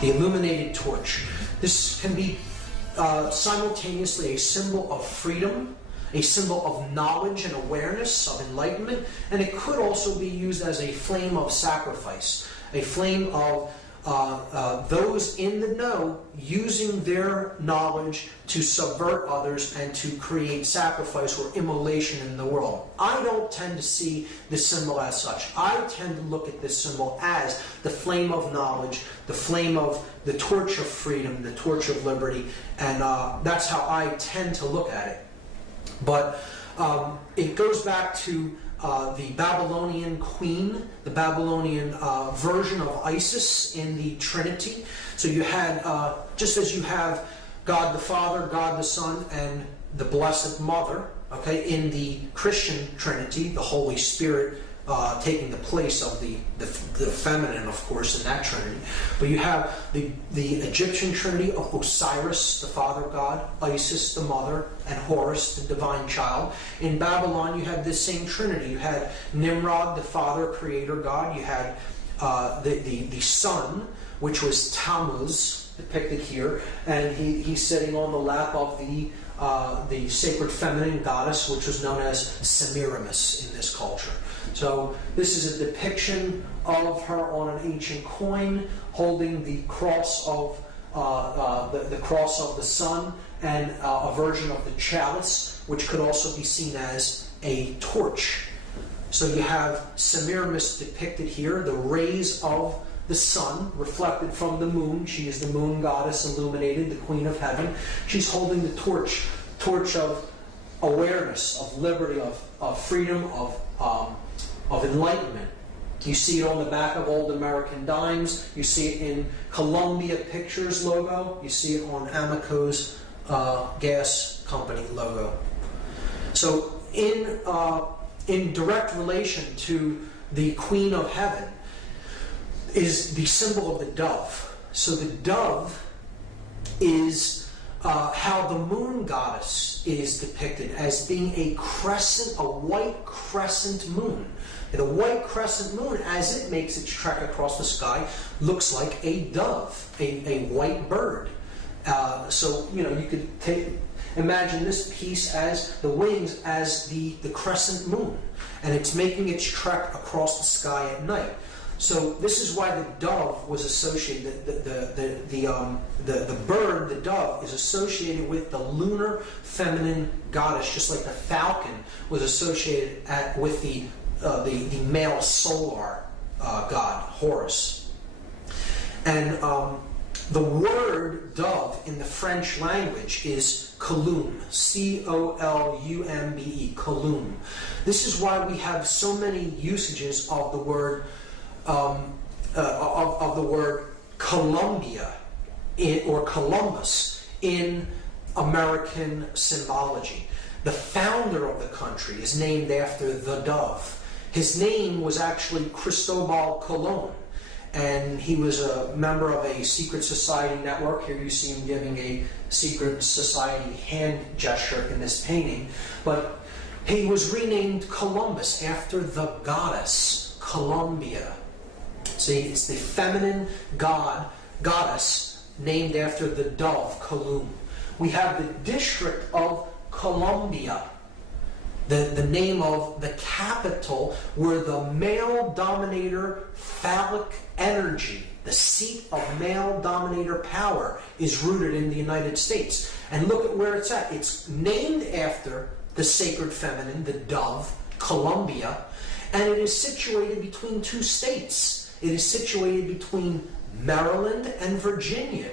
the illuminated torch. This can be simultaneously a symbol of freedom, a symbol of knowledge and awareness, of enlightenment, and it could also be used as a flame of sacrifice, a flame of those in the know using their knowledge to subvert others and to create sacrifice or immolation in the world. I don't tend to see this symbol as such. I tend to look at this symbol as the flame of knowledge, the flame of the torch of freedom, the torch of liberty, and that's how I tend to look at it. But it goes back to the Babylonian queen, the Babylonian version of Isis in the Trinity. So you had, just as you have God the Father, God the Son, and the Blessed Mother, okay, in the Christian Trinity, the Holy Spirit taking the place of the feminine, of course, in that Trinity. But you have the Egyptian Trinity of Osiris, the Father God, Isis, the Mother, and Horus, the Divine Child. In Babylon, you had this same Trinity. You had Nimrod, the Father, Creator God. You had the Son, which was Tammuz, depicted here, and he's sitting on the lap of the sacred feminine goddess, which was known as Semiramis in this culture. So this is a depiction of her on an ancient coin, holding the cross of the cross of the sun, and a version of the chalice, which could also be seen as a torch. So you have Semiramis depicted here, the rays of the sun reflected from the moon. She is the moon goddess, illuminated, the queen of heaven. She's holding the torch of awareness, of liberty, of freedom, of enlightenment. You see it on the back of old American dimes. You see it in Columbia Pictures logo. You see it on Amoco's gas company logo. So in direct relation to the Queen of Heaven is the symbol of the dove. So the dove is how the moon goddess is depicted as being a crescent, a white crescent moon. The white crescent moon, as it makes its trek across the sky, looks like a dove, a white bird. So, you know, you could imagine this piece as the wings as the crescent moon, and it's making its trek across the sky at night. So this is why the dove was associated. The bird, the dove, is associated with the lunar feminine goddess, just like the falcon was associated with the male solar god, Horus. And the word dove in the French language is columbe, C-O-L-U-M-B-E, columbe. This is why we have so many usages of the word Columbia or Columbus in American symbology. The founder of the country is named after the dove. His name was actually Cristobal Colon, and he was a member of a secret society network. Here you see him giving a secret society hand gesture in this painting. But he was renamed Columbus after the goddess Columbia. See, it's the feminine goddess named after the dove, Columbe. We have the district of Columbia, the name of the capital where the male dominator phallic energy, the seat of male dominator power, is rooted in the United States. And look at where it's at. It's named after the sacred feminine, the dove, Columbia, and it is situated between two states. It is situated between Maryland and Virginia.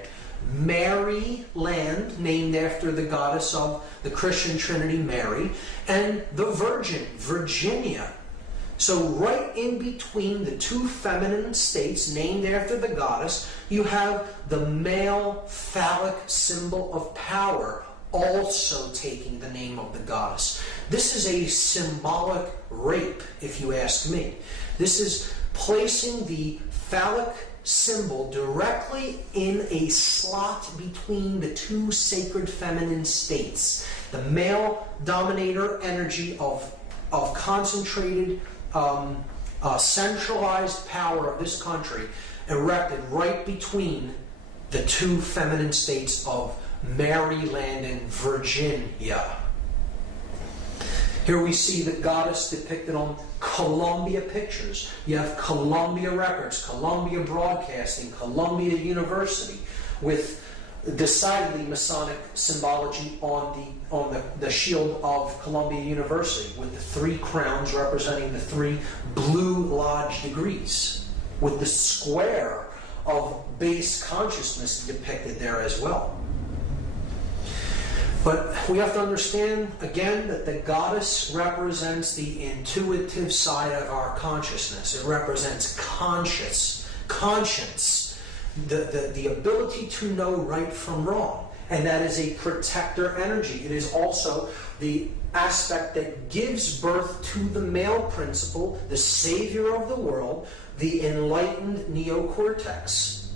Maryland, named after the goddess of the Christian Trinity, Mary, and the Virgin, Virginia. So right in between the two feminine states named after the goddess, you have the male phallic symbol of power also taking the name of the goddess. This is a symbolic rape, if you ask me. This is placing the phallic symbol directly in a slot between the two sacred feminine states. The male dominator energy of concentrated, centralized power of this country erected right between the two feminine states of Maryland and Virginia. Here we see the goddess depicted on Columbia pictures. You have Columbia Records, Columbia Broadcasting, Columbia University, with decidedly Masonic symbology on the shield of Columbia University, with the three crowns representing the three Blue Lodge degrees, with the square of base consciousness depicted there as well. But we have to understand, again, that the goddess represents the intuitive side of our consciousness. It represents conscience, the ability to know right from wrong. And that is a protector energy. It is also the aspect that gives birth to the male principle, the savior of the world, the enlightened neocortex.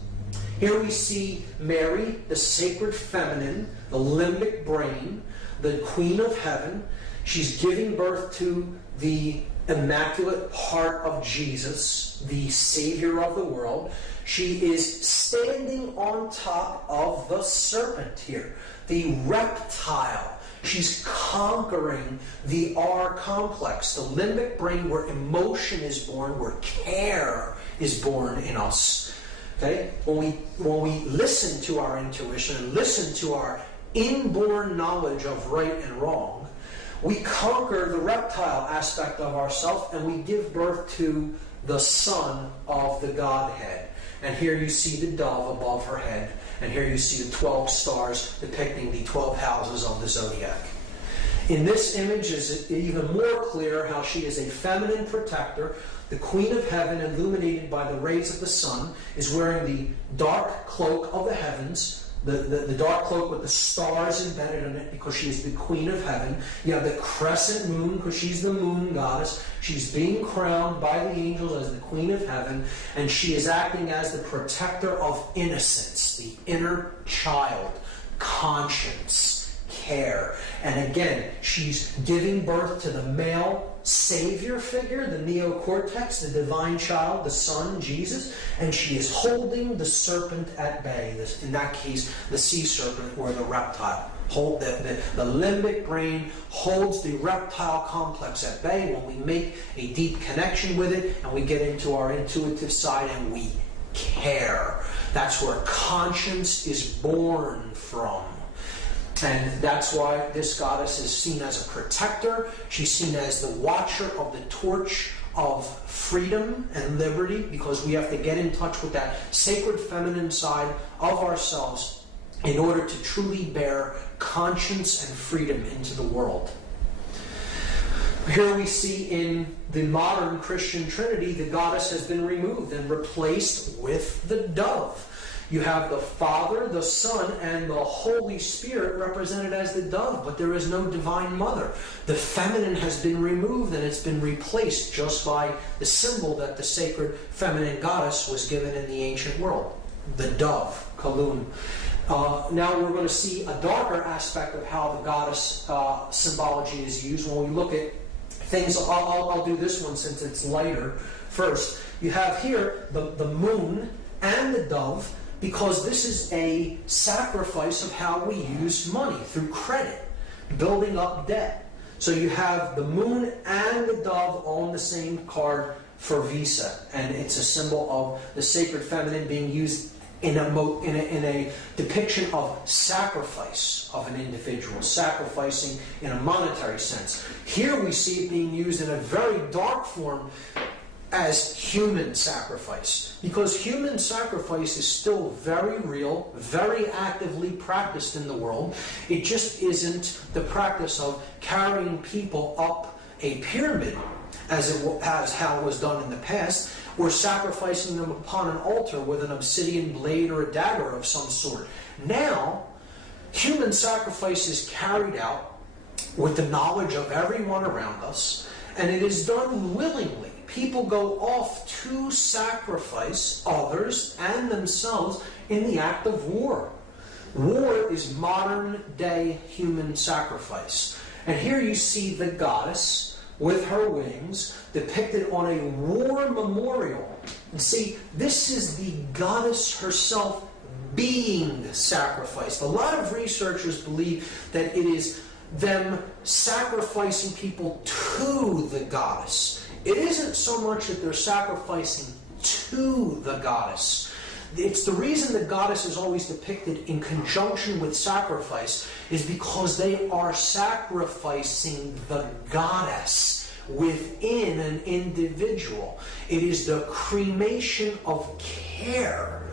Here we see Mary, the sacred feminine, the limbic brain, the queen of heaven. She's giving birth to the immaculate heart of Jesus, the savior of the world. She is standing on top of the serpent here, the reptile. She's conquering the R complex, the limbic brain, where emotion is born, where care is born in us. Okay? When we listen to our intuition and listen to our inborn knowledge of right and wrong, we conquer the reptile aspect of ourself and we give birth to the Son of the Godhead. And here you see the dove above her head, and here you see the 12 stars depicting the 12 houses of the zodiac. In this image is even more clear how she is a feminine protector. The Queen of Heaven, illuminated by the rays of the sun, is wearing the dark cloak of the heavens, the dark cloak with the stars embedded in it, because she is the Queen of Heaven. You have the crescent moon, because she's the moon goddess. She's being crowned by the angels as the Queen of Heaven, and she is acting as the protector of innocence, the inner child, conscience, care. And again, she's giving birth to the male savior figure, the neocortex, the divine child, the Son, Jesus, and she is holding the serpent at bay. In that case, the sea serpent or the reptile. The limbic brain holds the reptile complex at bay when we make a deep connection with it and we get into our intuitive side and we care. That's where conscience is born from. And that's why this goddess is seen as a protector. She's seen as the watcher of the torch of freedom and liberty, because we have to get in touch with that sacred feminine side of ourselves in order to truly bear conscience and freedom into the world. Here we see in the modern Christian Trinity, the goddess has been removed and replaced with the dove. You have the Father, the Son, and the Holy Spirit represented as the dove, but there is no divine mother. The feminine has been removed and it's been replaced just by the symbol that the sacred feminine goddess was given in the ancient world, the dove, Kalun. Now we're going to see a darker aspect of how the goddess symbology is used when we look at things. I'll do this one since it's lighter first. You have here the moon and the dove, because this is a sacrifice of how we use money, through credit, building up debt. So you have the moon and the dove on the same card for Visa, and it's a symbol of the sacred feminine being used in a depiction of sacrifice of an individual, sacrificing in a monetary sense. Here we see it being used in a very dark form as human sacrifice, because human sacrifice is still very real, very actively practiced in the world. It just isn't the practice of carrying people up a pyramid as how it was done in the past, or sacrificing them upon an altar with an obsidian blade or a dagger of some sort. Now, human sacrifice is carried out with the knowledge of everyone around us, and it is done willingly. People go off to sacrifice others and themselves in the act of war. War is modern day human sacrifice. And here you see the goddess with her wings depicted on a war memorial. And see, this is the goddess herself being sacrificed. A lot of researchers believe that it is them sacrificing people to the goddess. It isn't so much that they're sacrificing to the goddess. It's the reason the goddess is always depicted in conjunction with sacrifice is because they are sacrificing the goddess within an individual. It is the cremation of care,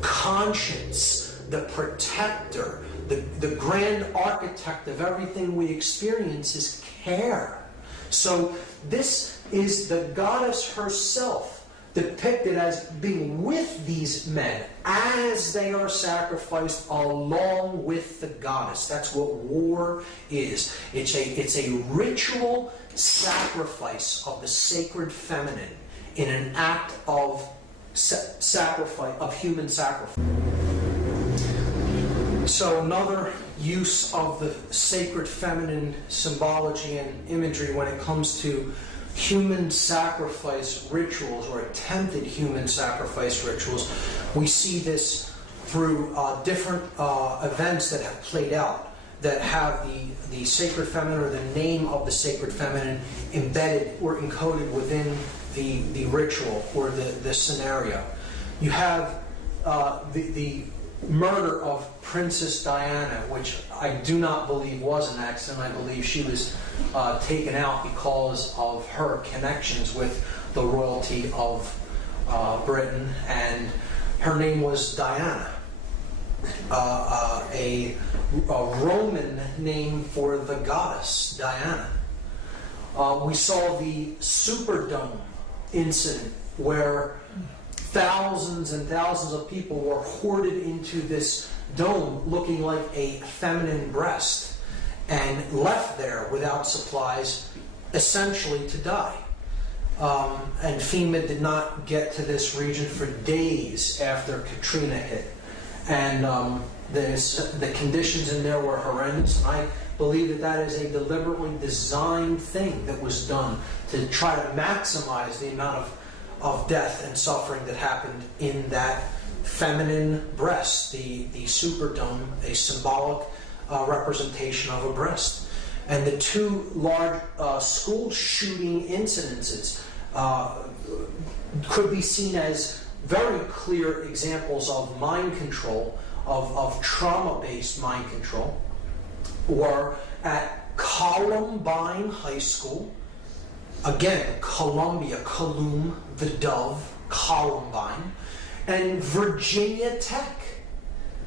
conscience, the protector, the grand architect of everything we experience is care. So this is the goddess herself depicted as being with these men as they are sacrificed along with the goddess. That's what war is. It's a ritual sacrifice of the sacred feminine in an act of sacrifice, of human sacrifice. So another use of the sacred feminine symbology and imagery when it comes to human sacrifice rituals or attempted human sacrifice rituals, we see this through different events that have played out that have the sacred feminine or the name of the sacred feminine embedded or encoded within the ritual or the scenario. You have the murder of Princess Diana, which I do not believe was an accident. I believe she was taken out because of her connections with the royalty of Britain, and her name was Diana, a Roman name for the goddess Diana. We saw the Superdome incident where thousands and thousands of people were hoarded into this dome looking like a feminine breast and left there without supplies, essentially to die. And FEMA did not get to this region for days after Katrina hit. And the conditions in there were horrendous. I believe that is a deliberately designed thing that was done to try to maximize the amount of death and suffering that happened in that feminine breast, the Superdome, a symbolic representation of a breast. And the two large school shooting incidences could be seen as very clear examples of mind control, of trauma-based mind control, or at Columbine High School. Again, Columbia, Colum, the dove, Columbine, and Virginia Tech,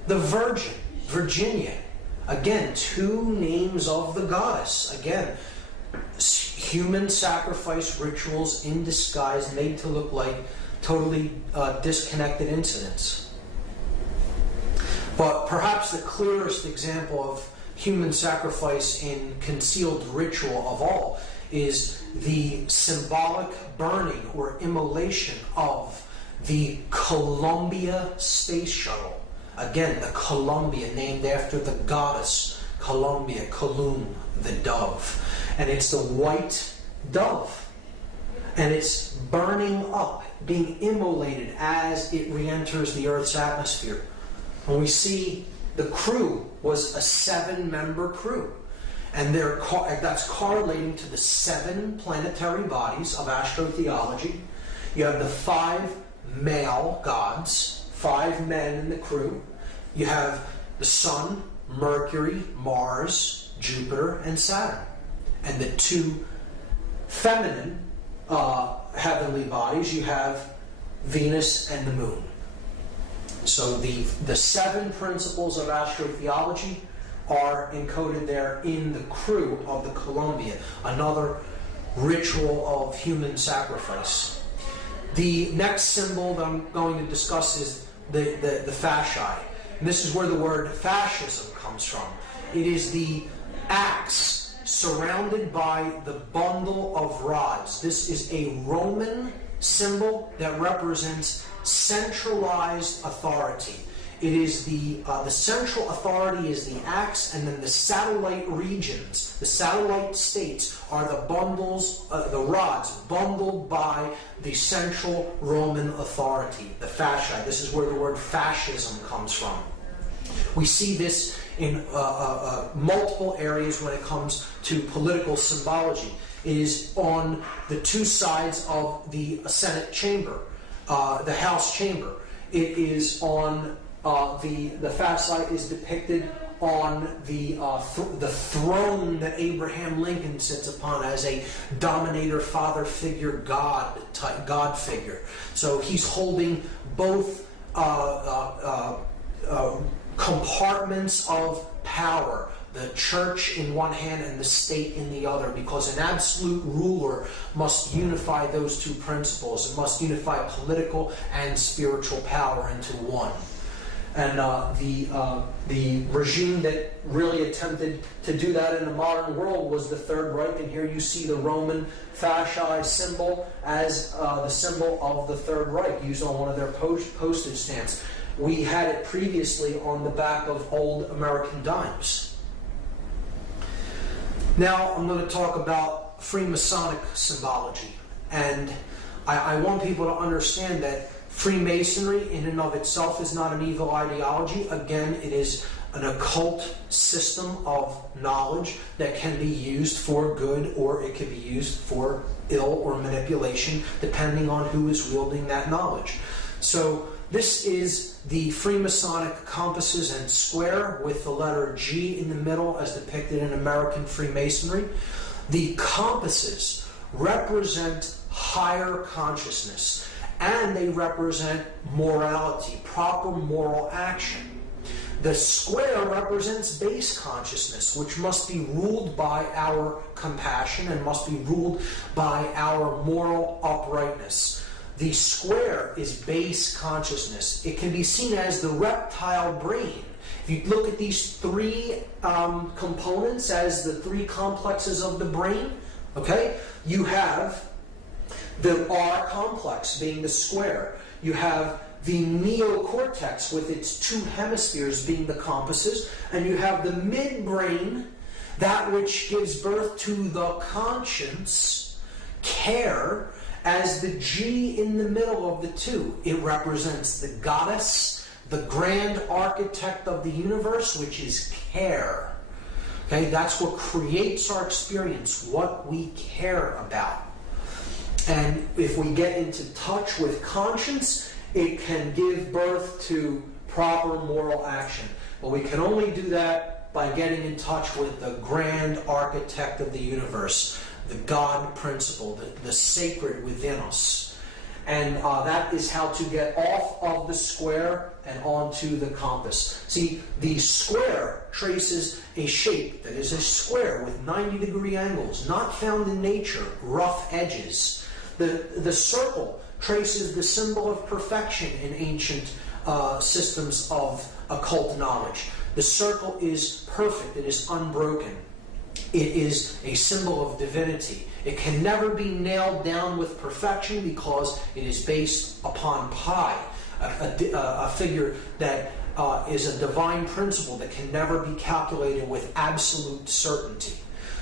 the Virgin, Virginia. Again, two names of the goddess. Again, human sacrifice rituals in disguise made to look like totally disconnected incidents. But perhaps the clearest example of human sacrifice in concealed ritual of all is the symbolic burning or immolation of the Columbia Space Shuttle. Again, the Columbia, named after the goddess Columbia, Colum, the dove. And it's the white dove. And it's burning up, being immolated as it re-enters the Earth's atmosphere. And we see the crew was a 7-member crew. And that's correlating to the 7 planetary bodies of astrotheology. You have the 5 male gods, 5 men in the crew. You have the Sun, Mercury, Mars, Jupiter, and Saturn. And the 2 feminine heavenly bodies, you have Venus and the Moon. So the 7 principles of astrotheology are encoded there in the crew of the Columbia, another ritual of human sacrifice. The next symbol that I'm going to discuss is the fasci. And this is where the word fascism comes from. It is the axe surrounded by the bundle of rods. This is a Roman symbol that represents centralized authority. It is the central authority is the axe, and then the satellite regions, the satellite states, are the bundles, the rods bundled by the central Roman authority, the fasci. This is where the word fascism comes from. We see this in multiple areas when it comes to political symbology. It is on the two sides of the Senate chamber, the House chamber. It is on the fasci is depicted on the throne that Abraham Lincoln sits upon as a dominator, father figure, God figure. So he's holding both compartments of power, the church in one hand and the state in the other, because an absolute ruler must unify those two principles. It must unify political and spiritual power into one. And the regime that really attempted to do that in the modern world was the Third Reich. And here you see the Roman fasci symbol as the symbol of the Third Reich, used on one of their postage stamps. We had it previously on the back of old American dimes. Now I'm going to talk about Freemasonic symbology. And I want people to understand that Freemasonry in and of itself is not an evil ideology. Again, it is an occult system of knowledge that can be used for good, or it can be used for ill or manipulation, depending on who is wielding that knowledge. So this is the Freemasonic compasses and square with the letter G in the middle as depicted in American Freemasonry. The compasses represent higher consciousness, and they represent morality, proper moral action. The square represents base consciousness, which must be ruled by our compassion and must be ruled by our moral uprightness. The square is base consciousness. It can be seen as the reptile brain. If you look at these three components as the three complexes of the brain, okay, you have the R complex being the square. You have the neocortex with its two hemispheres being the compasses, and you have the midbrain, that which gives birth to the conscience, care, as the G in the middle of the two. It represents the goddess, the grand architect of the universe, which is care. Okay, that's what creates our experience, what we care about. And if we get into touch with conscience, it can give birth to proper moral action. But we can only do that by getting in touch with the grand architect of the universe, the God principle, the sacred within us. And that is how to get off of the square and onto the compass. See, the square traces a shape that is a square with 90-degree angles, not found in nature, rough edges. The circle traces the symbol of perfection in ancient systems of occult knowledge. The circle is perfect. It is unbroken. It is a symbol of divinity. It can never be nailed down with perfection because it is based upon pi, a figure that is a divine principle that can never be calculated with absolute certainty.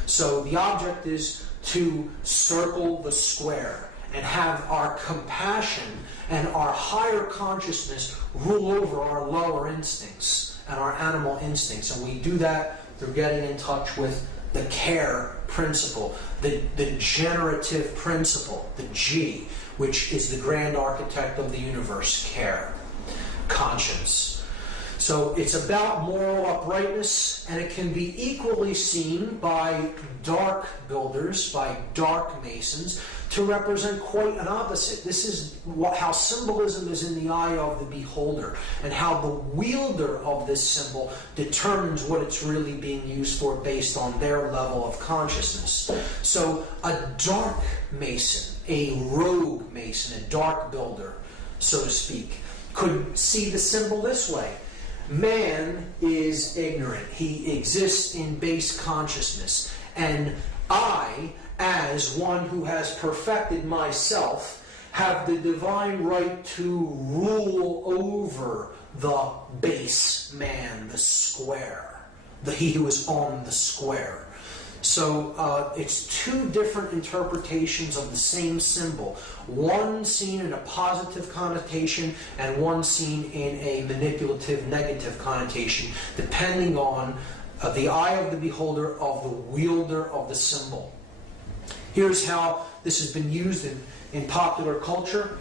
So the object is to circle the square and have our compassion and our higher consciousness rule over our lower instincts and our animal instincts. And we do that through getting in touch with the care principle, the generative principle, the G, which is the grand architect of the universe, care, conscience. So it's about moral uprightness, and it can be equally seen by dark builders, by dark masons, to represent quite an opposite. This is how symbolism is in the eye of the beholder, and how the wielder of this symbol determines what it's really being used for based on their level of consciousness. So a dark mason, a rogue mason, a dark builder, so to speak, could see the symbol this way. Man is ignorant. He exists in base consciousness. And I, as one who has perfected myself, have the divine right to rule over the base man, the square, he who is on the square. So it's two different interpretations of the same symbol, one seen in a positive connotation and one seen in a manipulative, negative connotation, depending on the eye of the beholder, of the wielder of the symbol. Here's how this has been used in popular culture.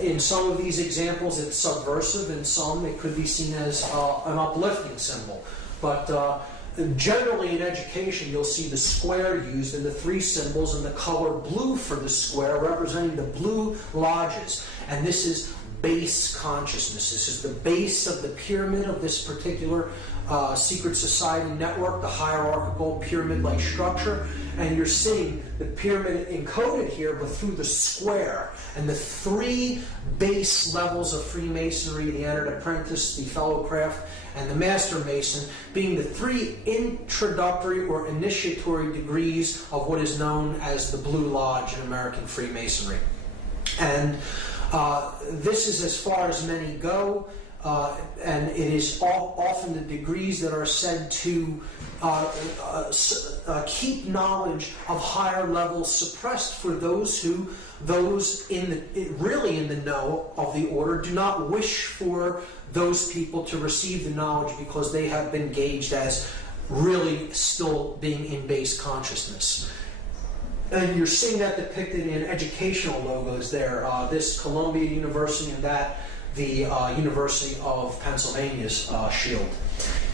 In some of these examples, it's subversive. In some, it could be seen as an uplifting symbol. But generally in education, you'll see the square used and the three symbols and the color blue for the square representing the blue lodges. And this is base consciousness. This is the base of the pyramid of this particular secret society network, the hierarchical pyramid-like structure. And you're seeing the pyramid encoded here, but through the square. And the three base levels of Freemasonry, the entered apprentice, the fellow craft, and the master mason, being the three introductory or initiatory degrees of what is known as the Blue Lodge in American Freemasonry. And this is as far as many go, and it is often the degrees that are said to keep knowledge of higher levels suppressed for those really in the know of the order do not wish for those people to receive the knowledge because they have been gauged as really still being in base consciousness. And you're seeing that depicted in educational logos there. This Columbia University and that the University of Pennsylvania's shield.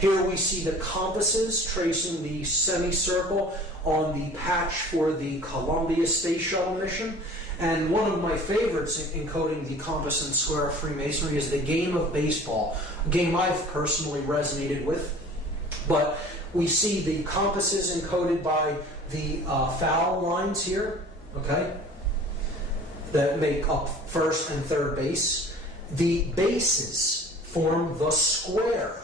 Here we see the compasses tracing the semicircle on the patch for the Columbia Space Shuttle mission. And one of my favorites in encoding the compass and square of Freemasonry is the game of baseball, a game I've personally resonated with. But we see the compasses encoded by the foul lines here, okay, that make up first and third base. The bases form the square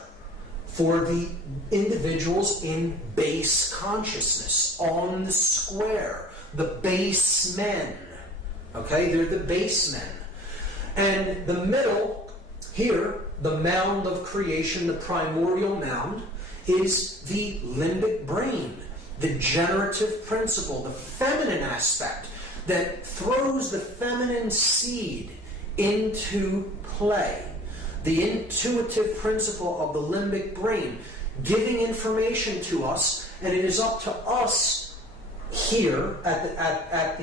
for the individuals in base consciousness, on the square, the base men. Okay, they're the base men. And the middle, here, the mound of creation, the primordial mound, is the limbic brain, the generative principle, the feminine aspect that throws the feminine seed into play. The intuitive principle of the limbic brain, giving information to us, and it is up to us here at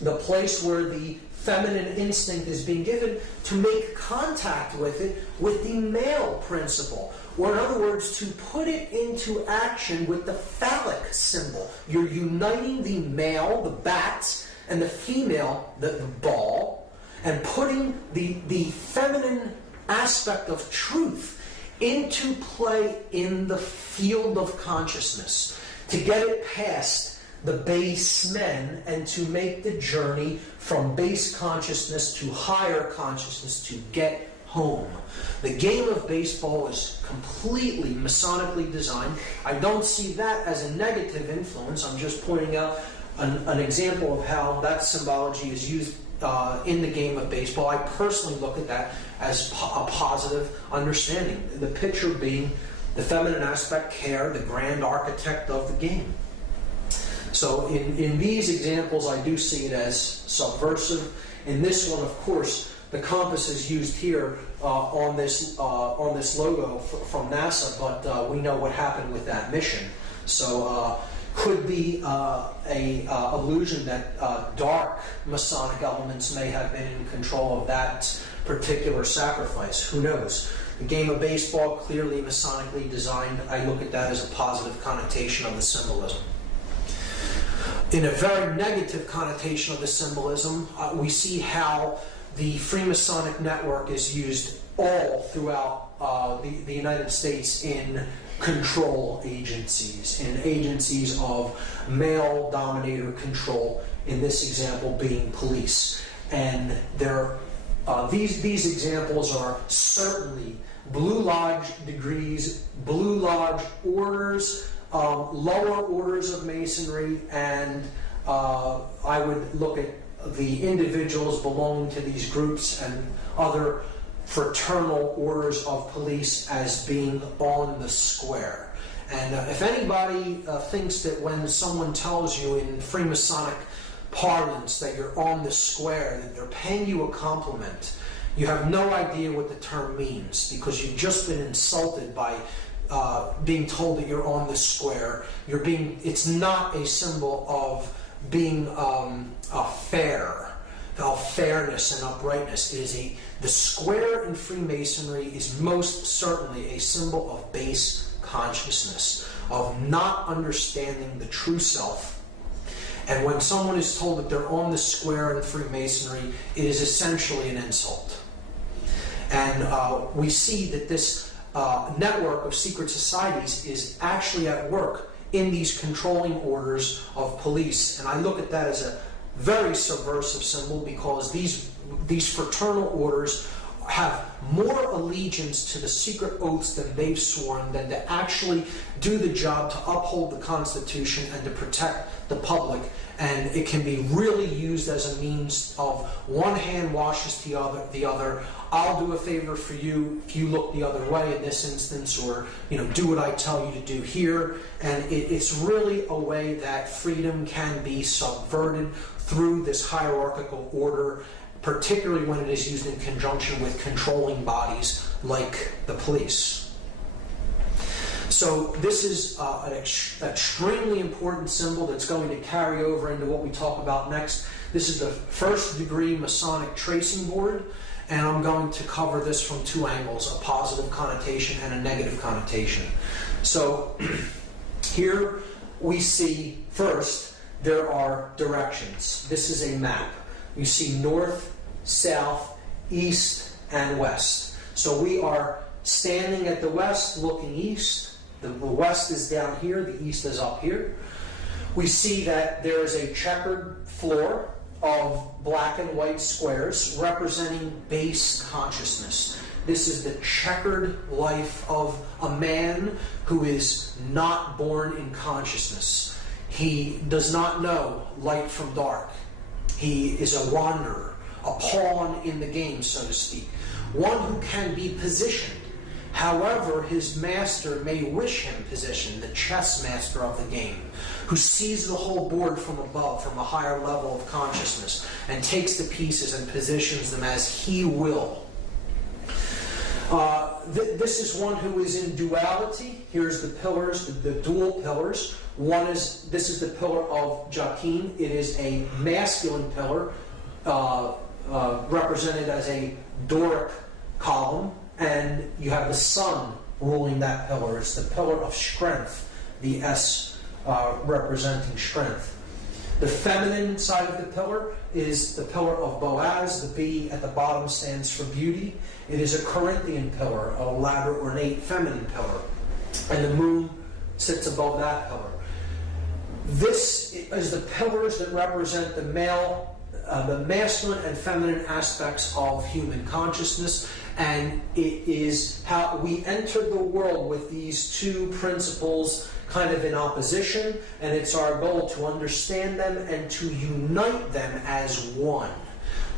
the place where the feminine instinct is being given to make contact with it with the male principle. Or in other words, to put it into action with the phallic symbol. You're uniting the male, the bat, and the female, the ball, and putting the feminine aspect of truth into play in the field of consciousness to get it past the base men and to make the journey from base consciousness to higher consciousness to get home. The game of baseball is completely Masonically designed. I don't see that as a negative influence. I'm just pointing out an example of how that symbology is used in the game of baseball. I personally look at that as a positive understanding. The picture being the feminine aspect, care, the grand architect of the game. So in these examples, I do see it as subversive. In this one, of course, the compass is used here on this logo from NASA, but we know what happened with that mission. So could be a illusion that dark Masonic elements may have been in control of that particular sacrifice. Who knows? The game of baseball, clearly Masonically designed. I look at that as a positive connotation of the symbolism. In a very negative connotation of the symbolism, we see how the Freemasonic network is used all throughout the United States in control agencies, in agencies of male dominator control, in this example being police. And these examples are certainly Blue Lodge degrees, Blue Lodge orders, lower orders of Masonry, and I would look at the individuals belonging to these groups and other fraternal orders of police as being on the square. And if anybody thinks that when someone tells you in Freemasonic parlance that you're on the square, that they're paying you a compliment, you have no idea what the term means, because you've just been insulted by being told that you're on the square. It's not a symbol of being fair, of fairness and uprightness. The square in Freemasonry is most certainly a symbol of base consciousness, of not understanding the true self. And when someone is told that they're on the square in Freemasonry, it is essentially an insult. And we see that this network of secret societies is actually at work in these controlling orders of police. And I look at that as a very subversive symbol, because these fraternal orders have more allegiance to the secret oaths than they've sworn than to actually do the job to uphold the Constitution and to protect the public. And it can be really used as a means of one hand washes the other. I'll do a favor for you if you look the other way in this instance, or do what I tell you to do here. And it's really a way that freedom can be subverted through this hierarchical order, particularly when it is used in conjunction with controlling bodies like the police. So this is an extremely important symbol that's going to carry over into what we talk about next. This is the first degree Masonic tracing board, and I'm going to cover this from two angles, a positive connotation and a negative connotation. So here we see, first, there are directions. This is a map. You see north, south, east, and west. So we are standing at the west, looking east. The west is down here, the east is up here. We see that there is a checkered floor of black and white squares representing base consciousness. This is the checkered life of a man who is not born in consciousness. He does not know light from dark. He is a wanderer, a pawn in the game, so to speak. One who can be positioned. However, his master may wish him positioned, the chess master of the game, who sees the whole board from above, from a higher level of consciousness, and takes the pieces and positions them as he will. This is one who is in duality. Here's the pillars, the dual pillars. This is the pillar of Joachim. It is a masculine pillar, represented as a Doric column, and you have the sun ruling that pillar. It's the pillar of strength, the S representing strength. The feminine side of the pillar is the pillar of Boaz. The B at the bottom stands for beauty. It is a Corinthian pillar, a elaborate, ornate, feminine pillar. And the moon sits above that pillar. This is the pillars that represent the masculine and feminine aspects of human consciousness, and it is how we enter the world with these two principles kind of in opposition, and it's our goal to understand them and to unite them as one.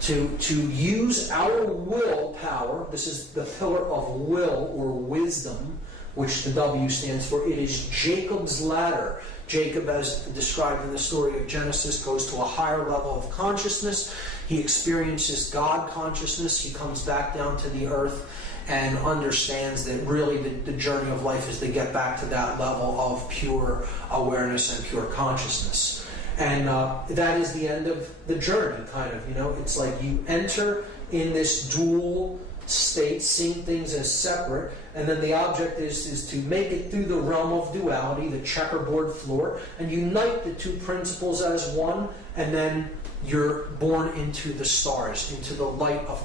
To use our will power. This is the pillar of will or wisdom, which the W stands for. It is Jacob's ladder. Jacob, as described in the story of Genesis, goes to a higher level of consciousness. He experiences God consciousness. He comes back down to the earth and understands that really the journey of life is to get back to that level of pure awareness and pure consciousness. And that is the end of the journey, kind of. It's like you enter in this dual state, seeing things as separate, and then the object is to make it through the realm of duality, the checkerboard floor, and unite the two principles as one, and then you're born into the stars, into the light of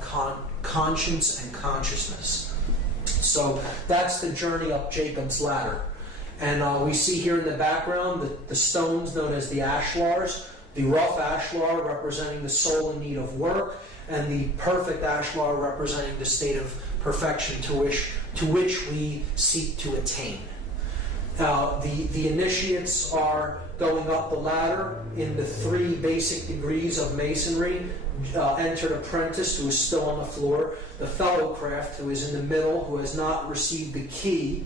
conscience and consciousness. So that's the journey up Jacob's ladder. And we see here in the background the stones known as the ashlars, the rough ashlar representing the soul in need of work, and the perfect ashlar representing the state of perfection to which we seek to attain. The initiates are going up the ladder in the 3 basic degrees of masonry. Entered apprentice, who is still on the floor. The fellowcraft, who is in the middle, who has not received the key,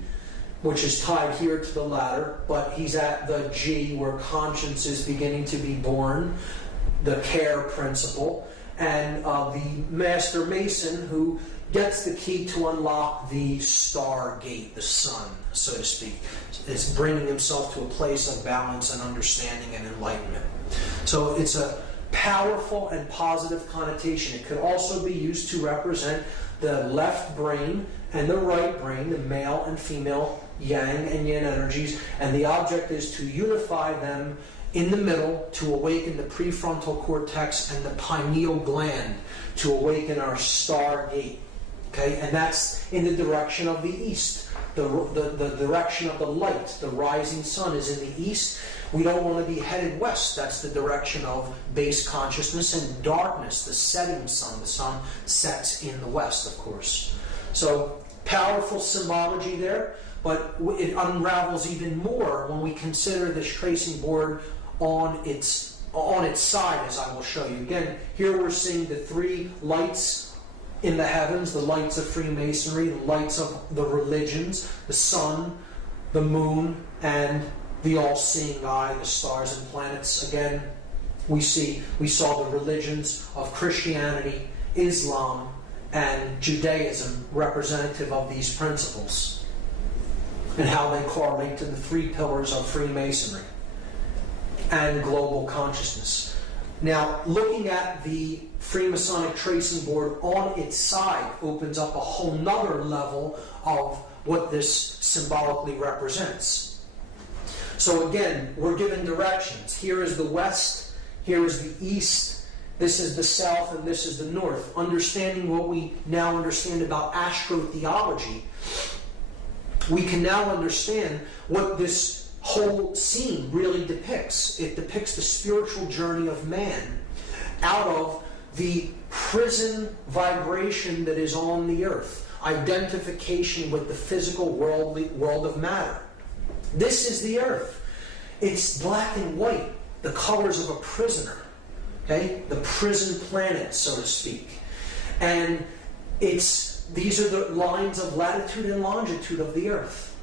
which is tied here to the ladder, but he's at the G, where conscience is beginning to be born, the care principle. And the master mason, who gets the key to unlock the star gate, the sun, so to speak, is bringing himself to a place of balance and understanding and enlightenment. So it's a powerful and positive connotation. It could also be used to represent the left brain and the right brain, the male and female yang and yin energies, and the object is to unify them in the middle to awaken the prefrontal cortex and the pineal gland, to awaken our star gate. Okay, and that's in the direction of the east. The direction of the light, the rising sun, is in the east. We don't want to be headed west. That's the direction of base consciousness, and darkness, the setting sun. The sun sets in the west, of course. So, powerful symbology there, but it unravels even more when we consider this tracing board on its side, as I will show you. Again, here we're seeing the 3 lights in the heavens, the lights of Freemasonry, the lights of the religions, the sun, the moon, and the all-seeing eye, the stars and planets. Again, we saw the religions of Christianity, Islam, and Judaism representative of these principles, and how they correlate to the 3 pillars of Freemasonry and global consciousness. Now, looking at the Freemasonic tracing board on its side opens up a whole nother level of what this symbolically represents. So again, we're given directions. Here is the west, here is the east, this is the south, and this is the north. Understanding what we now understand about astrotheology, we can now understand what this whole scene really depicts. It depicts the spiritual journey of man out of the prison vibration that is on the earth, identification with the physical world of matter. This is the earth. It's black and white, the colors of a prisoner, okay? The prison planet, so to speak. And these are the lines of latitude and longitude of the earth.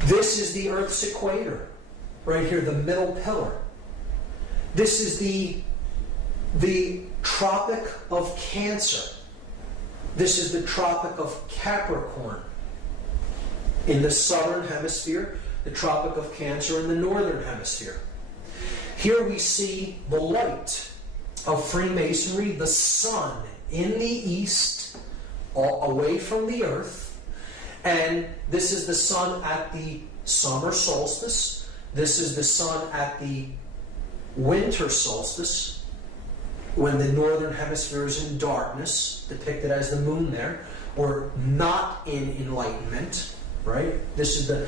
This is the Earth's equator, right here, the middle pillar. This is the Tropic of Cancer. This is the Tropic of Capricorn in the southern hemisphere, the Tropic of Cancer in the northern hemisphere. Here we see the light of Freemasonry, the sun in the east, away from the earth. And this is the sun at the summer solstice. This is the sun at the winter solstice, when the northern hemisphere is in darkness, depicted as the moon there, or not in enlightenment, right? This is the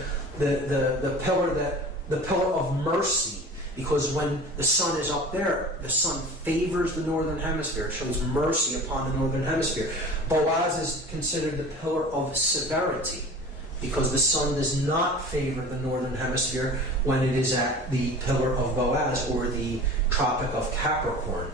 pillar of mercy, because when the sun is up there, the sun favors the northern hemisphere. It shows mercy upon the northern hemisphere. Boaz is considered the pillar of severity, because the sun does not favor the northern hemisphere when it is at the pillar of Boaz, or the Tropic of Capricorn.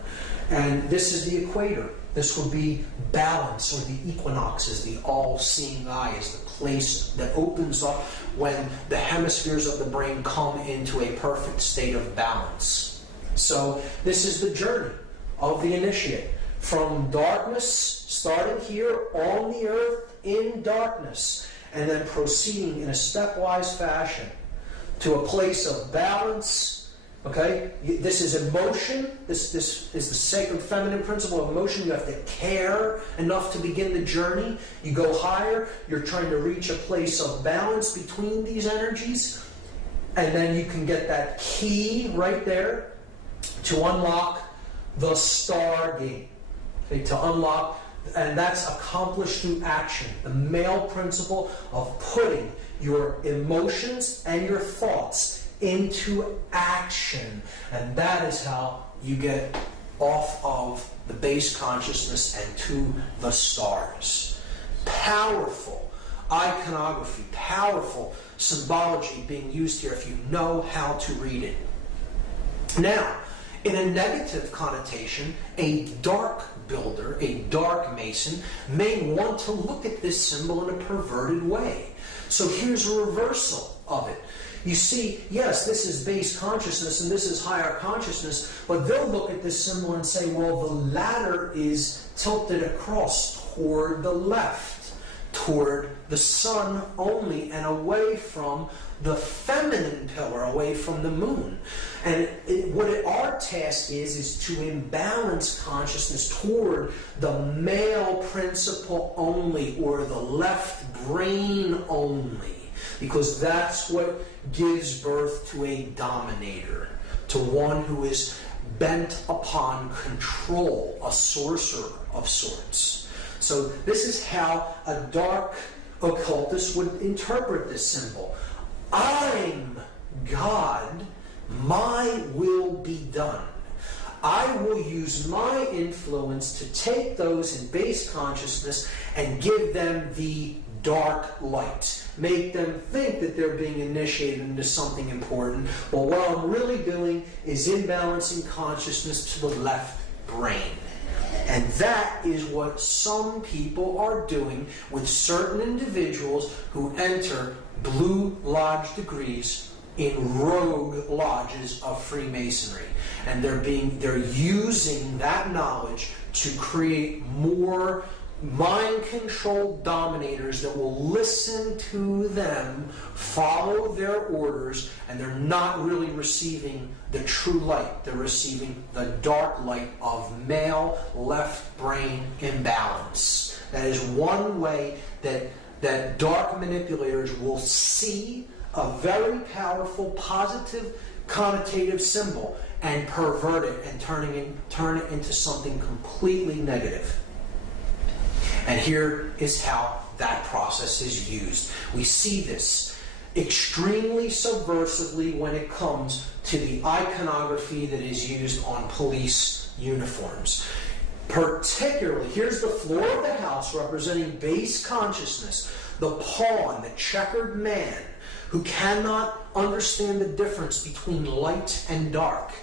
And this is the equator. This would be balance, or the equinoxes, the all-seeing eye, is the place that opens up when the hemispheres of the brain come into a perfect state of balance. So this is the journey of the initiate. From darkness, starting here on the earth in darkness, and then proceeding in a stepwise fashion to a place of balance. Okay, this is emotion. This is the sacred feminine principle of emotion. You have to care enough to begin the journey. You go higher. You're trying to reach a place of balance between these energies. And then you can get that key right there to unlock the star gate. Okay, to unlock, and that's accomplished through action. The male principle of putting your emotions and your thoughts into action. And that is how you get off of the base consciousness and to the stars. Powerful. iconography, powerful symbology being used here if you know how to read it. Now, in a negative connotation, a dark builder, a dark mason, may want to look at this symbol in a perverted way. So here's a reversal of it. You see, yes, this is base consciousness and this is higher consciousness, but they'll look at this symbol and say, well, the latter is tilted across toward the left, toward the sun only, and away from the feminine pillar, away from the moon. And our task is to imbalance consciousness toward the male principle only, or the left brain only, because that's what gives birth to a dominator, to one who is bent upon control, a sorcerer of sorts. So this is how a dark occultist would interpret this symbol. I'm God, my will be done. I will use my influence to take those in base consciousness and give them the dark light. Make them think that they're being initiated into something important. Well, what I'm really doing is imbalancing consciousness to the left brain. And that is what some people are doing with certain individuals who enter Blue Lodge degrees in rogue lodges of Freemasonry. And they're using that knowledge to create more mind-controlled dominators that will listen to them, follow their orders, and they're not really receiving the true light. They're receiving the dark light of male left brain imbalance. That is one way that dark manipulators will see a very powerful, positive, connotative symbol and pervert it and turn it into something completely negative. And here is how that process is used. We see this extremely subversively when it comes to the iconography that is used on police uniforms. Particularly, here's the floor of the house representing base consciousness, the pawn, the checkered man, who cannot understand the difference between light and dark.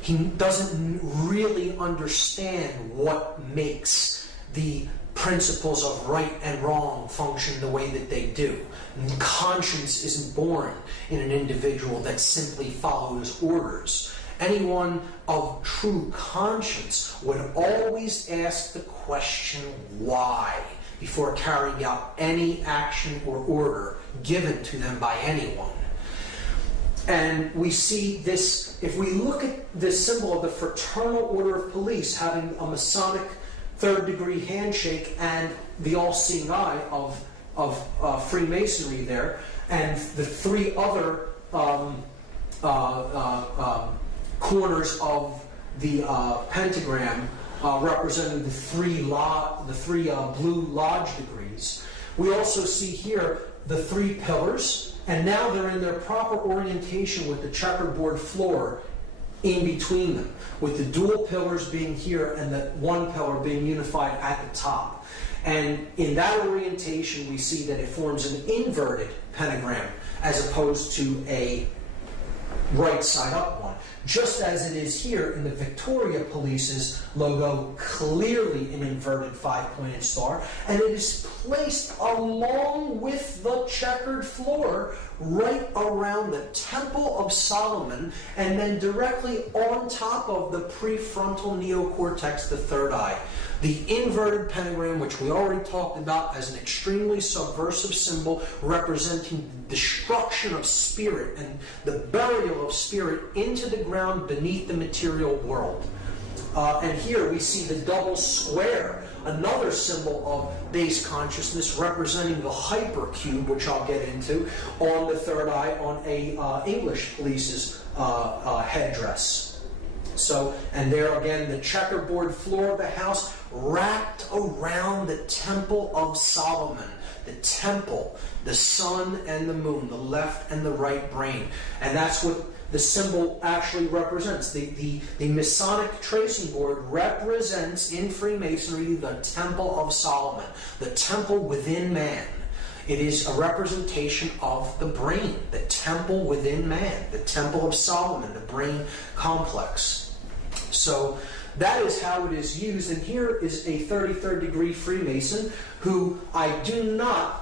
He doesn't really understand what makes the principles of right and wrong function the way that they do. Conscience isn't born in an individual that simply follows orders. Anyone of true conscience would always ask the question, why, before carrying out any action or order given to them by anyone. And we see this, if we look at this symbol of the Fraternal Order of Police having a Masonic third-degree handshake and the all-seeing eye of Freemasonry there, and the three other corners of the pentagram representing the three blue lodge degrees. We also see here the three pillars, and now they're in their proper orientation with the checkerboard floor in between them, with the dual pillars being here and the one pillar being unified at the top. And in that orientation, we see that it forms an inverted pentagram as opposed to a right side up one, just as it is here in the Victoria Police's logo, clearly an inverted five-pointed star, and it is placed along with the checkered floor right around the Temple of Solomon, and then directly on top of the prefrontal neocortex, the third eye. The inverted pentagram, which we already talked about as an extremely subversive symbol representing destruction of spirit and the burial of spirit into the ground beneath the material world. And here we see the double square, another symbol of base consciousness representing the hypercube, which I'll get into, on the third eye on a English police's headdress. So, and there again, the checkerboard floor of the house wrapped around the Temple of Solomon. The temple, the sun and the moon, the left and the right brain. And that's what the symbol actually represents. The Masonic tracing board represents in Freemasonry the Temple of Solomon, the temple within man. It is a representation of the brain, the temple within man, the temple of Solomon, the brain complex. So that is how it is used. And here is a 33rd degree Freemason who I do not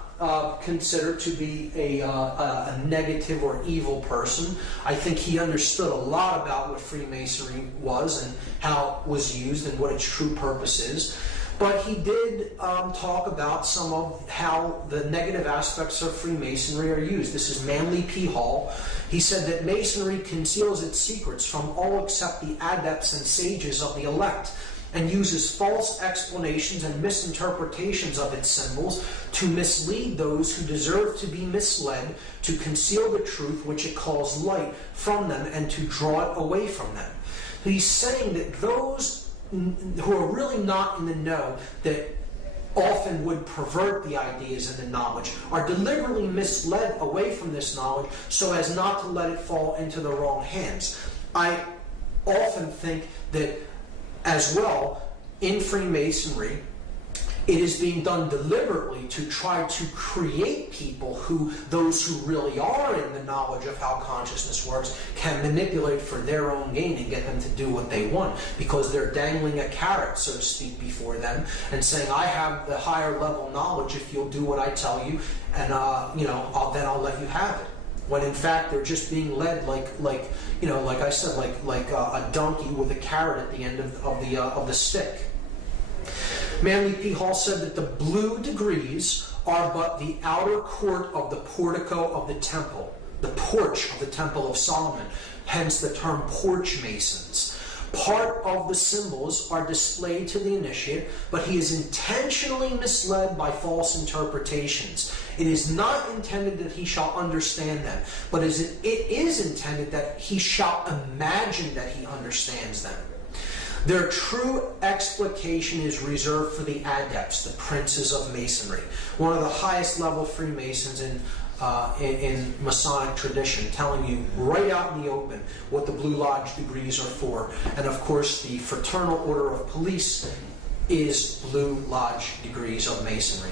consider to be a negative or evil person. I think he understood a lot about what Freemasonry was and how it was used and what its true purpose is. But he did talk about some of how the negative aspects of Freemasonry are used. This is Manly P. Hall. He said that Masonry conceals its secrets from all except the adepts and sages of the elect, and uses false explanations and misinterpretations of its symbols to mislead those who deserve to be misled, to conceal the truth which it calls light from them, and to draw it away from them. He's saying that those who are really not in the know, that often would pervert the ideas and the knowledge, are deliberately misled away from this knowledge so as not to let it fall into the wrong hands. I often think that as well, in Freemasonry, it is being done deliberately to try to create people who, those who really are in the knowledge of how consciousness works, can manipulate for their own gain and get them to do what they want, because they're dangling a carrot, so to speak, before them and saying, I have the higher level knowledge if you'll do what I tell you, and then I'll let you have it. When in fact they're just being led like I said, like a donkey with a carrot at the end of the stick. Manly P. Hall said that the blue degrees are but the outer court of the portico of the temple, the porch of the Temple of Solomon, hence the term porch masons. Part of the symbols are displayed to the initiate, but he is intentionally misled by false interpretations. It is not intended that he shall understand them, but it is intended that he shall imagine that he understands them. Their true explication is reserved for the adepts, the princes of Masonry, one of the highest level Freemasons in Masonic tradition, telling you right out in the open what the Blue Lodge degrees are for. And of course, the Fraternal Order of Police is Blue Lodge degrees of Masonry.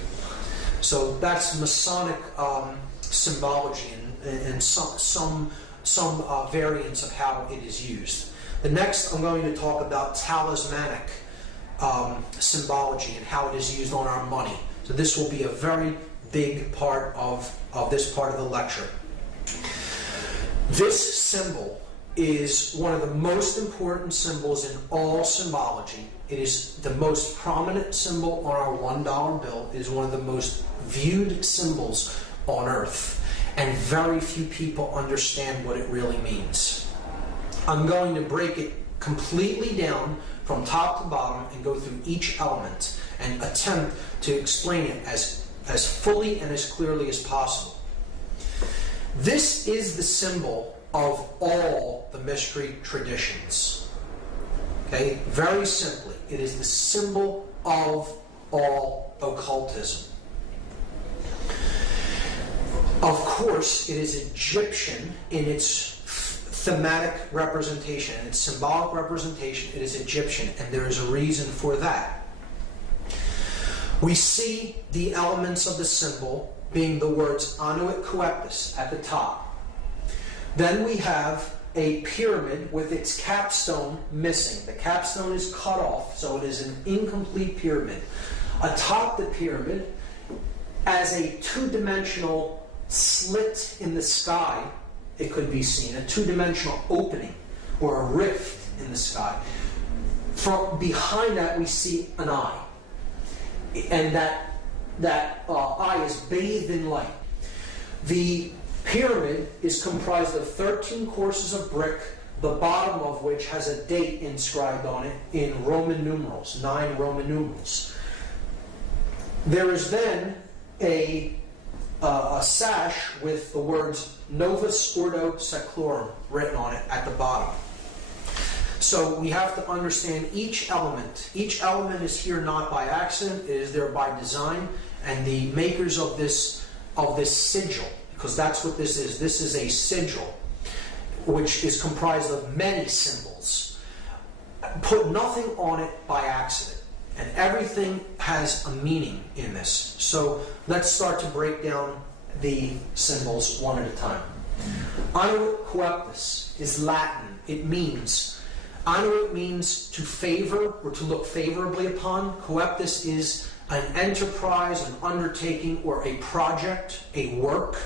So that's Masonic symbology and some variants of how it is used. The next, I'm going to talk about talismanic symbology and how it is used on our money. So this will be a very big part of this part of the lecture. This symbol is one of the most important symbols in all symbology. It is the most prominent symbol on our $1 bill. It is one of the most viewed symbols on earth, and very few people understand what it really means. I'm going to break it completely down from top to bottom and go through each element and attempt to explain it as fully and as clearly as possible. This is the symbol of all the mystery traditions. Okay? Very simply, it is the symbol of all occultism. Of course, it is Egyptian in its thematic representation, and its symbolic representation. It is Egyptian, and there is a reason for that. We see the elements of the symbol being the words Anuit Coeptus at the top. Then we have a pyramid with its capstone missing. The capstone is cut off, so it is an incomplete pyramid. Atop the pyramid, as a two-dimensional slit in the sky, it could be seen, a two-dimensional opening or a rift in the sky. From behind that, we see an eye, and that eye is bathed in light. The pyramid is comprised of 13 courses of brick, the bottom of which has a date inscribed on it in Roman numerals, 9 Roman numerals. There is then a sash with the words Novus Ordo Seclorum written on it at the bottom. So we have to understand each element. Each element is here not by accident, it is there by design, and the makers of this sigil, because that's what this is. This is a sigil, which is comprised of many symbols. Put nothing on it by accident. And everything has a meaning in this. So let's start to break down the symbols one at a time. Annuit coeptus is Latin. It means, annuit means to favor or to look favorably upon. Coeptus is an enterprise, an undertaking, or a project, a work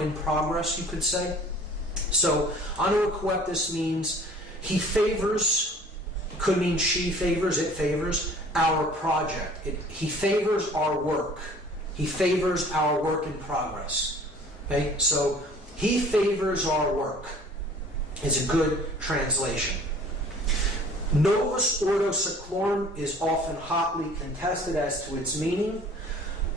in progress, you could say. So annuit coeptus means he favors, could mean she favors, it favors, our project. He favors our work. He favors our work in progress. Okay, so he favors our work is a good translation. Novus Ordo Seclorum is often hotly contested as to its meaning.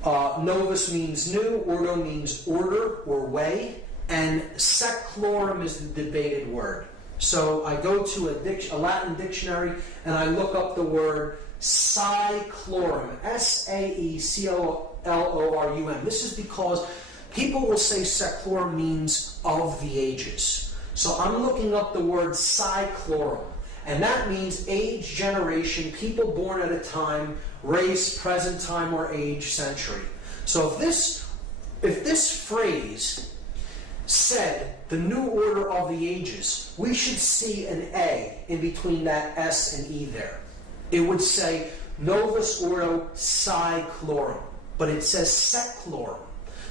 Novus means new, Ordo means order or way, and seclorum is the debated word. So I go to a Latin dictionary and I look up the word saeclorum, S-A-E-C-L-O-R-U-M. This is because people will say seclorum means of the ages. So I'm looking up the word saeclorum, and that means age, generation, people born at a time, race, present time, or age, century. So if this phrase said the new order of the ages, we should see an A in between that S and E there. It would say Novus Ordo Saeclorum, but it says Seclorum.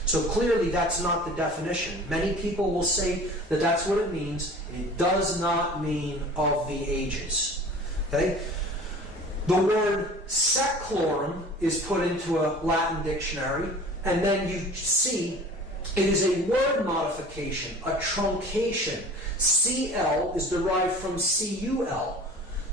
So clearly that's not the definition. Many people will say that that's what it means. It does not mean of the ages. Okay? The word seclorum is put into a Latin dictionary, and then you see it is a word modification, a truncation. CL is derived from CUL.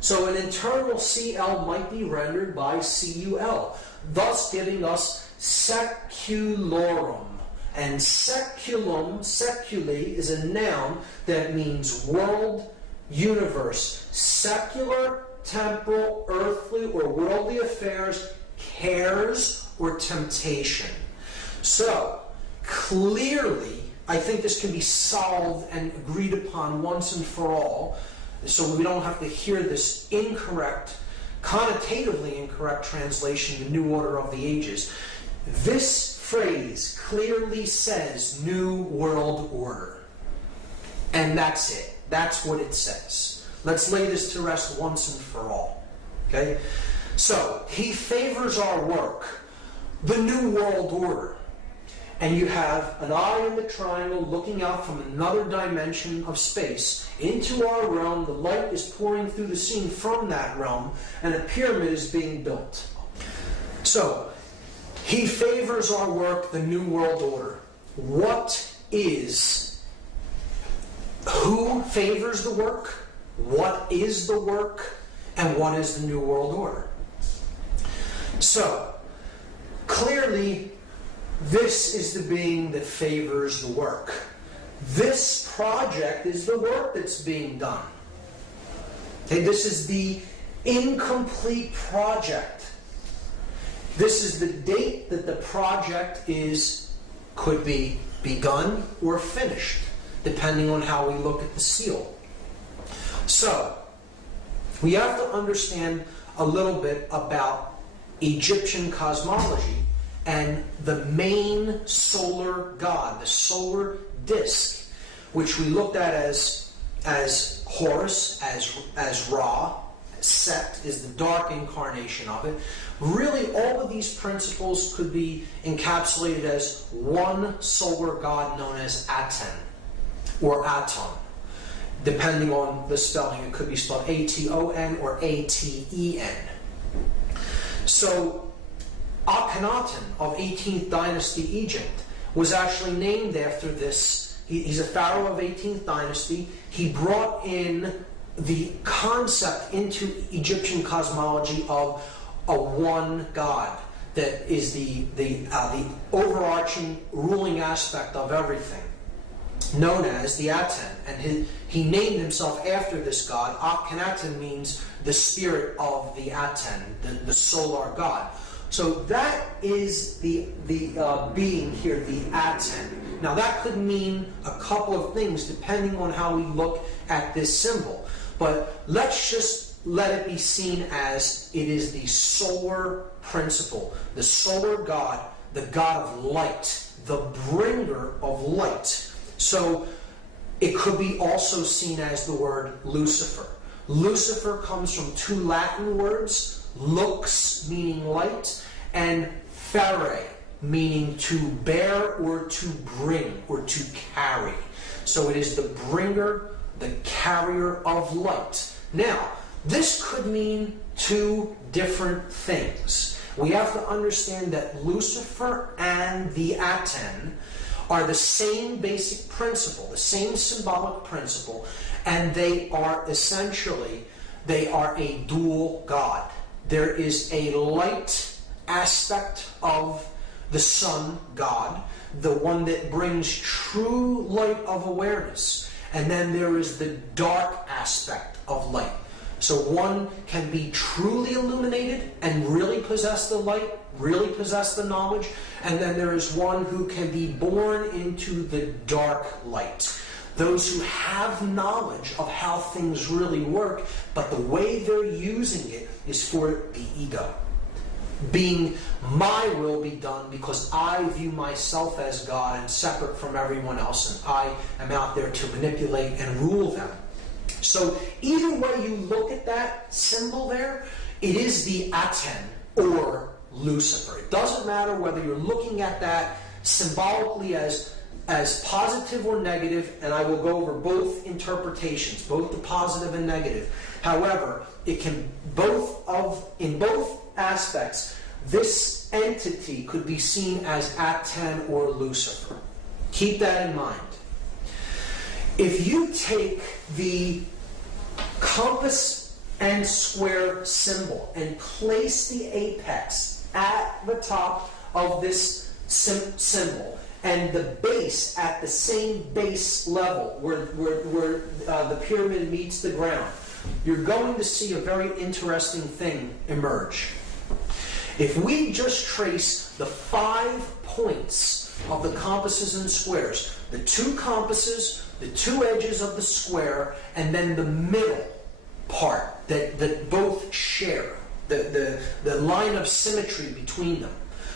So an internal CL might be rendered by CUL, thus giving us seculorum. And seculum, seculi, is a noun that means world, universe, secular, temporal, earthly, or worldly affairs, cares, or temptation. So, clearly, I think this can be solved and agreed upon once and for all, so we don't have to hear this incorrect, connotatively incorrect translation, the new order of the ages. This phrase clearly says New World Order. And that's it. That's what it says. Let's lay this to rest once and for all. Okay? So, he favors our work, the New World Order. And you have an eye in the triangle looking out from another dimension of space into our realm. The light is pouring through the scene from that realm, and a pyramid is being built. So, he favors our work, the New World Order. Who favors the work? What is the work? And what is the New World Order? So, clearly, this is the being that favors the work. This project is the work that's being done. Okay, this is the incomplete project. This is the date that the project could be begun or finished, depending on how we look at the seal. So, we have to understand a little bit about Egyptian cosmology and the main solar god, the solar disk, which we looked at as Horus, as Ra. Set is the dark incarnation of it. Really, all of these principles could be encapsulated as one solar god known as Aten, or Aton. Depending on the spelling, it could be spelled A-T-O-N or A-T-E-N. So, Akhenaten of 18th dynasty Egypt was actually named after this. He's a pharaoh of 18th dynasty. He brought in the concept into Egyptian cosmology of a one God that is the overarching ruling aspect of everything, known as the Aten. And he named himself after this god. Akhenaten means the spirit of the Aten, the solar god. So that is the being here, the Aten. Now that could mean a couple of things depending on how we look at this symbol. But let's just let it be seen as it is the solar principle, the solar God, the God of light, the bringer of light. So it could be also seen as the word Lucifer. Lucifer comes from two Latin words, lux, meaning light, and fere, meaning to bear or to bring or to carry. So it is the bringer, the carrier of light. Now, this could mean two different things. We have to understand that Lucifer and the Aten are the same basic principle, the same symbolic principle, and they are essentially, they are a dual God. There is a light aspect of the sun God, the one that brings true light of awareness, and then there is the dark aspect of light. So one can be truly illuminated and really possess the light, really possess the knowledge, and then there is one who can be born into the dark light. Those who have knowledge of how things really work, but the way they're using it is for the ego. Being my will be done because I view myself as God and separate from everyone else, and I am out there to manipulate and rule them. So either way you look at that symbol there, it is the Aten or Lucifer. It doesn't matter whether you're looking at that symbolically as positive or negative, and I will go over both interpretations, both the positive and negative. However, it can in both aspects, this entity could be seen as Aten or Lucifer. Keep that in mind. If you take the compass and square symbol and place the apex at the top of this symbol and the base at the same base level where the pyramid meets the ground, you're going to see a very interesting thing emerge. If we just trace the 5 points of the compasses and squares, the 2 compasses, the 2 edges of the square, and then the middle part that both share, the line of symmetry between them.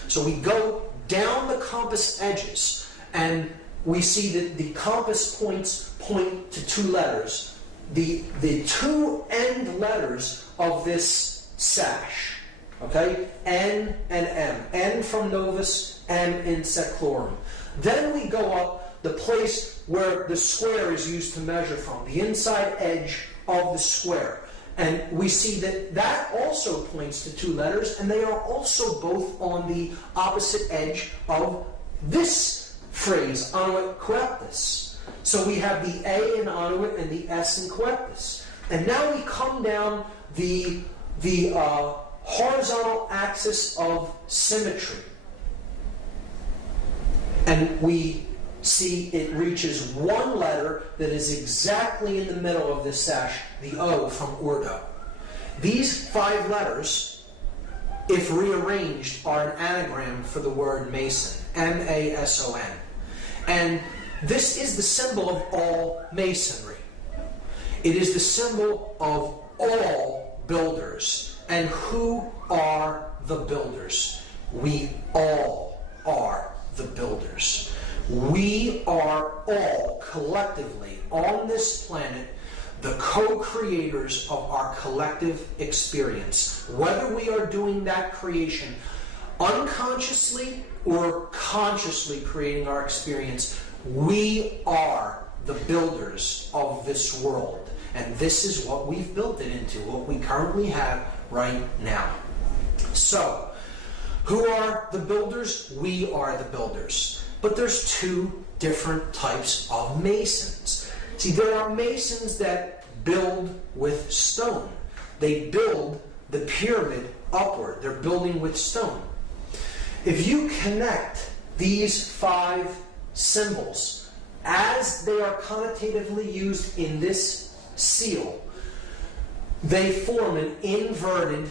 So we go down the compass edges, and we see that the compass points point to 2 letters. The 2 end letters of this sash, okay? N and M. N from Novus, M in Seclorum. Then we go up the place where the square is used to measure from, the inside edge of the square. And we see that also points to 2 letters, and they are also both on the opposite edge of this phrase, Anuit Coeptus. So we have the A in Anuit and the S in Coeptus. And now we come down the horizontal axis of symmetry. And we see it reaches 1 letter that is exactly in the middle of this sash, the O from Urdu. These 5 letters, if rearranged, are an anagram for the word Mason, M-A-S-O-N. And this is the symbol of all Masonry. It is the symbol of all builders. And who are the builders? We all are the builders. We are all collectively on this planet the co-creators of our collective experience. Whether we are doing that creation unconsciously or consciously creating our experience, we are the builders of this world. And this is what we've built it into, what we currently have right now. So, who are the builders? We are the builders. But there's 2 different types of masons. See, there are masons that build with stone. They build the pyramid upward. They're building with stone. If you connect these 5 symbols as they are connotatively used in this seal, they form an inverted,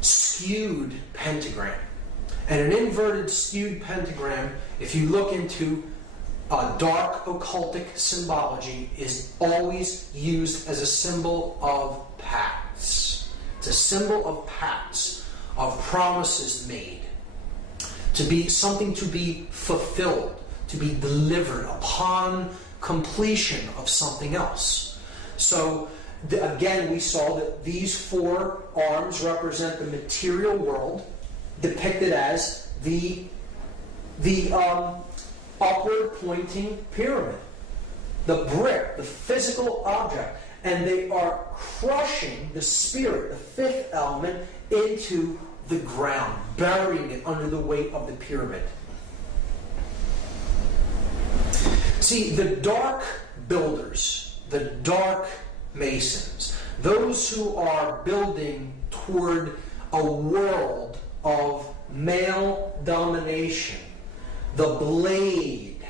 skewed pentagram. And an inverted, skewed pentagram, if you look into dark occultic symbology is always used as a symbol of pacts. It's a symbol of pacts, of promises made, to be something to be fulfilled, to be delivered upon completion of something else. So again, we saw that these four arms represent the material world, depicted as the upward pointing pyramid, the brick, the physical object, and they are crushing the spirit, the fifth element, into the ground, burying it under the weight of the pyramid. See, the dark builders, the dark masons, those who are building toward a world of male domination, the blade.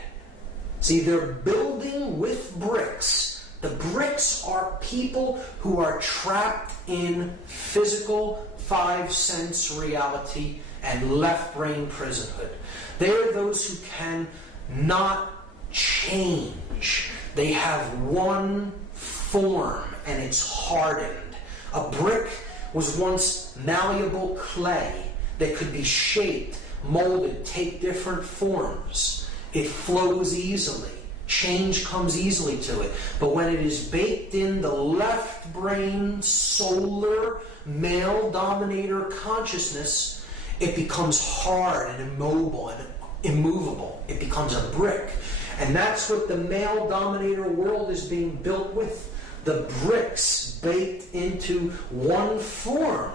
See, they're building with bricks. The bricks are people who are trapped in physical five-sense reality and left-brain prisonhood. They are those who can not change. They have one form, and it's hardened. A brick was once malleable clay that could be shaped, molded, take different forms. It flows easily. Change comes easily to it. But when it is baked in the left brain, solar, male dominator consciousness, it becomes hard and immobile and immovable. It becomes a brick. And that's what the male dominator world is being built with. The bricks baked into one form,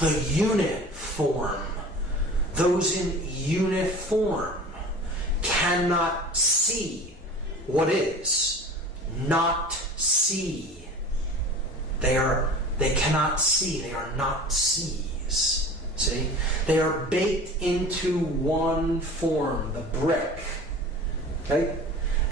the unit form. Those in unit form cannot see what is, not see. They cannot see. They are not sees. See? They are baked into one form, the brick. Okay?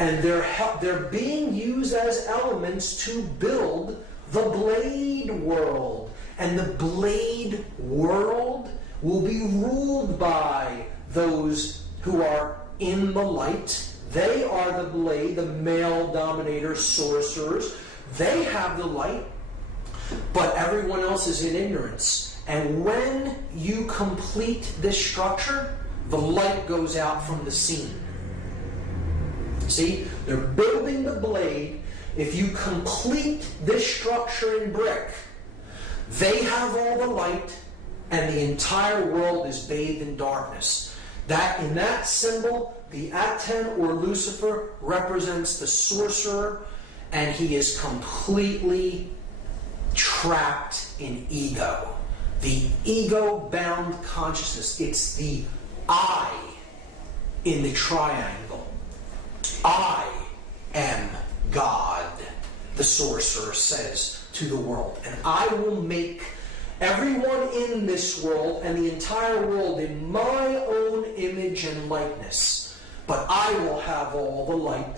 And they're being used as elements to build the blade world. And the blade world will be ruled by those who are in the light. They are the blade, the male dominator sorcerers. They have the light, but everyone else is in ignorance. And when you complete this structure, the light goes out from the scene. See, they're building the blade. If you complete this structure in brick, they have all the light, and the entire world is bathed in darkness. That in that symbol, the Aten or Lucifer represents the sorcerer, and he is completely trapped in ego. The ego-bound consciousness. It's the I in the triangle. I am God, the sorcerer says to the world. And I will make everyone in this world and the entire world in my own image and likeness. But I will have all the light,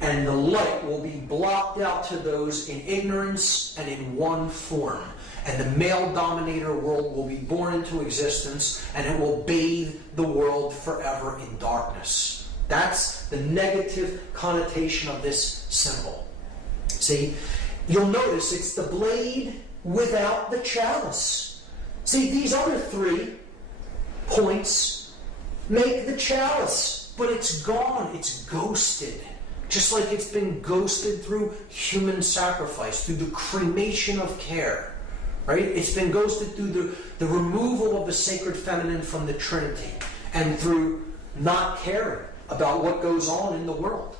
and the light will be blocked out to those in ignorance and in one form. And the male dominator world will be born into existence, and it will bathe the world forever in darkness. That's the negative connotation of this symbol. See, you'll notice it's the blade without the chalice. See, these other 3 points make the chalice, but it's gone. It's ghosted. Just like it's been ghosted through human sacrifice, through the cremation of care. Right? It's been ghosted through the removal of the sacred feminine from the Trinity, and through not caring about what goes on in the world.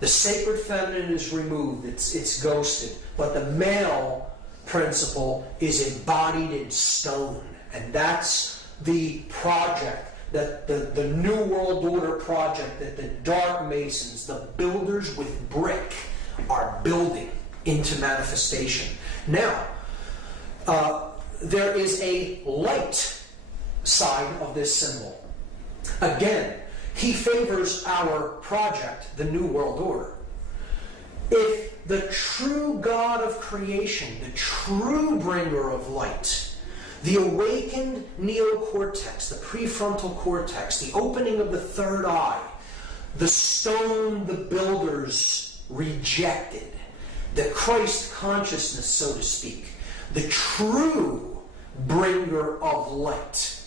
The sacred feminine is removed. It's ghosted. But the male principle is embodied in stone. And that's the project, that the New World Order project that the Dark Masons, the builders with brick, are building into manifestation. Now, there is a light side of this symbol. Again, he favors our project, the New World Order. If the true God of creation, the true bringer of light, the awakened neocortex, the prefrontal cortex, the opening of the third eye, the stone the builders rejected, the Christ consciousness, so to speak, the true bringer of light,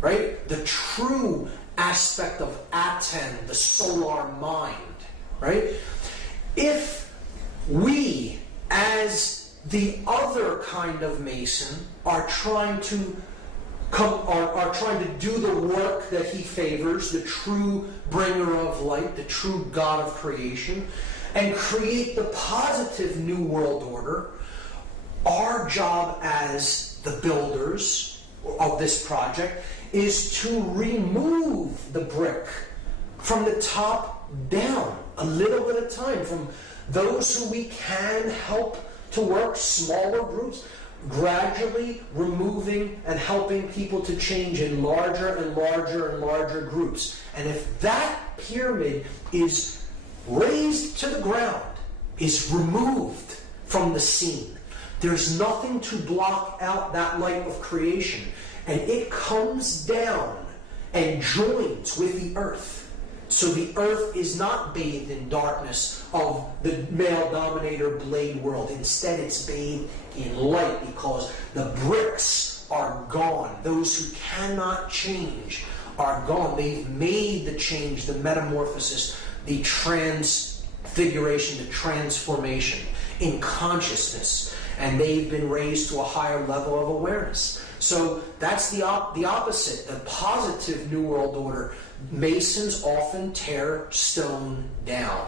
right? The true aspect of Aten, the solar mind, right? If we, as the other kind of Mason, are trying to are trying to do the work that he favors, the true bringer of light, the true God of creation, and create the positive New World Order, our job as the builders of this project is to remove the brick from the top down, a little at a time, from those who we can help to work, smaller groups, gradually removing and helping people to change in larger and larger and larger groups. And if that pyramid is razed to the ground, is removed from the scene, there's nothing to block out that light of creation. And it comes down and joins with the earth. So the earth is not bathed in darkness of the male dominator blade world. Instead, it's bathed in light because the bricks are gone. Those who cannot change are gone. They've made the change, the metamorphosis, the transfiguration, the transformation in consciousness. And they've been raised to a higher level of awareness. So that's the opposite, the positive New World Order. Masons often tear stone down.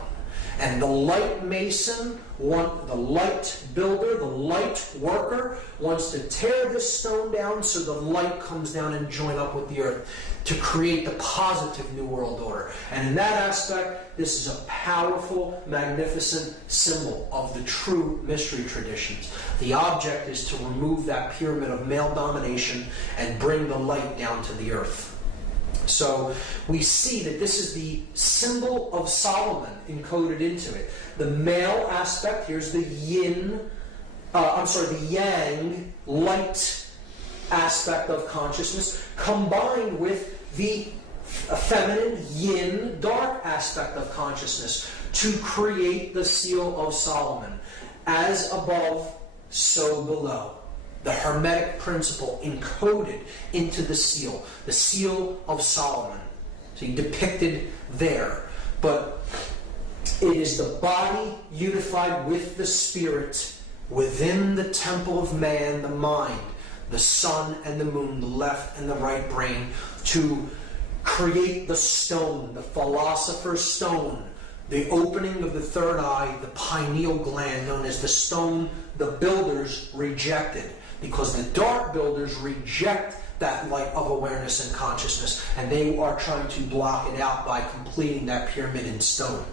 And the light mason, the light builder, the light worker, wants to tear the stone down so the light comes down and join up with the earth to create the positive New World Order. And in that aspect, this is a powerful, magnificent symbol of the true mystery traditions. The object is to remove that pyramid of male domination and bring the light down to the earth. So we see that this is the symbol of Solomon encoded into it. The male aspect, here's the the yang, light aspect of consciousness, combined with the feminine, yin, dark aspect of consciousness to create the seal of Solomon. As above, so below. The Hermetic principle encoded into the seal of Solomon. See, depicted there. But it is the body unified with the spirit within the temple of man, the mind, the sun and the moon, the left and the right brain, to create the stone, the philosopher's stone, the opening of the third eye, the pineal gland, known as the stone the builders rejected. Because the dark builders reject that light of awareness and consciousness, and they are trying to block it out by completing that pyramid in stone.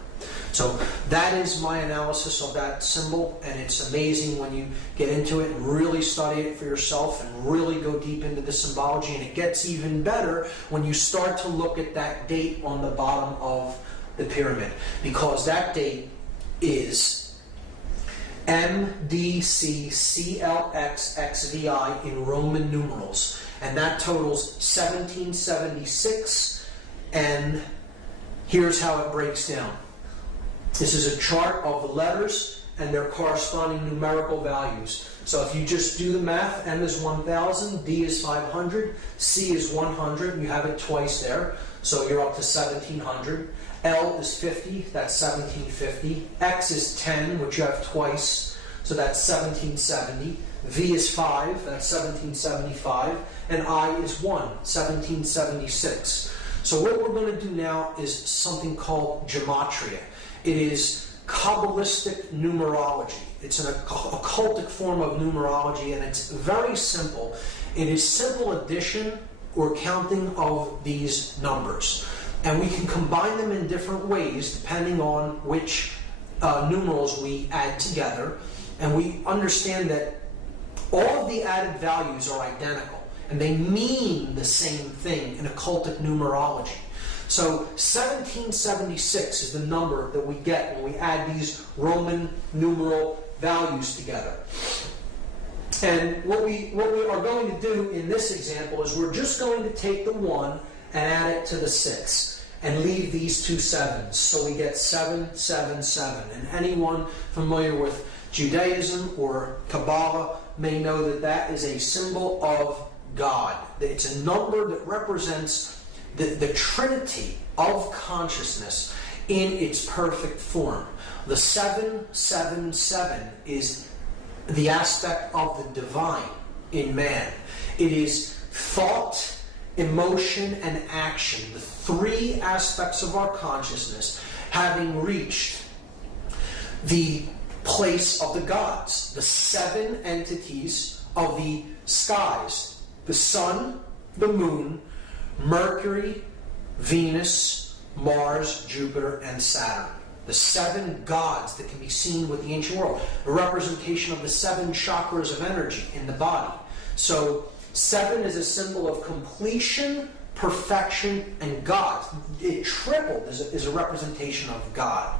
So that is my analysis of that symbol, and it's amazing when you get into it and really study it for yourself and really go deep into the symbology. And it gets even better when you start to look at that date on the bottom of the pyramid, because that date is MDCCLXXVI in Roman numerals, and that totals 1776. And here's how it breaks down. This is a chart of the letters and their corresponding numerical values. So if you just do the math, M is 1000, D is 500, C is 100, you have it twice there, so you're up to 1700. L is 50, that's 1750. X is 10, which you have twice, so that's 1770. V is 5, that's 1775. And I is 1, 1776. So what we're going to do now is something called gematria. It is Kabbalistic numerology. It's an occultic form of numerology, and it's very simple. It is simple addition or counting of these numbers. And we can combine them in different ways depending on which numerals we add together. And we understand that all of the added values are identical, and they mean the same thing in occultic numerology. So 1776 is the number that we get when we add these Roman numeral values together. And what we are going to do in this example is we're just going to take the 1 and add it to the 6. and leave these two sevens. So we get 7, 7, 7. And anyone familiar with Judaism or Kabbalah may know that that is a symbol of God. It's a number that represents the Trinity of consciousness in its perfect form. The 777 is the aspect of the divine in man. It is thought, emotion, and action, the three aspects of our consciousness, having reached the place of the gods, the 7 entities of the skies: the sun, the moon, Mercury, Venus, Mars, Jupiter, and Saturn. The 7 gods that can be seen with the ancient world. A representation of the 7 chakras of energy in the body. So 7 is a symbol of completion, perfection, and God. It tripled is a representation of God.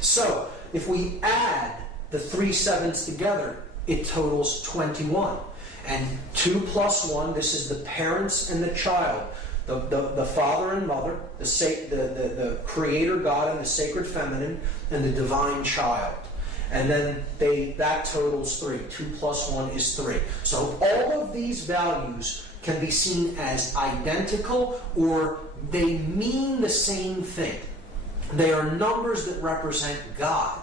So if we add the 3 sevens together, it totals 21. And 2 plus 1, this is the parents and the child. The father and mother, the creator God and the sacred feminine, and the divine child. And then that totals 3. 2 plus 1 is 3. So all of these values can be seen as identical, or they mean the same thing. They are numbers that represent God,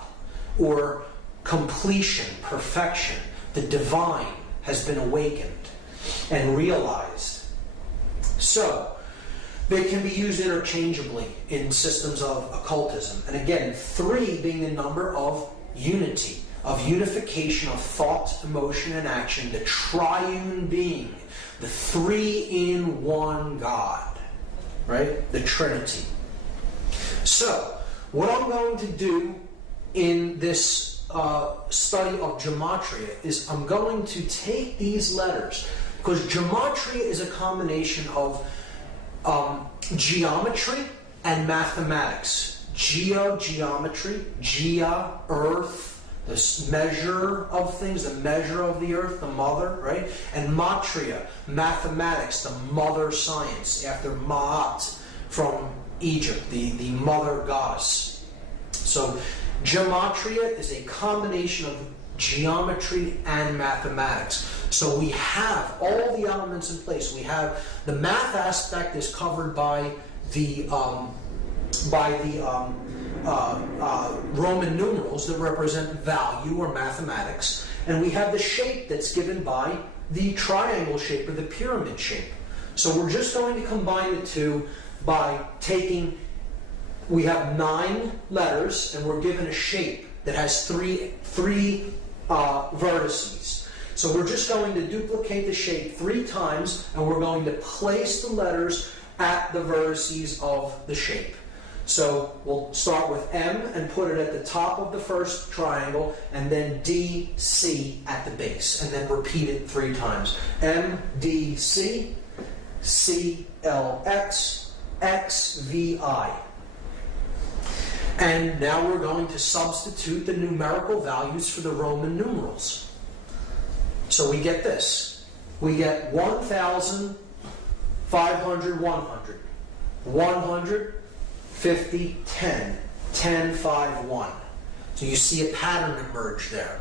or completion, perfection. The divine has been awakened and realized. So, they can be used interchangeably in systems of occultism. And again, 3 being the number of unity, of unification of thought, emotion, and action, the triune being, the 3-in-1 God, right? The Trinity. So, what I'm going to do in this study of gematria is I'm going to take these letters, because gematria is a combination of geometry and mathematics. Geometry, earth, the measure of things, the measure of the earth, the mother, right? And matria, mathematics, the mother science, after Ma'at from Egypt, the mother goddess. So gematria is a combination of geometry and mathematics. So we have all the elements in place. We have the math aspect is covered by the Roman numerals that represent value or mathematics, and we have the shape that's given by the triangle shape or the pyramid shape. So we're just going to combine the two by taking. We have 9 letters, and we're given a shape that has three vertices. So we're just going to duplicate the shape 3 times, and we're going to place the letters at the vertices of the shape. So we'll start with M and put it at the top of the first triangle, and then D, C at the base, and then repeat it 3 times. M, D, C, C, L, X, X, V, I. And now we're going to substitute the numerical values for the Roman numerals. So we get this. We get 1,000, 500, 100. 100, 50, 10. 10, 5, 1. So you see a pattern emerge there.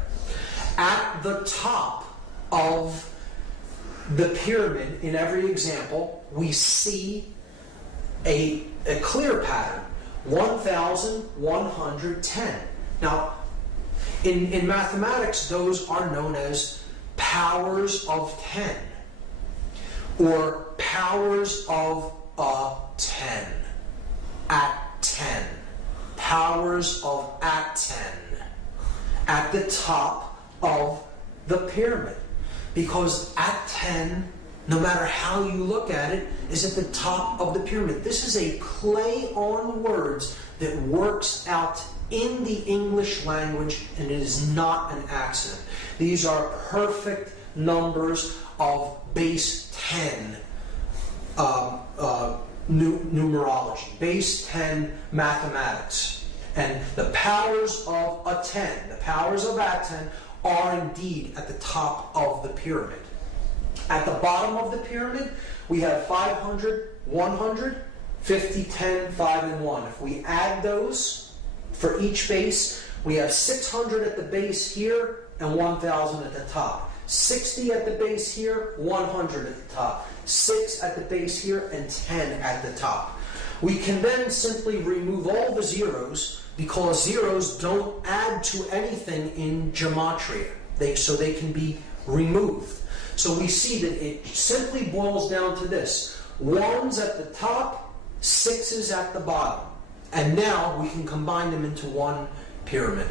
At the top of the pyramid, in every example, we see a clear pattern. 1,110. Now, in mathematics, those are known as powers of 10, or powers of 10, at 10, powers of at 10, at the top of the pyramid. Because at 10, no matter how you look at it, is at the top of the pyramid. This is a play on words that works out in the English language, and it is not an accident. These are perfect numbers of base 10 numerology, base 10 mathematics. And the powers of a 10, the powers of at 10, are indeed at the top of the pyramid. At the bottom of the pyramid, we have 500, 100, 50, 10, 5, and 1. If we add those for each base, we have 600 at the base here and 1,000 at the top. 60 at the base here, 100 at the top. 6 at the base here, and 10 at the top. We can then simply remove all the zeros because zeros don't add to anything in gematria. So they can be removed. So we see that it simply boils down to this. 1's at the top, 6's at the bottom. And now we can combine them into one pyramid.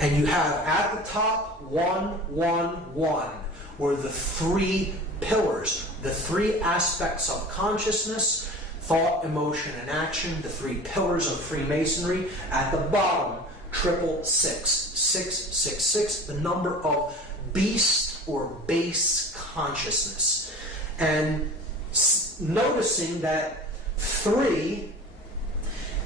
And you have at the top 1, 1, 1, where the three pillars, the three aspects of consciousness, thought, emotion, and action, the three pillars of Freemasonry. At the bottom, 666, 666, the number of beast or base consciousness. And noticing that 3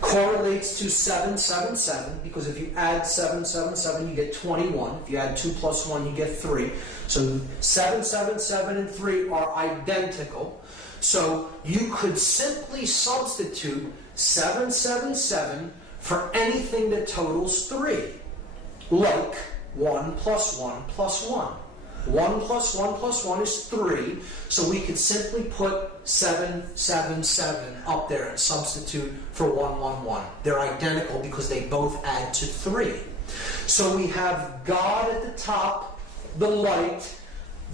correlates to 777, because if you add 777, you get 21. If you add 2 plus 1, you get 3. So 777 and 3 are identical. So you could simply substitute 777 for anything that totals 3, like 1 plus 1 plus 1. 1 plus 1 plus 1 is 3, so we could simply put 777 up there and substitute for 111. They're identical because they both add to 3. So we have God at the top, the light,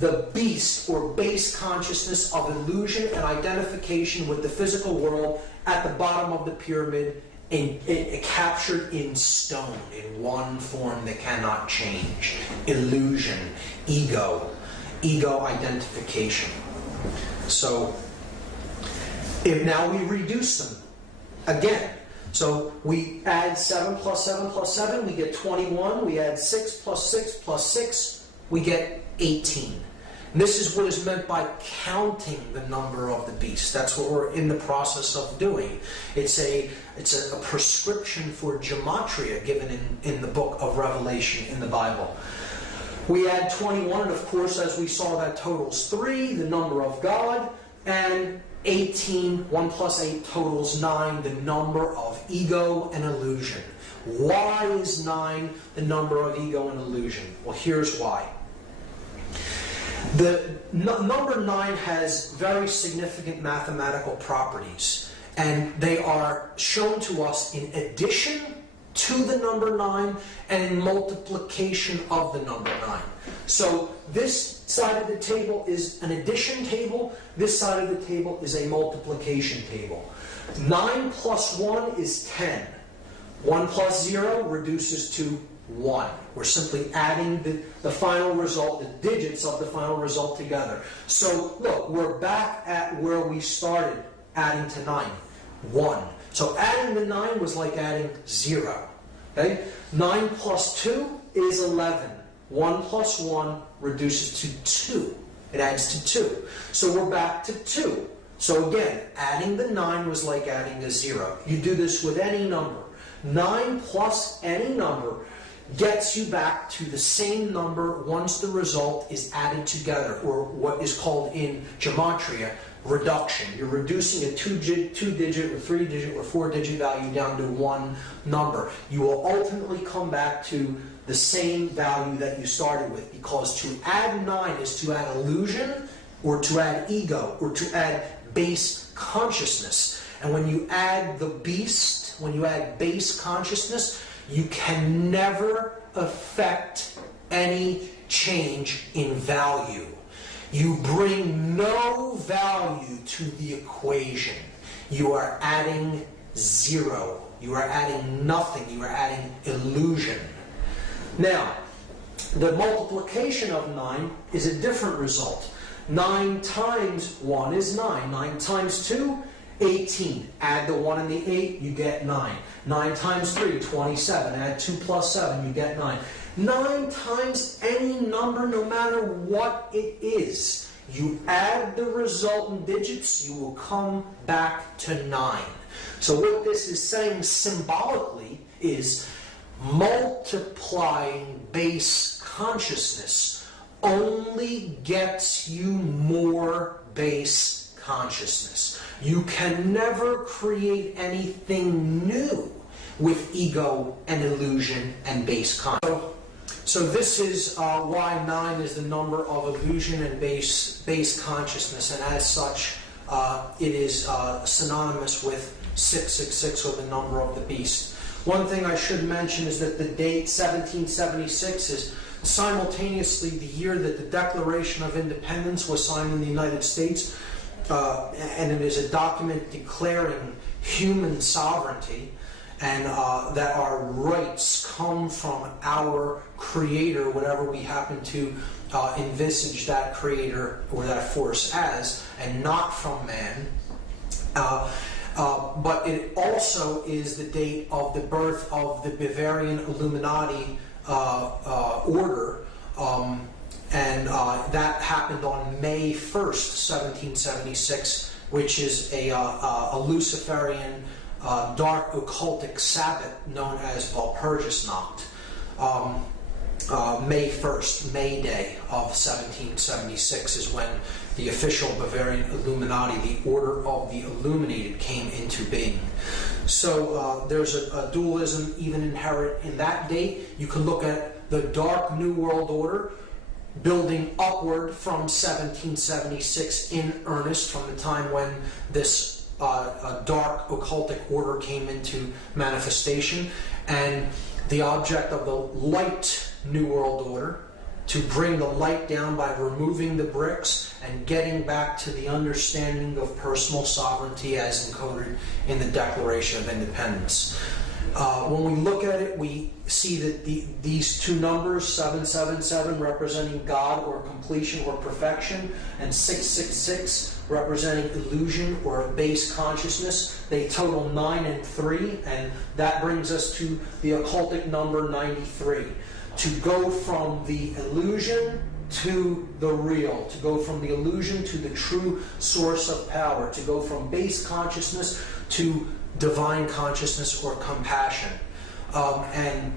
the beast or base consciousness of illusion and identification with the physical world at the bottom of the pyramid, captured in stone, in one form that cannot change. Illusion, ego identification. So, if now we reduce them again. So we add 7 plus 7 plus 7, we get 21. We add 6 plus 6 plus 6, we get 18. And this is what is meant by counting the number of the beast. That's what we're in the process of doing. It's a prescription for gematria given in the book of Revelation in the Bible. We add 21, and of course, as we saw, that totals 3, the number of God, and 18, 1 plus 8 totals 9, the number of ego and illusion. Why is 9 the number of ego and illusion? Well, here's why. The number 9 has very significant mathematical properties, and they are shown to us in addition to the number 9 and in multiplication of the number 9. So this side of the table is an addition table, this side of the table is a multiplication table. 9 plus 1 is 10. 1 plus 0 reduces to 1. We're simply adding the final result, the digits of the final result together. So look, we're back at where we started adding to 9. 1. So adding the 9 was like adding 0. Okay? 9 plus 2 is 11. 1 plus 1 reduces to 2. It adds to 2. So we're back to 2. So again, adding the 9 was like adding a 0. You do this with any number. 9 plus any number gets you back to the same number once the result is added together, or what is called in gematria reduction. You're reducing a 2-digit or 3-digit or 4-digit value down to one number. You will ultimately come back to the same value that you started with, because to add 9 is to add illusion, or to add ego, or to add base consciousness. And when you add the beast, when you add base consciousness, you can never affect any change in value. You bring no value to the equation. You are adding 0. You are adding nothing. You are adding illusion. Now, the multiplication of 9 is a different result. 9 times 1 is 9. 9 times 2, 18. Add the 1 and the 8, you get 9. 9 times 3, 27. Add 2 plus 7, you get 9. 9 times any number, no matter what it is. You add the resultant digits, you will come back to 9. So what this is saying symbolically is multiplying base consciousness only gets you more base consciousness. You can never create anything new with ego and illusion and base consciousness. So this is why 9 is the number of illusion and base consciousness, and as such, it is synonymous with 666, or the number of the beast. One thing I should mention is that the date 1776 is simultaneously the year that the Declaration of Independence was signed in the United States, and it is a document declaring human sovereignty, and that our rights come from our Creator, whatever we happen to envisage that Creator or that force as, and not from man. But it also is the date of the birth of the Bavarian Illuminati order, and that happened on May 1st, 1776, which is a Luciferian dark occultic Sabbath known as Walpurgisnacht. May 1st, May Day of 1776 is when the official Bavarian Illuminati, the Order of the Illuminated, came into being. So there's a dualism even inherent in that date. You can look at the Dark New World Order building upward from 1776 in earnest, from the time when this dark occultic order came into manifestation, and the object of the light New World Order to bring the light down by removing the bricks and getting back to the understanding of personal sovereignty as encoded in the Declaration of Independence. When we look at it, we see that these two numbers, 777 representing God or completion or perfection, and 666 representing illusion or base consciousness, they total 9 and 3, and that brings us to the occultic number 93. To go from the illusion to the real, to go from the illusion to the true source of power, to go from base consciousness to divine consciousness or compassion. And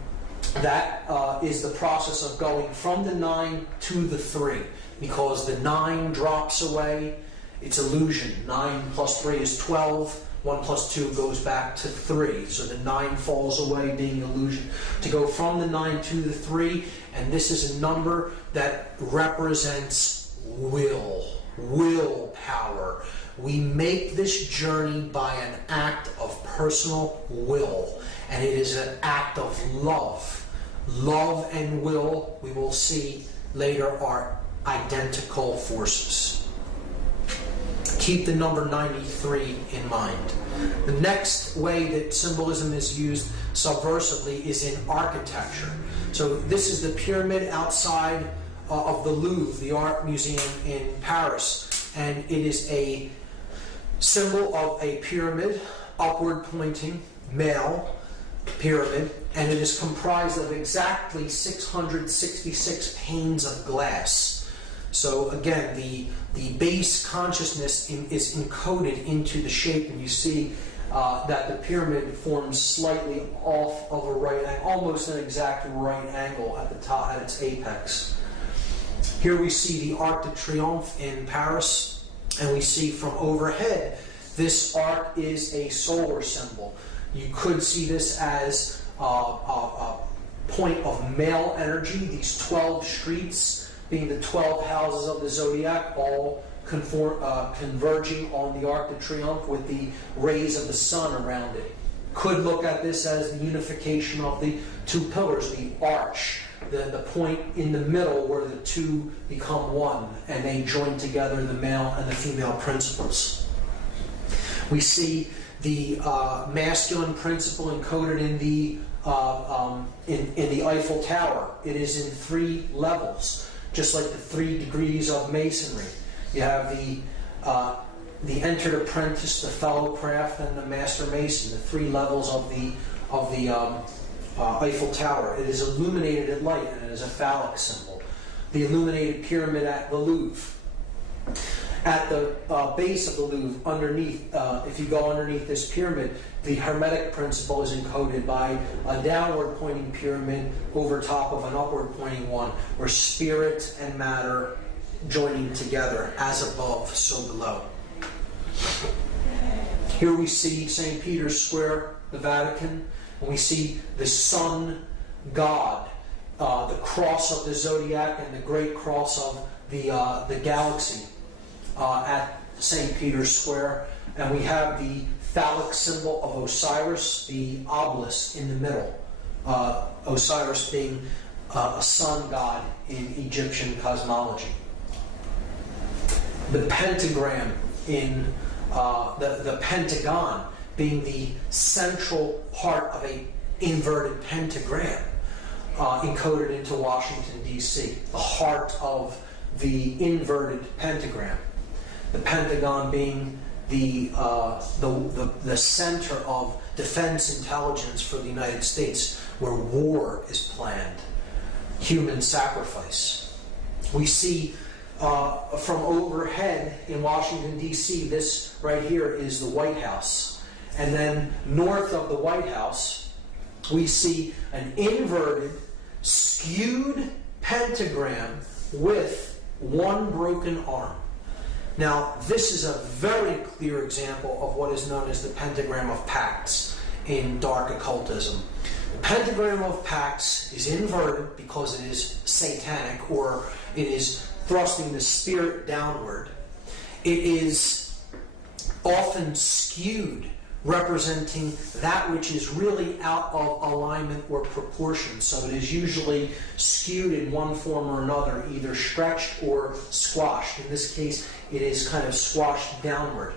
that is the process of going from the 9 to the 3, because the 9 drops away, it's illusion. 9 plus 3 is 12. 1 plus 2 goes back to 3. So the 9 falls away, being illusion. To go from the 9 to the 3, and this is a number that represents willpower. We make this journey by an act of personal will, and it is an act of love. Love and will, we will see later, are identical forces. Keep the number 93 in mind. The next way that symbolism is used subversively is in architecture. So this is the pyramid outside of the Louvre, the art museum in Paris, and it is a symbol of a pyramid, upward pointing, male pyramid, and it is comprised of exactly 666 panes of glass. So again, the base consciousness is encoded into the shape, and you see that the pyramid forms slightly off of a right angle, almost an exact right angle at the top, at its apex. Here we see the Arc de Triomphe in Paris, and we see from overhead, this arc is a solar symbol. You could see this as a point of male energy, these 12 streets being the 12 houses of the zodiac, all converging on the Arc de Triomphe with the rays of the sun around it. Could look at this as the unification of the two pillars, the arch, the point in the middle where the two become one, and they join together the male and the female principles. We see the masculine principle encoded in the Eiffel Tower. It is in 3 levels, just like the 3 degrees of masonry. You have the entered apprentice, the fellow craft, and the master mason, the 3 levels of the Eiffel Tower. It is illuminated at light, and it is a phallic symbol. The illuminated pyramid at the Louvre. At the base of the Louvre, underneath, if you go underneath this pyramid, the Hermetic principle is encoded by a downward pointing pyramid over top of an upward pointing one, where spirit and matter joining together, as above, so below. Here we see St. Peter's Square, the Vatican, and we see the sun god, the cross of the zodiac and the great cross of the galaxy at St. Peter's Square. And we have the phallic symbol of Osiris, the obelisk in the middle. Osiris being a sun god in Egyptian cosmology. The pentagram in the pentagon being the central part of a inverted pentagram encoded into Washington, D.C., the heart of the inverted pentagram. The Pentagon being the center of defense intelligence for the United States, where war is planned, human sacrifice. We see from overhead in Washington, D.C., this right here is the White House. And then north of the White House, we see an inverted, skewed pentagram with one broken arm. Now, this is a very clear example of what is known as the pentagram of Pax in dark occultism. The pentagram of Pax is inverted because it is satanic, or it is thrusting the spirit downward. It is often skewed, representing that which is really out of alignment or proportion. So it is usually skewed in one form or another, either stretched or squashed. In this case, it is kind of squashed downward.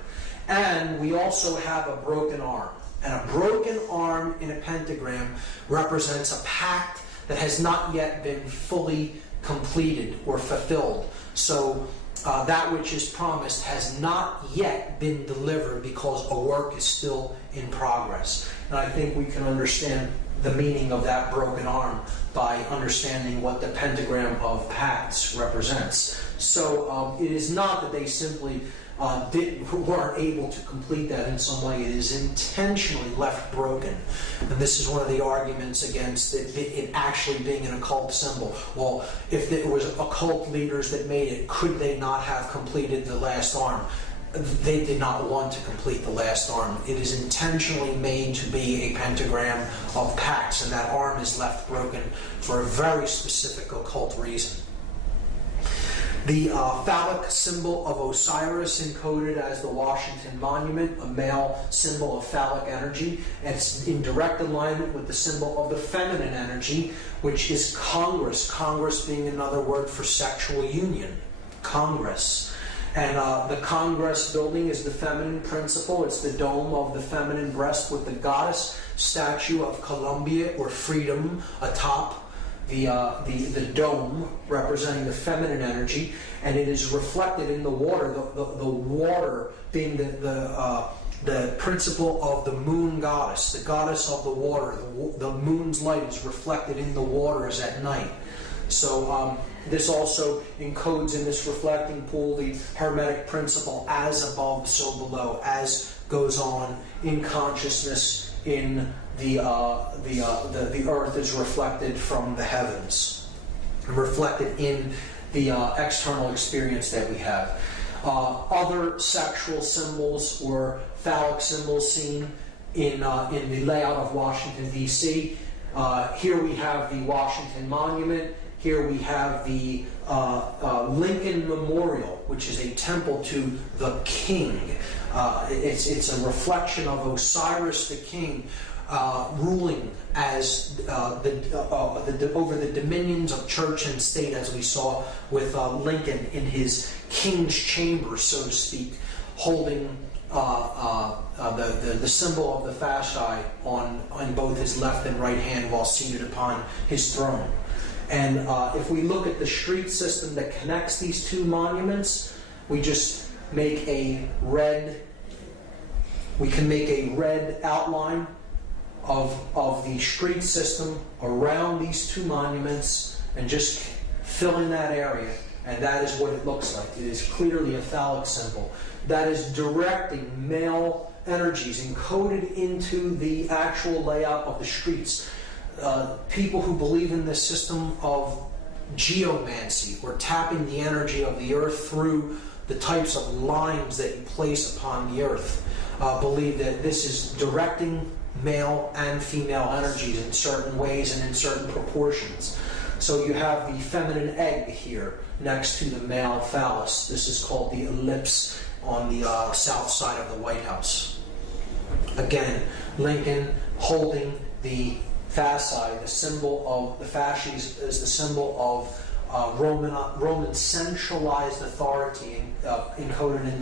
And we also have a broken arm. And a broken arm in a pentagram represents a pact that has not yet been fully completed or fulfilled. So that which is promised has not yet been delivered because a work is still in progress. And I think we can understand the meaning of that broken arm by understanding what the pentagram of Pax represents. So it is not that they simply weren't able to complete that in some way. It is intentionally left broken. And this is one of the arguments against it actually being an occult symbol. Well, if there was occult leaders that made it, could they not have completed the last arm? They did not want to complete the last arm. It is intentionally made to be a pentagram of Pax, and that arm is left broken for a very specific occult reason. The phallic symbol of Osiris, encoded as the Washington Monument, a male symbol of phallic energy. And it's in direct alignment with the symbol of the feminine energy, which is Congress. Congress being another word for sexual union. Congress. And the Congress building is the feminine principle. It's the dome of the feminine breast with the goddess statue of Columbia, or freedom, atop the dome, representing the feminine energy, and it is reflected in the water. The water being the principle of the moon goddess, the goddess of the water. The moon's light is reflected in the waters at night. So this also encodes in this reflecting pool the Hermetic principle, as above, so below, as goes on in consciousness in the earth is reflected from the heavens, reflected in the external experience that we have. Other sexual symbols or phallic symbols seen in the layout of Washington, D.C. Here we have the Washington Monument. Here we have the Lincoln Memorial, which is a temple to the king. It's a reflection of Osiris the king, ruling as over the dominions of church and state, as we saw with Lincoln in his king's chamber, so to speak, holding the symbol of the fasci on both his left and right hand while seated upon his throne. And if we look at the street system that connects these two monuments, we just make a red. We can make a red outline of the street system around these two monuments and just fill in that area, and that is what it looks like. It is clearly a phallic symbol that is directing male energies encoded into the actual layout of the streets. People who believe in this system of geomancy, or tapping the energy of the earth through the types of lines that you place upon the earth, believe that this is directing male and female energies in certain ways and in certain proportions. So you have the feminine egg here next to the male phallus. This is called the ellipse on the south side of the White House. Again, Lincoln holding the fasci, the symbol of the fasces is the symbol of Roman centralized authority, encoded in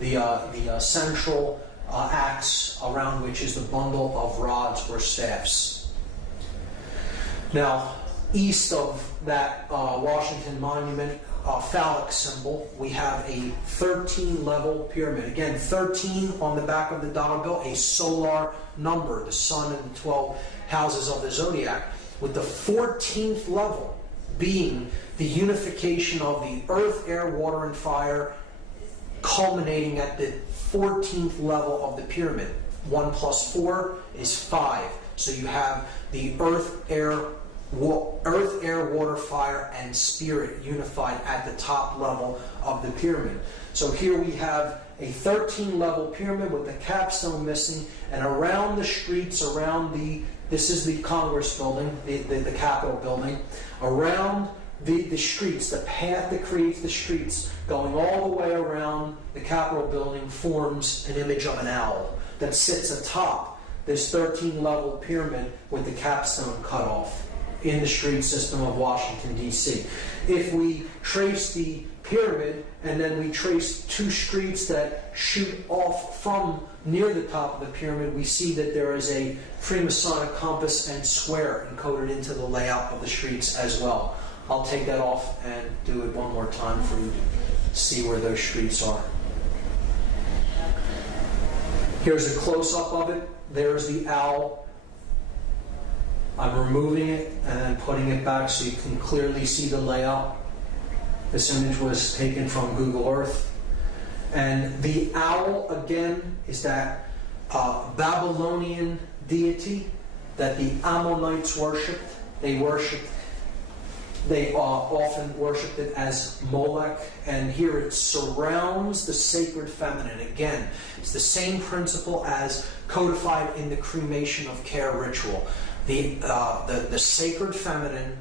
the central axe around which is the bundle of rods or staffs. Now, east of that Washington Monument phallic symbol, we have a 13-level pyramid. Again, 13 on the back of the dollar bill, a solar number, the sun and the 12 houses of the zodiac, with the 14th level being the unification of the earth, air, water, and fire, culminating at the 14th level of the pyramid. 1 plus 4 is 5. So you have the earth, air, water, fire, and spirit unified at the top level of the pyramid. So here we have a 13-level pyramid with the capstone missing, and around the streets, this is the Congress building, the Capitol building, around the streets, the path that creates the streets, going all the way around the Capitol building, forms an image of an owl that sits atop this 13-level pyramid with the capstone cut off in the street system of Washington, D.C. If we trace the pyramid and then we trace two streets that shoot off from near the top of the pyramid, we see that there is a Freemasonic compass and square encoded into the layout of the streets as well. I'll take that off and do it one more time for you to see where those streets are. Here's a close-up of it. There's the owl. I'm removing it and then putting it back so you can clearly see the layout. This image was taken from Google Earth. And the owl, again, is that Babylonian deity that the Ammonites worshipped. They often worshipped it as Molech, and here it surrounds the sacred feminine. Again, it's the same principle as codified in the cremation of care ritual. The sacred feminine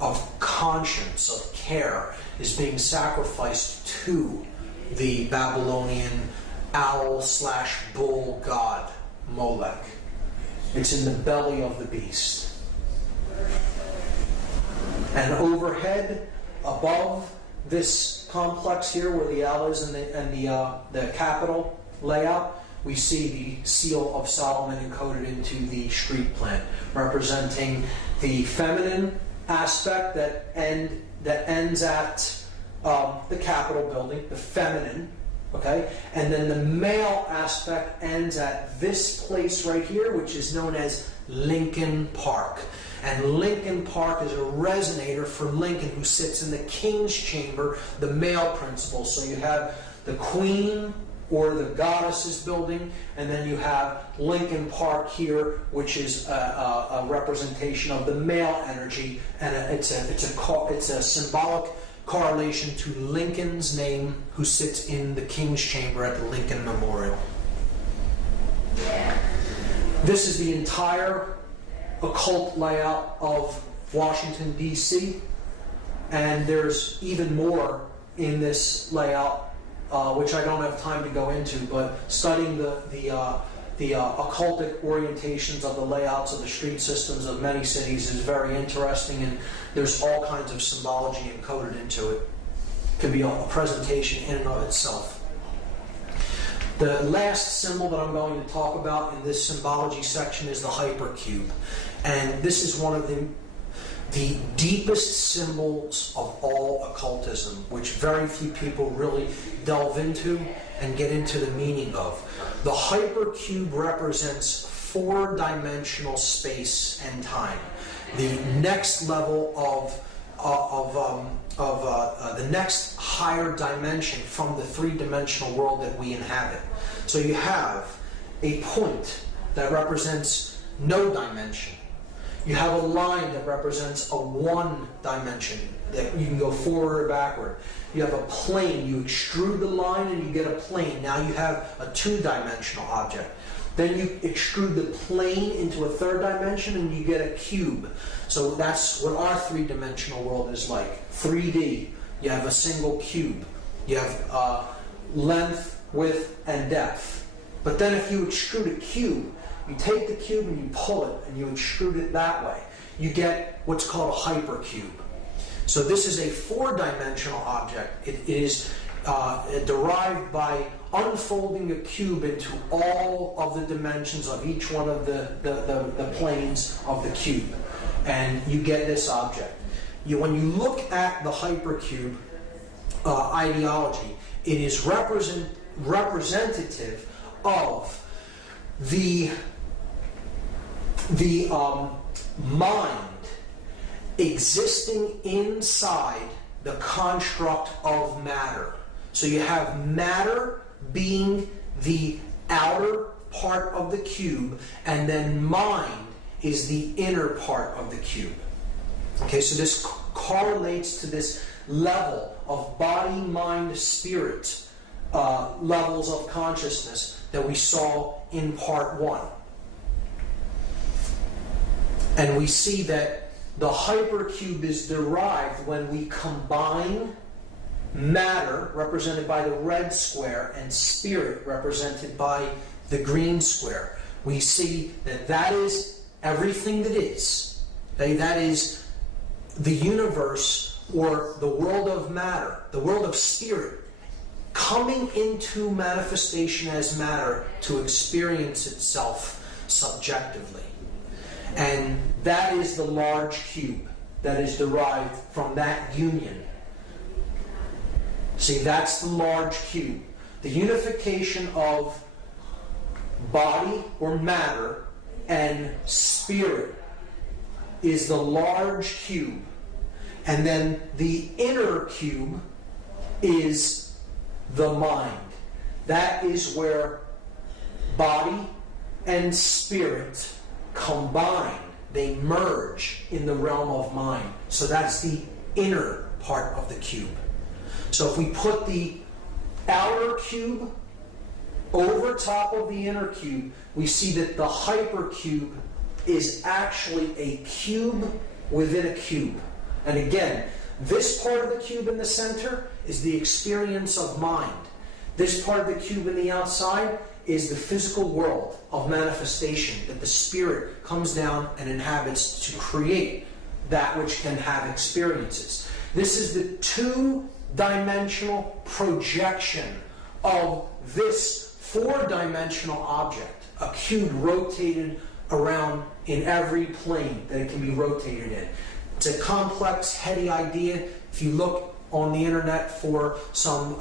of conscience, of care, is being sacrificed to the Babylonian owl/bull god, Molech. It's in the belly of the beast. And overhead, above this complex here, where the owl is and the Capitol layout, we see the seal of Solomon encoded into the street plan, representing the feminine aspect that ends at the Capitol building, the feminine, okay, and then the male aspect ends at this place right here, which is known as Lincoln Park. And Lincoln Park is a resonator for Lincoln, who sits in the King's Chamber, the male principle. So you have the Queen or the Goddess's building, and then you have Lincoln Park here, which is a representation of the male energy, and it's a symbolic correlation to Lincoln's name, who sits in the King's Chamber at the Lincoln Memorial. This is the entire occult layout of Washington, D.C., and there's even more in this layout, which I don't have time to go into, but studying the occultic orientations of the layouts of the street systems of many cities is very interesting, and there's all kinds of symbology encoded into it. It can be a presentation in and of itself. The last symbol that I'm going to talk about in this symbology section is the hypercube. And this is one of the deepest symbols of all occultism, which very few people really delve into and get into the meaning of. The hypercube represents four-dimensional space and time. The next level the next higher dimension from the three-dimensional world that we inhabit. So you have a point that represents no dimension. You have a line that represents a one dimension, that you can go forward or backward. You have a plane. You extrude the line and you get a plane. Now you have a two-dimensional object. Then you extrude the plane into a third dimension and you get a cube. So that's what our three-dimensional world is like. 3D. You have a single cube. You have length, width, and depth. But then if you extrude a cube, you take the cube and you pull it and you extrude it that way. You get what's called a hypercube. So this is a four-dimensional object. It is derived by unfolding a cube into all of the dimensions of each one of the planes of the cube. And you get this object. When you look at the hypercube ideology, it is representative of the mind existing inside the construct of matter. So you have matter being the outer part of the cube, and then mind is the inner part of the cube. Okay, so this correlates to this level of body, mind, spirit levels of consciousness that we saw in part 1. And we see that the hypercube is derived when we combine matter, represented by the red square, and spirit, represented by the green square. We see that that is everything that is. That is the universe, or the world of matter, the world of spirit, coming into manifestation as matter to experience itself subjectively. And that is the large cube that is derived from that union. See, that's the large cube. The unification of body or matter and spirit is the large cube. And then the inner cube is the mind. That is where body and spirit combine. They merge in the realm of mind. So that's the inner part of the cube. So if we put the outer cube over top of the inner cube, we see that the hypercube is actually a cube within a cube. And again, this part of the cube in the center is the experience of mind. This part of the cube in the outside is the physical world of manifestation that the spirit comes down and inhabits to create that which can have experiences. This is the two-dimensional projection of this four-dimensional object, a cube rotated around in every plane that it can be rotated in. It's a complex, heady idea. If you look on the internet for some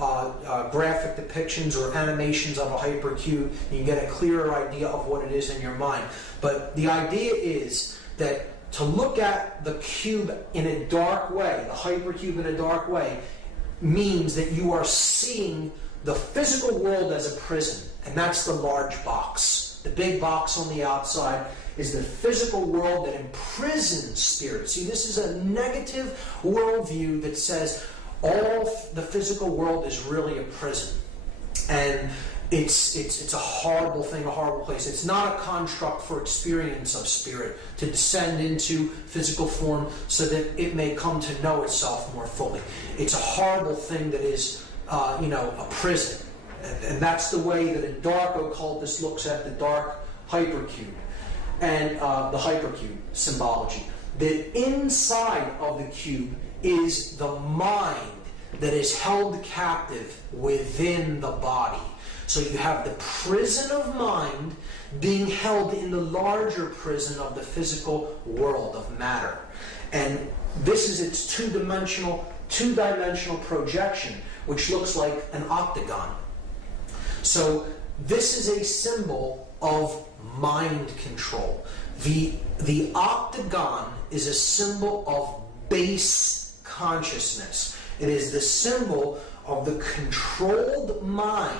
graphic depictions or animations of a hypercube, you can get a clearer idea of what it is in your mind. But the idea is that to look at the cube in a dark way, the hypercube in a dark way, means that you are seeing the physical world as a prison. And that's the large box. The big box on the outside is the physical world that imprisons spirit. See, this is a negative worldview that says all the physical world is really a prison. And it's a horrible thing, a horrible place. It's not a construct for experience of spirit to descend into physical form so that it may come to know itself more fully. It's a horrible thing that is, a prison. And that's the way that a dark occultist looks at the dark hypercube and the hypercube symbology. The inside of the cube is the mind that is held captive within the body. So you have the prison of mind being held in the larger prison of the physical world of matter. And this is its two-dimensional projection, which looks like an octagon. So this is a symbol of mind control. The octagon is a symbol of base consciousness. It is the symbol of the controlled mind,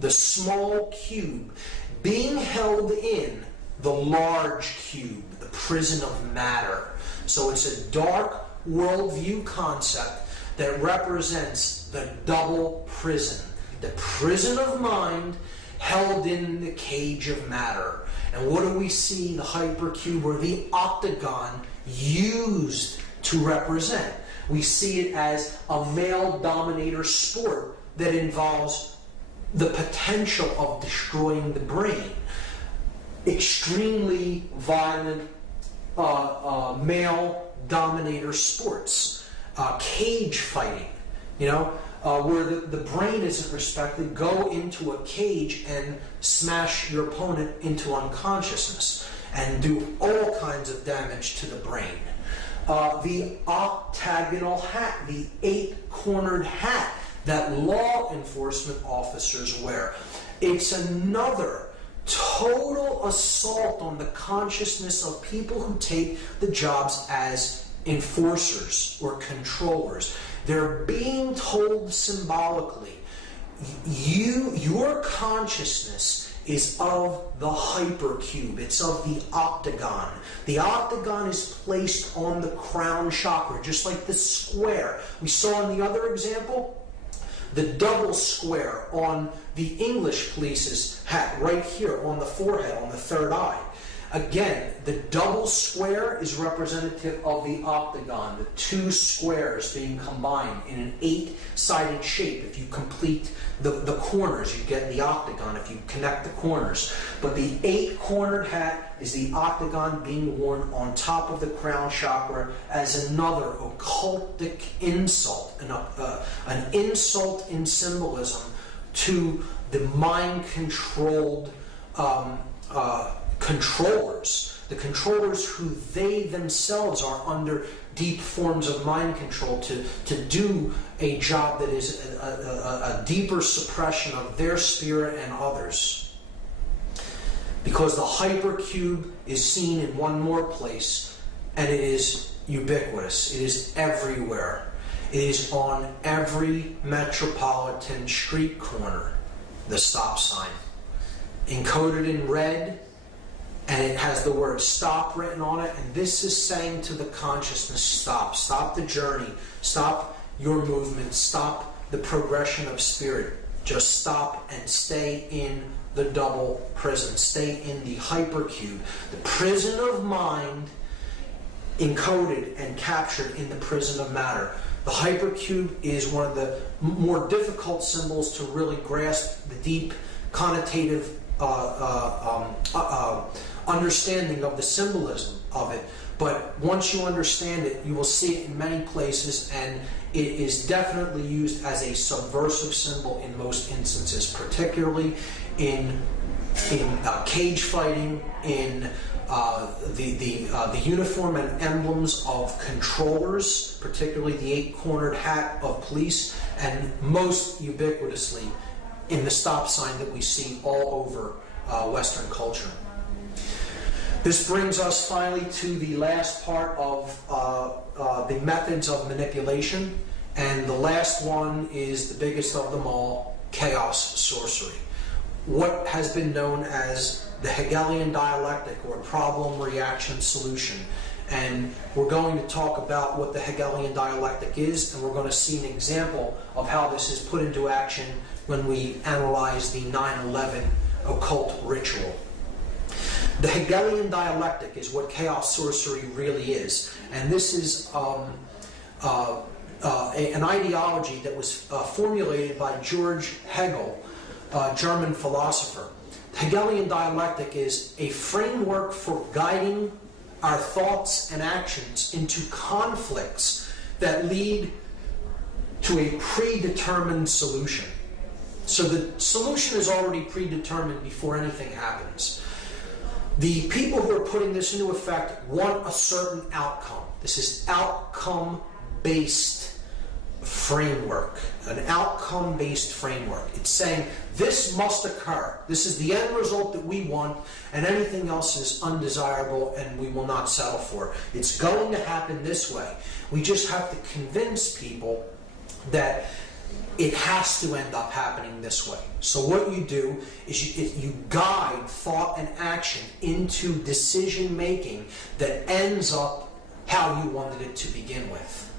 the small cube, being held in the large cube, the prison of matter. So it's a dark worldview concept that represents the double prison. The prison of mind held in the cage of matter. And what do we see the hypercube or the octagon used to represent? We see it as a male dominator sport that involves the potential of destroying the brain. Extremely violent male dominator sports. Cage fighting, where the brain isn't respected. Go into a cage and smash your opponent into unconsciousness and do all kinds of damage to the brain. The octagonal hat, the 8-cornered hat that law enforcement officers wear. It's another total assault on the consciousness of people who take the jobs as enforcers or controllers. They're being told symbolically, your consciousness is of the hypercube. It's of the octagon. The octagon is placed on the crown chakra, just like the square. We saw in the other example, the double square on the English police's hat, right here on the forehead, on the third eye. Again, the double square is representative of the octagon, the two squares being combined in an 8-sided shape. If you complete the corners, you get the octagon if you connect the corners. But the 8-cornered hat is the octagon being worn on top of the crown chakra as another occultic insult, an insult in symbolism to the mind-controlled controllers, the controllers who they themselves are under deep forms of mind control to do a job that is a deeper suppression of their spirit and others. Because the hypercube is seen in one more place, and it is ubiquitous. It is everywhere. It is on every metropolitan street corner, the stop sign. Encoded in red, and it has the word stop written on it, and this is saying to the consciousness, stop. Stop the journey. Stop your movement. Stop the progression of spirit. Just stop and stay in the double prison. Stay in the hypercube. The prison of mind encoded and captured in the prison of matter. The hypercube is one of the more difficult symbols to really grasp the deep connotative understanding of the symbolism of it. But once you understand it, you will see it in many places, and it is definitely used as a subversive symbol in most instances, particularly in cage fighting, in the uniform and emblems of controllers, particularly the 8-cornered hat of police, and most ubiquitously in the stop sign that we see all over Western culture. This brings us finally to the last part of the methods of manipulation, and the last one is the biggest of them all, chaos sorcery. What has been known as the Hegelian dialectic, or problem, reaction, solution. And we're going to talk about what the Hegelian dialectic is, and we're going to see an example of how this is put into action when we analyze the 9/11 occult ritual. The Hegelian dialectic is what chaos sorcery really is, and this is an ideology that was formulated by George Hegel, a German philosopher. The Hegelian dialectic is a framework for guiding our thoughts and actions into conflicts that lead to a predetermined solution. So the solution is already predetermined before anything happens. The people who are putting this into effect want a certain outcome. This is outcome-based framework, an outcome-based framework. It's saying this must occur. This is the end result that we want, and anything else is undesirable and we will not settle for. It's going to happen this way. We just have to convince people that it has to end up happening this way. So what you do is you guide thought and action into decision making that ends up how you wanted it to begin with.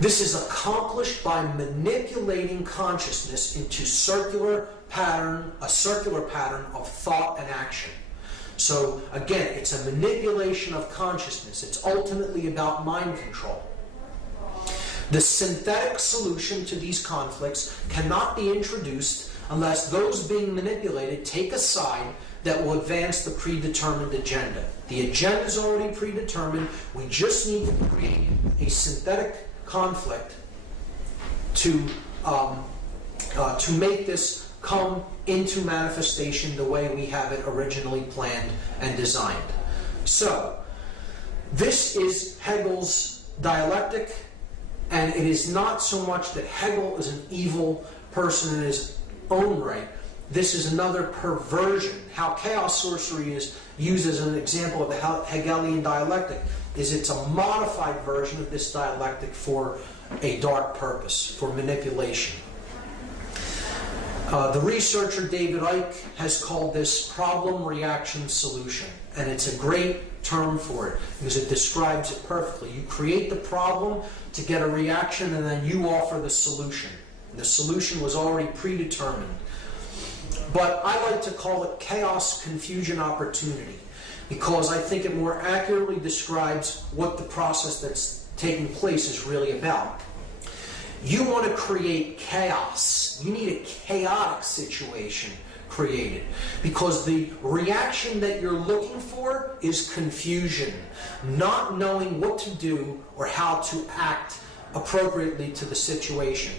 This is accomplished by manipulating consciousness into a circular pattern of thought and action. So again, it's a manipulation of consciousness. It's ultimately about mind control. The synthetic solution to these conflicts cannot be introduced unless those being manipulated take a side that will advance the predetermined agenda. The agenda is already predetermined. We just need to create a synthetic conflict to make this come into manifestation the way we have it originally planned and designed. So, this is Hegel's dialectic. And it is not so much that Hegel is an evil person in his own right. This is another perversion. How chaos sorcery is used as an example of the Hegelian dialectic is it's a modified version of this dialectic for a dark purpose, for manipulation. The researcher David Icke has called this problem-reaction solution. And it's a great term for it because it describes it perfectly. You create the problem to get a reaction, and then you offer the solution. The solution was already predetermined. But I like to call it chaos, confusion, opportunity, because I think it more accurately describes what the process that's taking place is really about. You want to create chaos. You need a chaotic situation created, because the reaction that you're looking for is confusion, not knowing what to do or how to act appropriately to the situation.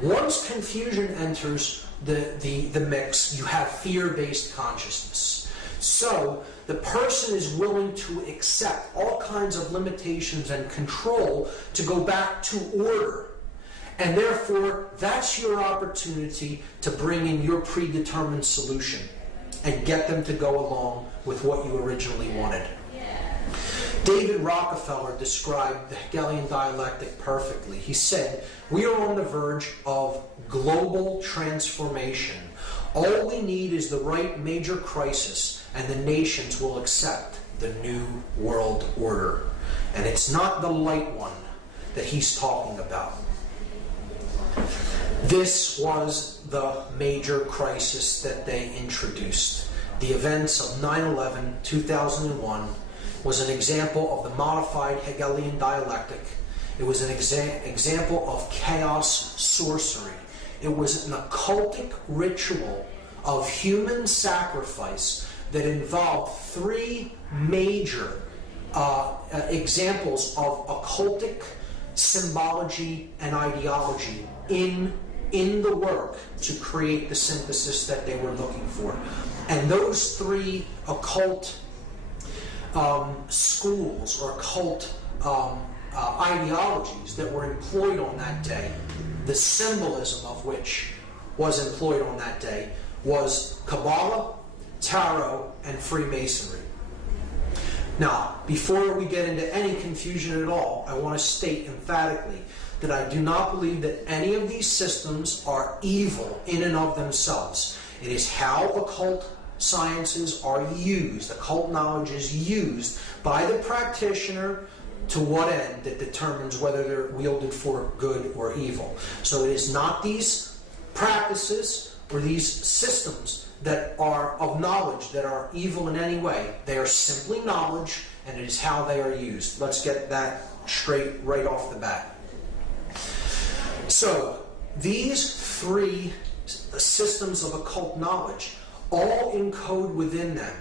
Once confusion enters the mix, you have fear-based consciousness. So the person is willing to accept all kinds of limitations and control to go back to order. And therefore, that's your opportunity to bring in your predetermined solution and get them to go along with what you originally wanted. David Rockefeller described the Hegelian dialectic perfectly. He said, "We are on the verge of global transformation. All we need is the right major crisis, and the nations will accept the new world order." And it's not the light one that he's talking about. This was the major crisis that they introduced. The events of 9/11, 2001 was an example of the modified Hegelian dialectic. It was an example of chaos sorcery. It was an occultic ritual of human sacrifice that involved three major examples of occultic symbology and ideology in the work to create the synthesis that they were looking for. And those three occult schools or occult ideologies that were employed on that day, the symbolism of which was employed on that day, was Kabbalah, Tarot, and Freemasonry. Now, before we get into any confusion at all, I want to state emphatically that I do not believe that any of these systems are evil in and of themselves. It is how occult sciences are used, occult knowledge is used by the practitioner to what end that determines whether they're wielded for good or evil. So it is not these practices or these systems that are of knowledge that are evil in any way. They are simply knowledge, and it is how they are used. Let's get that straight right off the bat. So, these three systems of occult knowledge all encode within them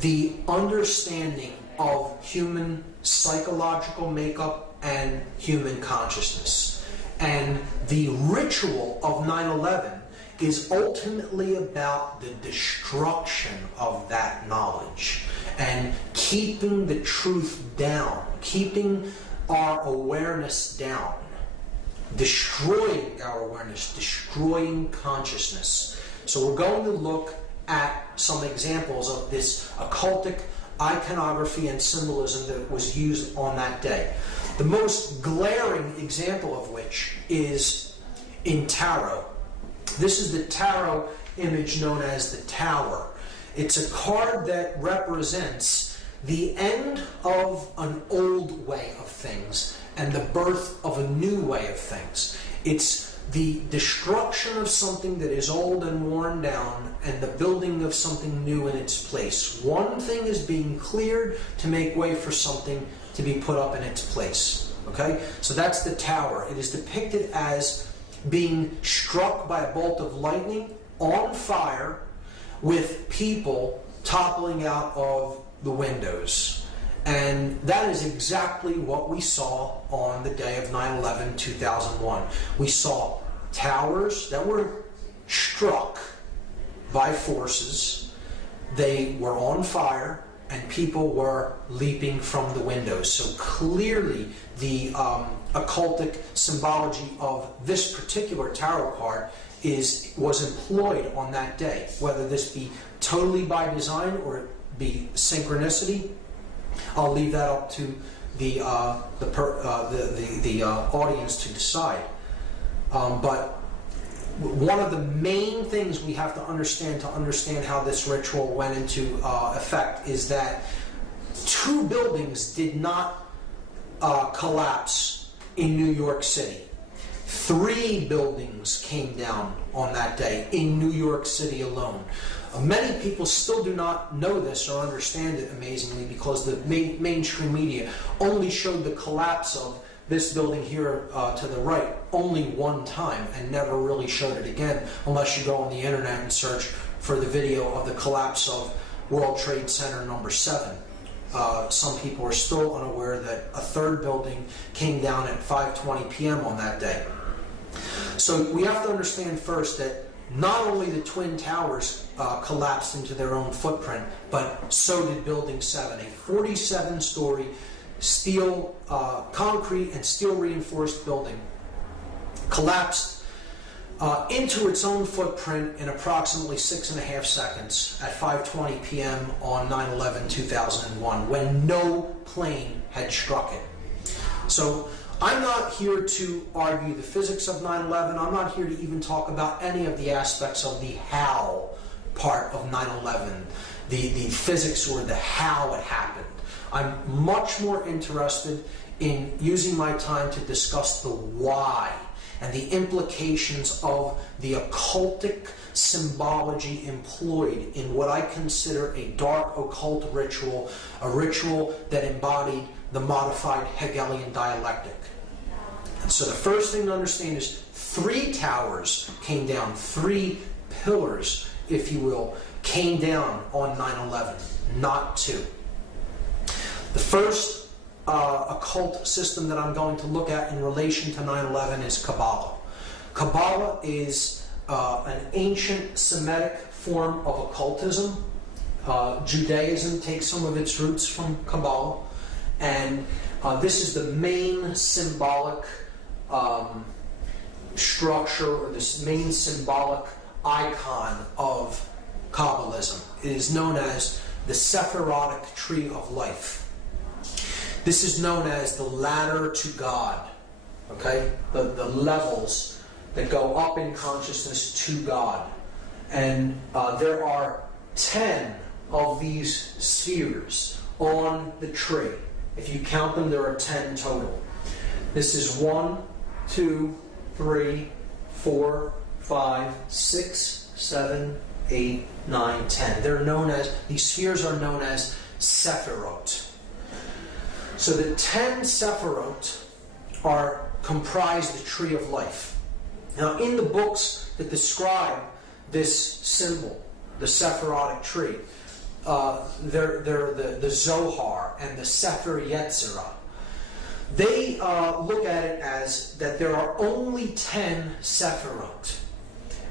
the understanding of human psychological makeup and human consciousness. And the ritual of 9/11 is ultimately about the destruction of that knowledge and keeping the truth down, keeping our awareness down, destroying our awareness, destroying consciousness. So we're going to look at some examples of this occultic iconography and symbolism that was used on that day. The most glaring example of which is in tarot. This is the tarot image known as the Tower. It's a card that represents the end of an old way of things and the birth of a new way of things. It's the destruction of something that is old and worn down and the building of something new in its place. One thing is being cleared to make way for something to be put up in its place. Okay? So that's the Tower. It is depicted as being struck by a bolt of lightning, on fire, with people toppling out of the windows. And that is exactly what we saw on the day of 9/11/2001. We saw towers that were struck by forces. They were on fire, and people were leaping from the windows. So clearly the occultic symbology of this particular tarot card was employed on that day. Whether this be totally by design or it be synchronicity, I'll leave that up to the audience to decide. But one of the main things we have to understand how this ritual went into effect is that 2 buildings did not collapse in New York City. 3 buildings came down on that day in New York City alone. Many people still do not know this or understand it, amazingly, because the mainstream media only showed the collapse of this building here to the right only one time and never really showed it again, unless you go on the internet and search for the video of the collapse of World Trade Center number 7. Some people are still unaware that a 3rd building came down at 5:20 p.m. on that day. So we have to understand first that not only the Twin Towers collapsed into their own footprint, but so did Building 7, a 47-story steel, concrete and steel reinforced building, collapsed into its own footprint in approximately 6.5 seconds at 5:20 p.m. on 9/11/2001, when no plane had struck it. So I'm not here to argue the physics of 9/11. I'm not here to even talk about any of the aspects of the how part of 9/11, the physics or the how it happened. I'm much more interested in using my time to discuss the why and the implications of the occultic symbology employed in what I consider a dark occult ritual, a ritual that embodied the modified Hegelian dialectic. And so the first thing to understand is 3 towers came down, 3 pillars, if you will, came down on 9/11, not 2. The first occult system that I'm going to look at in relation to 9/11 is Kabbalah. Kabbalah is an ancient Semitic form of occultism. Judaism takes some of its roots from Kabbalah, and this is the main symbolic structure, or this main symbolic icon of Kabbalism. It is known as the Sephirotic Tree of Life. This is known as the ladder to God, okay? The levels that go up in consciousness to God. And there are 10 of these spheres on the tree. If you count them, there are 10 total. This is 1, 2, 3, 4, 5, 6, 7, 8, 9, 10. They're known as, these spheres are known as Sephirot. So the 10 Sephirot comprise the Tree of Life. Now, in the books that describe this symbol, the Sephirotic tree, they're the Zohar and the Sefer Yetzirah. They look at it as that there are only 10 Sephirot.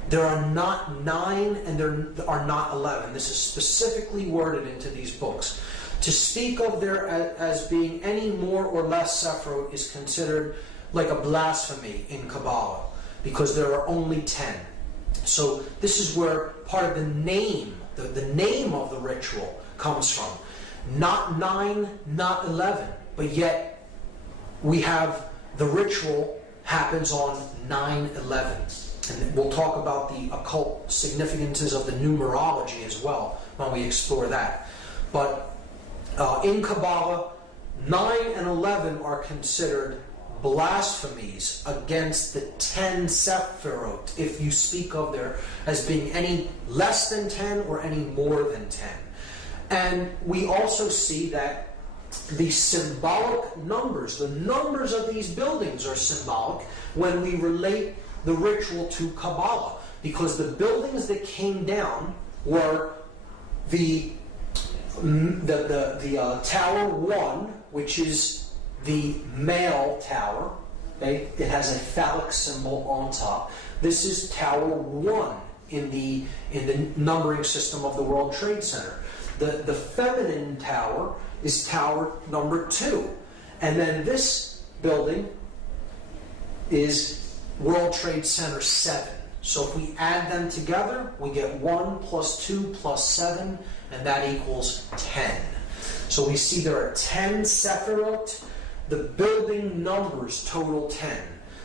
There are not 9 and there are not 11. This is specifically worded into these books. To speak of there as being any more or less Sephirot is considered like a blasphemy in Kabbalah, because there are only 10. So this is where part of the name, the name of the ritual comes from. Not 9, not 11, but yet we have the ritual happens on 9/11. And we'll talk about the occult significances of the numerology as well when we explore that. But in Kabbalah, 9 and 11 are considered blasphemies against the 10 Sephirot, if you speak of there as being any less than 10 or any more than 10. And we also see that the symbolic numbers, the numbers of these buildings are symbolic when we relate the ritual to Kabbalah, because the buildings that came down were the Tower 1, which is the male tower. Okay? It has a phallic symbol on top. This is Tower 1 in the numbering system of the World Trade Center. The feminine tower is Tower number 2. And then this building is World Trade Center 7. So if we add them together, we get 1 plus 2 plus 7, and that equals 10. So we see there are 10 Sephirot. The building numbers total 10.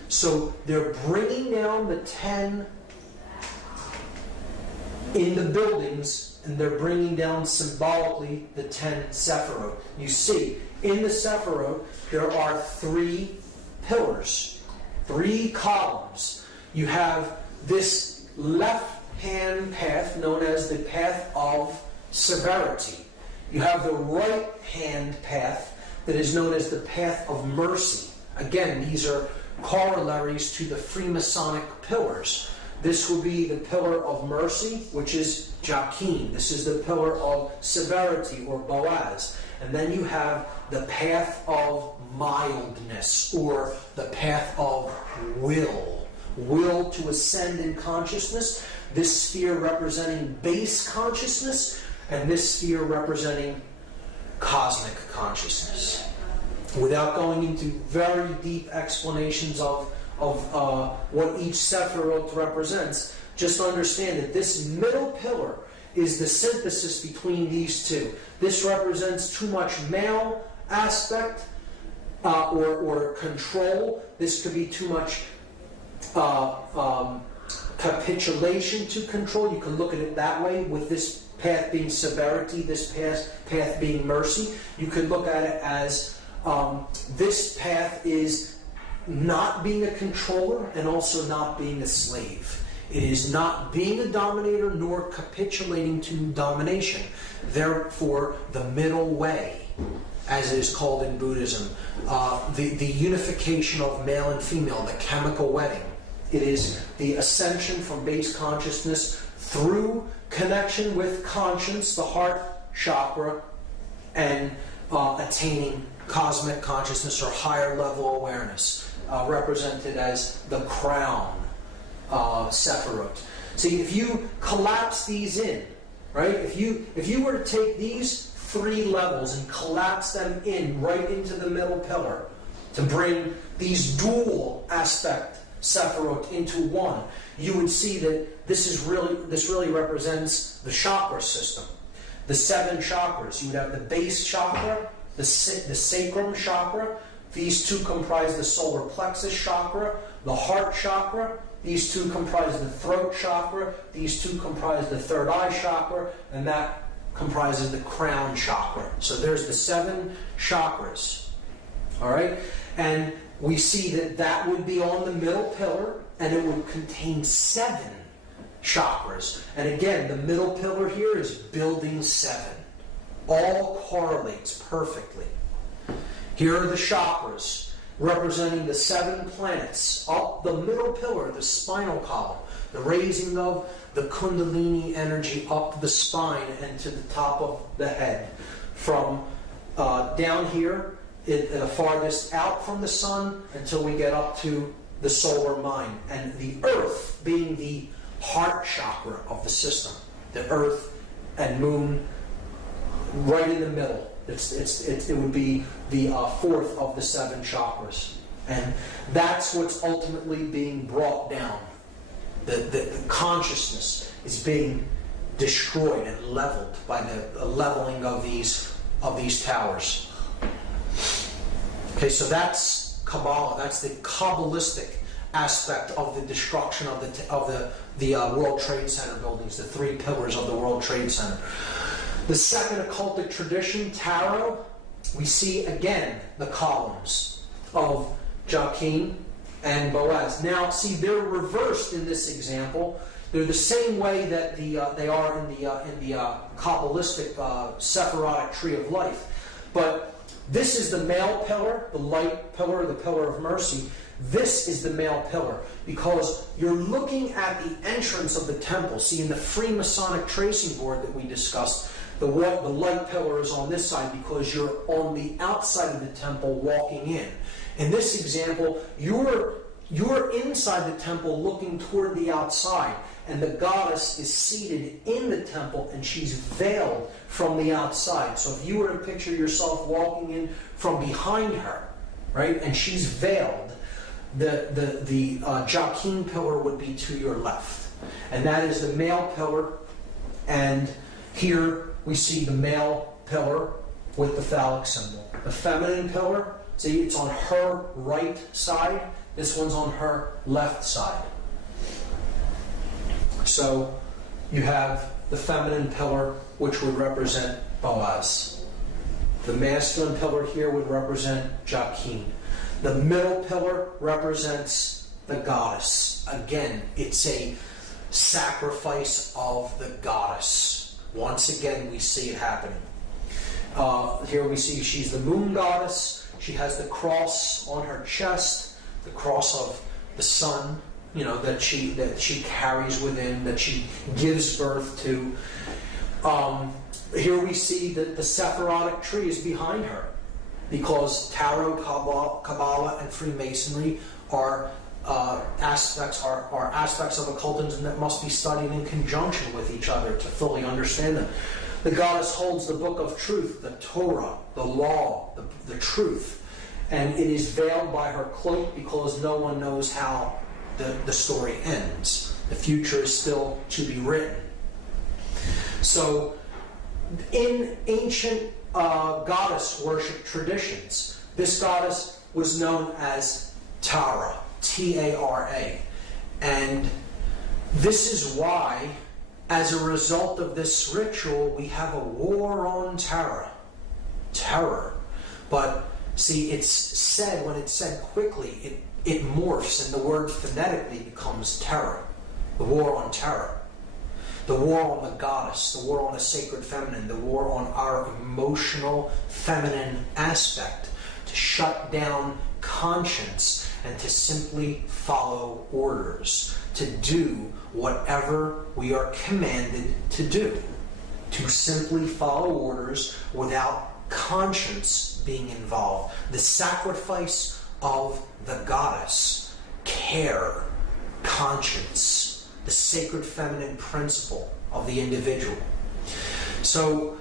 So they're bringing down the 10 in the buildings, and they're bringing down symbolically the 10 Sephirot. You see, in the Sephirot, there are 3 pillars, 3 columns. You have this left-hand path known as the path of severity. You have the right-hand path that is known as the path of mercy. Again, these are corollaries to the Freemasonic pillars. This would be the pillar of mercy, which is Joachim. This is the pillar of severity, or Boaz. And then you have the path of mildness, or the path of will. Will to ascend in consciousness. This sphere representing base consciousness, and this sphere representing cosmic consciousness. Without going into very deep explanations of what each Sephirot represents, just understand that this middle pillar is the synthesis between these two. This represents too much male aspect or control. This could be too much capitulation to control. You can look at it that way, with this path being severity, this path being mercy. You could look at it as this path is not being a controller and also not being a slave. It is not being a dominator nor capitulating to domination. Therefore, the middle way, as it is called in Buddhism, the unification of male and female, the chemical wedding. It is the ascension from base consciousness through connection with conscience, the heart chakra, and attaining cosmic consciousness or higher level awareness, represented as the crown Sephirot. See, if you collapse these in, right? If you were to take these 3 levels and collapse them in right into the middle pillar to bring these dual aspect Sephirot into one, you would see that this really represents the chakra system. The 7 chakras. You would have the base chakra, the sacrum chakra. These 2 comprise the solar plexus chakra, the heart chakra. These 2 comprise the throat chakra. These 2 comprise the third eye chakra, and that comprises the crown chakra. So there's the 7 chakras. All right? And we see that would be on the middle pillar, and it would contain 7 chakras. And again, the middle pillar here is building 7. All correlates perfectly. Here are the chakras, representing the 7 planets. Up the middle pillar, the spinal column, the raising of the Kundalini energy up the spine and to the top of the head. From down here, the farthest out from the sun until we get up to the solar mind. And the earth being the heart chakra of the system. The earth and moon right in the middle. It would be the 4th of the 7 chakras. And that's what's ultimately being brought down. The consciousness is being destroyed and leveled by the leveling of these towers. Okay, so that's Kabbalah. That's the Kabbalistic aspect of the destruction of the World Trade Center buildings, the 3 pillars of the World Trade Center. The second occultic tradition, tarot, we see again the columns of Jachin and Boaz. Now, see, they're reversed in this example. They're the same way that they are in the Kabbalistic Sephirotic tree of life. But this is the male pillar, the light pillar, the pillar of mercy. This is the male pillar, because you're looking at the entrance of the temple. See, in the Freemasonic tracing board that we discussed, the light pillar is on this side because you're on the outside of the temple walking in. In this example, you're inside the temple looking toward the outside, and the goddess is seated in the temple, and she's veiled from the outside. So if you were to picture yourself walking in from behind her, right, and she's veiled, the Jachin pillar would be to your left. And that is the male pillar. And here we see the male pillar with the phallic symbol. The feminine pillar, see, it's on her right side. This one's on her left side. So you have the feminine pillar, which would represent Boaz. The masculine pillar here would represent Jachin. The middle pillar represents the goddess. Again, it's a sacrifice of the goddess. Once again, we see it happening. Here we see she's the moon goddess. She has the cross on her chest, the cross of the sun, that she carries within, that she gives birth to. Here we see that the Sephirotic tree is behind her, because tarot, Kabbalah, and Freemasonry are aspects of occultism that must be studied in conjunction with each other to fully understand them. The goddess holds the book of truth, the Torah, the law, the truth, and it is veiled by her cloak because no one knows how the story ends. The future is still to be written. So, in ancient goddess worship traditions, this goddess was known as Tara, T-A-R-A. And this is why, as a result of this ritual, we have a war on terror. But see, it's said, when it's said quickly, it morphs, and the word phonetically becomes terror. The war on terror. The war on the goddess, the war on the sacred feminine, the war on our emotional feminine aspect, to shut down conscience and to simply follow orders, to do whatever we are commanded to do, to simply follow orders without conscience being involved. The sacrifice of the goddess, care, conscience, the sacred feminine principle of the individual. So,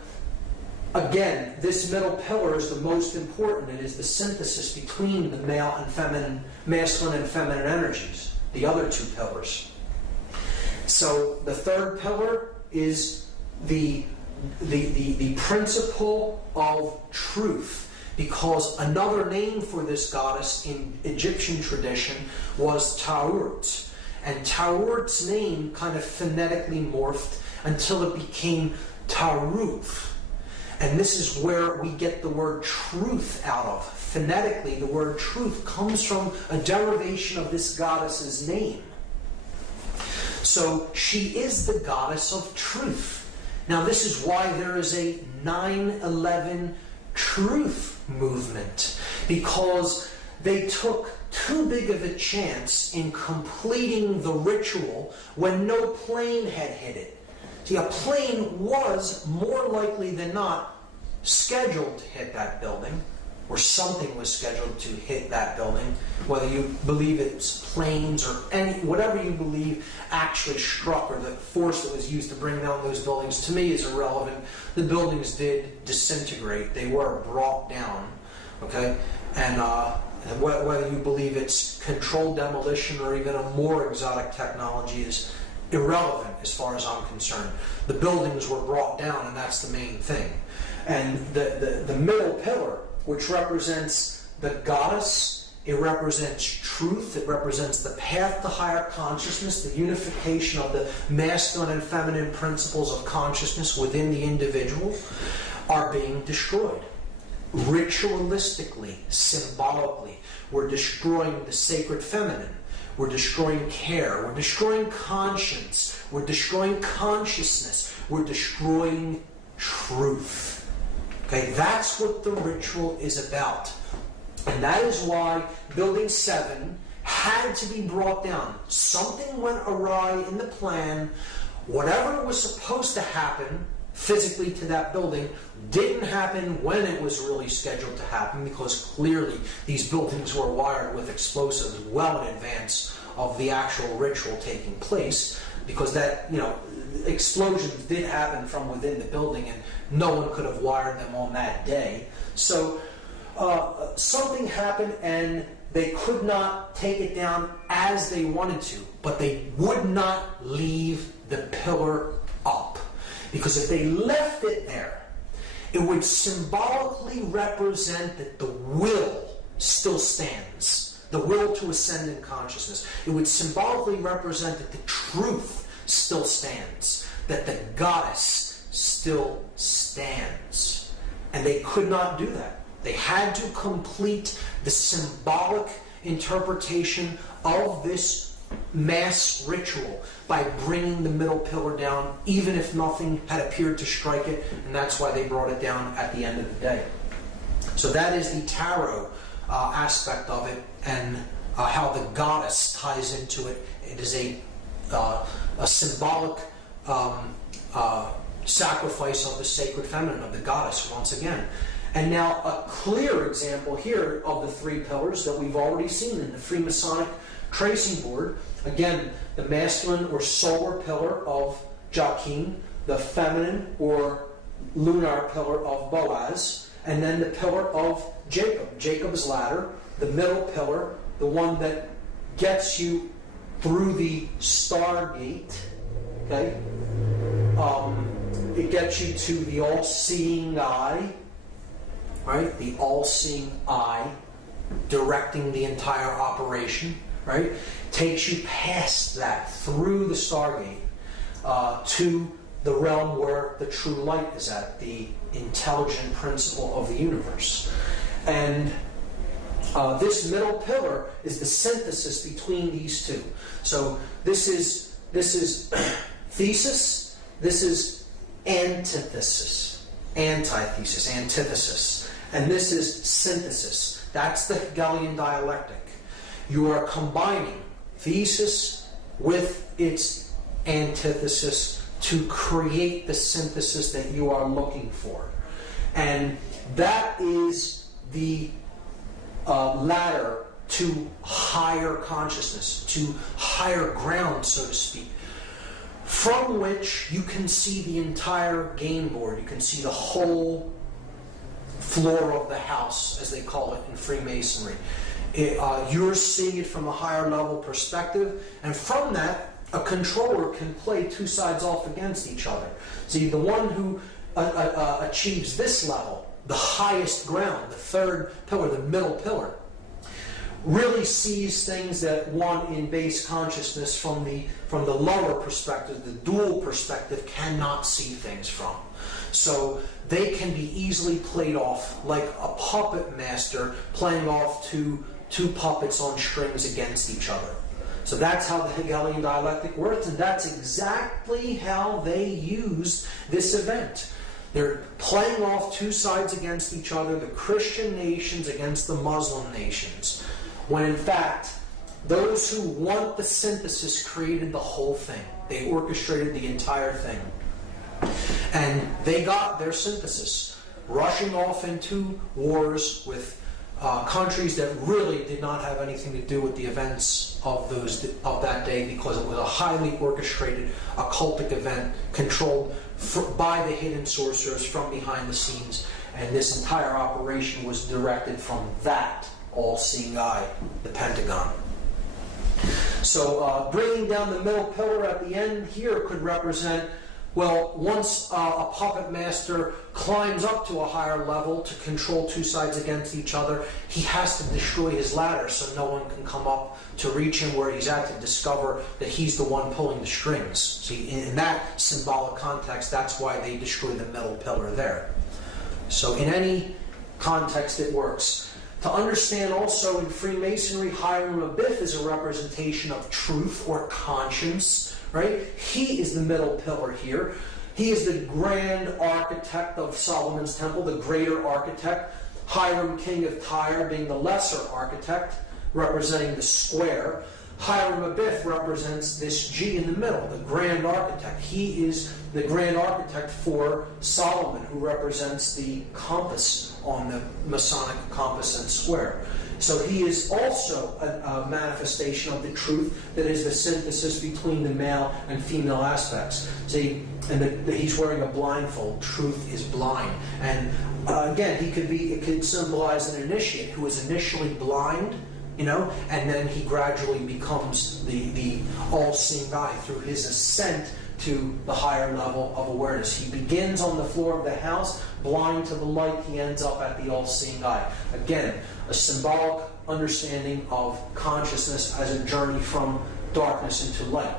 again, this middle pillar is the most important. It is the synthesis between the masculine and feminine energies, the other two pillars. So, the third pillar is the principle of truth, because another name for this goddess in Egyptian tradition was Taurt. And Taurt's name kind of phonetically morphed until it became Taruth. And this is where we get the word truth out of. Phonetically, the word truth comes from a derivation of this goddess's name. So she is the goddess of truth. Now this is why there is a 9/11 truth movement, because they took too big of a chance in completing the ritual when no plane had hit it. See, a plane was more likely than not scheduled to hit that building, or something was scheduled to hit that building, whether you believe it's planes or whatever you believe actually struck, or the force that was used to bring down those buildings, to me is irrelevant. The buildings did disintegrate. They were brought down, okay? And whether you believe it's controlled demolition or even a more exotic technology is irrelevant as far as I'm concerned. The buildings were brought down, and that's the main thing. And the middle pillar, which represents the goddess it represents truth, it represents the path to higher consciousness, the unification of the masculine and feminine principles of consciousness within the individual are being destroyed. Ritualistically, symbolically, we're destroying the sacred feminine. We're destroying care. We're destroying conscience. We're destroying consciousness. We're destroying truth. Okay, that's what the ritual is about. And that is why Building 7 had to be brought down. Something went awry in the plan. Whatever was supposed to happen physically to that building didn't happen when it was really scheduled to happen, because clearly these buildings were wired with explosives well in advance of the actual ritual taking place, because that, explosions did happen from within the building and no one could have wired them on that day. So something happened and they could not take it down as they wanted to, but they would not leave the pillar up. Because if they left it there, it would symbolically represent that the will still stands. The will to ascend in consciousness. It would symbolically represent that the truth still stands. That the goddess still stands. And they could not do that. They had to complete the symbolic interpretation of this mass ritual by bringing the middle pillar down, even if nothing had appeared to strike it, and that's why they brought it down at the end of the day. So that is the tarot aspect of it, and how the goddess ties into it. It is a symbolic sacrifice of the sacred feminine, of the goddess, once again. And now a clear example here of the three pillars that we've already seen in the Freemasonic tracing board. Again, the masculine or solar pillar of Joachim, the feminine or lunar pillar of Boaz, and then the pillar of Jacob, Jacob's ladder, the middle pillar, the one that gets you through the stargate. Okay, it gets you to the all-seeing eye, right? The all-seeing eye, directing the entire operation. Right? Takes you past that, through the stargate, to the realm where the true light is at, the intelligent principle of the universe. And this middle pillar is the synthesis between these two. So this is thesis, this is antithesis, antithesis, antithesis, and this is synthesis. That's the Hegelian dialectic. You are combining thesis with its antithesis to create the synthesis that you are looking for. And that is the ladder to higher consciousness, to higher ground, so to speak, from which you can see the entire game board. You can see the whole floor of the house, as they call it in Freemasonry. You're seeing it from a higher level perspective, and from that, a controller can play two sides off against each other. See, the one who achieves this level, the highest ground, the third pillar, the middle pillar, really sees things that one in base consciousness from the lower perspective, the dual perspective, cannot see things from. So they can be easily played off like a puppet master playing off two puppets on strings against each other. So that's how the Hegelian dialectic works, and that's exactly how they use this event. They're playing off two sides against each other, the Christian nations against the Muslim nations, when in fact, those who want the synthesis created the whole thing. They orchestrated the entire thing. And they got their synthesis, rushing off into wars with countries that really did not have anything to do with the events of that day, because it was a highly orchestrated occultic event controlled by the hidden sorcerers from behind the scenes, and this entire operation was directed from that all-seeing eye, the Pentagon. So bringing down the middle pillar at the end here could represent Well, once a puppet master climbs up to a higher level to control two sides against each other, he has to destroy his ladder so no one can come up to reach him where he's at to discover that he's the one pulling the strings. See, in that symbolic context, that's why they destroy the metal pillar there. So in any context, it works. To understand also in Freemasonry, Hiram Abiff is a representation of truth or conscience. Right? He is the middle pillar here. He is the grand architect of Solomon's temple, the greater architect. Hiram, king of Tyre, being the lesser architect, representing the square. Hiram Abiff represents this G in the middle, the grand architect. He is the grand architect for Solomon, who represents the compass on the Masonic compass and square. So he is also a manifestation of the truth that is the synthesis between the male and female aspects. See, and he's wearing a blindfold. Truth is blind. And again, it could symbolize an initiate who is initially blind, and then he gradually becomes the all-seeing eye through his ascent to the higher level of awareness. He begins on the floor of the house, blind to the light. He ends up at the all-seeing eye. Again, a symbolic understanding of consciousness as a journey from darkness into light.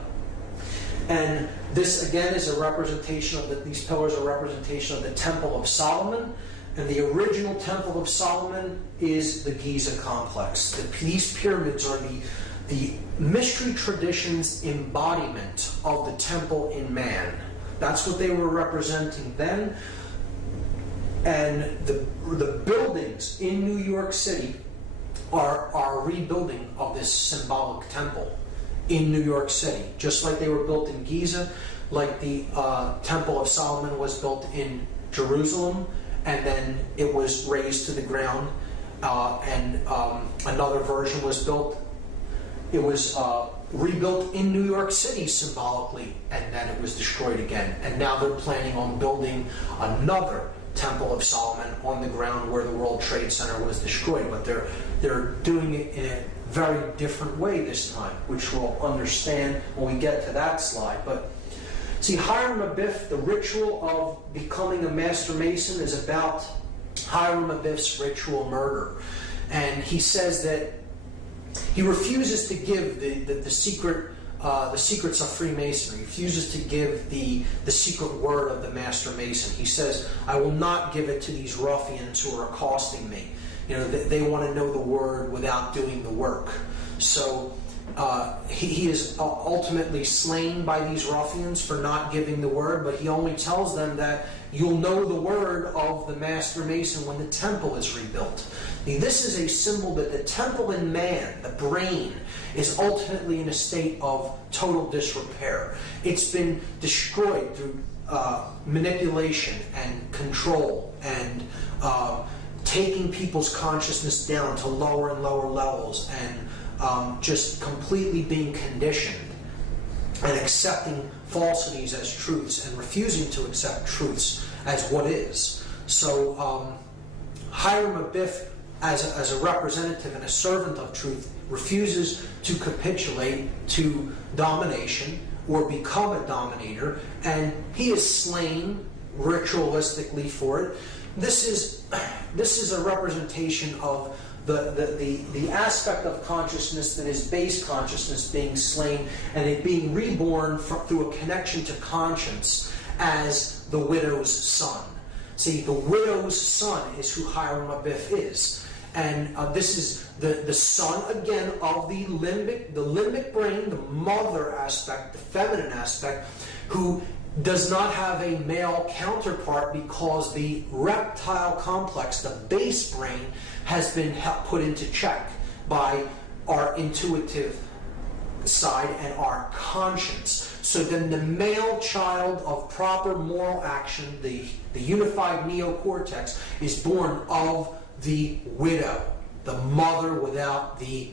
And this, again, is a representation of these pillars are a representation of the Temple of Solomon. And the original Temple of Solomon is the Giza complex. These pyramids are the mystery tradition's embodiment of the temple in man. That's what they were representing then. And the buildings in New York City are a rebuilding of this symbolic temple in New York City. Just like they were built in Giza, like the Temple of Solomon was built in Jerusalem, and then it was razed to the ground, and another version was built. It was rebuilt in New York City symbolically, and then it was destroyed again. And now they're planning on building another Temple of Solomon on the ground where the World Trade Center was destroyed. But they're doing it in a very different way this time, which we'll understand when we get to that slide. But see, Hiram Abiff, the ritual of becoming a Master Mason is about Hiram Abiff's ritual murder. And he says that he refuses to give the secrets of Freemasonry. He refuses to give the secret word of the Master Mason. He says, I will not give it to these ruffians who are accosting me. They want to know the word without doing the work. So he is ultimately slain by these ruffians for not giving the word, but he only tells them that you'll know the word of the Master Mason when the temple is rebuilt. Now, this is a symbol that the temple in man, the brain, is ultimately in a state of total disrepair. It's been destroyed through manipulation and control and taking people's consciousness down to lower and lower levels and just completely being conditioned and accepting falsities as truths and refusing to accept truths as what is. So Hiram Abiff, as a representative and a servant of truth, refuses to capitulate to domination or become a dominator, and he is slain ritualistically for it. This is a representation of the aspect of consciousness that is base consciousness being slain and it being reborn through a connection to conscience as the widow's son. See, the widow's son is who Hiram Abiff is. And this is the son, again, of the limbic brain, the mother aspect, the feminine aspect, who does not have a male counterpart because the reptile complex, the base brain, has been put into check by our intuitive side and our conscience. So then the male child of proper moral action, the unified neocortex, is born of the widow, the mother without the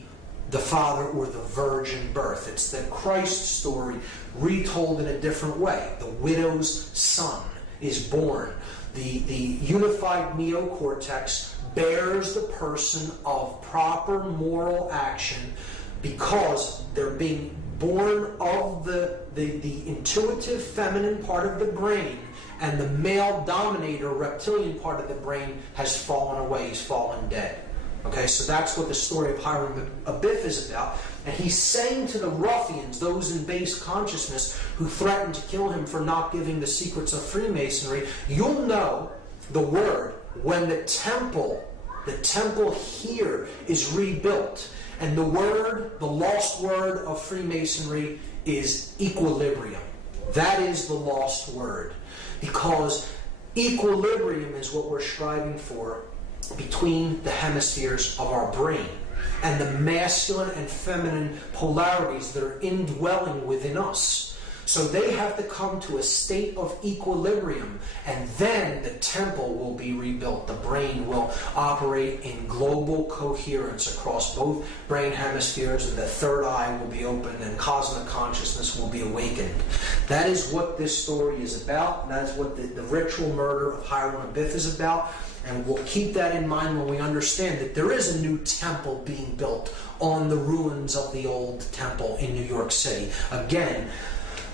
father or the virgin birth. It's the Christ story retold in a different way. The widow's son is born. The unified neocortex bears the person of proper moral action because they're being born of the intuitive feminine part of the brain, and the male dominator reptilian part of the brain has fallen away. He's fallen dead. Okay, so that's what the story of Hiram Abiff is about. And he's saying to the ruffians, those in base consciousness who threatened to kill him for not giving the secrets of Freemasonry, you'll know the word when the temple here is rebuilt. And the word, the lost word of Freemasonry is equilibrium. That is the lost word. Because equilibrium is what we're striving for between the hemispheres of our brain and the masculine and feminine polarities that are indwelling within us. So they have to come to a state of equilibrium, and then the temple will be rebuilt. The brain will operate in global coherence across both brain hemispheres, and the third eye will be opened, and cosmic consciousness will be awakened. That is what this story is about, and that is what the ritual murder of Hiram Abiff is about. And we'll keep that in mind when we understand that there is a new temple being built on the ruins of the old temple in New York City. Again,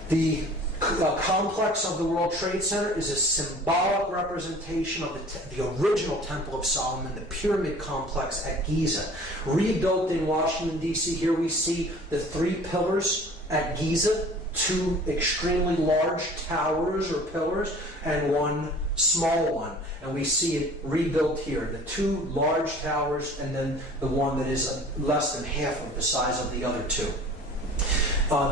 the complex of the World Trade Center is a symbolic representation of the original Temple of Solomon, the pyramid complex at Giza. Rebuilt in Washington, D.C., here we see the 3 pillars at Giza, 2 extremely large towers or pillars, and 1 small one. And we see it rebuilt here, the 2 large towers and then the one that is less than half of the size of the other 2.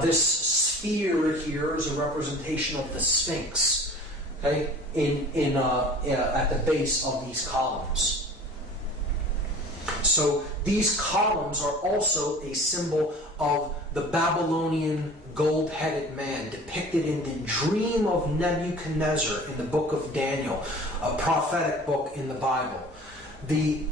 This sphere here is a representation of the Sphinx, okay, at the base of these columns. So these columns are also a symbol of the Babylonian gold-headed man depicted in the dream of Nebuchadnezzar in the book of Daniel, a prophetic book in the Bible. The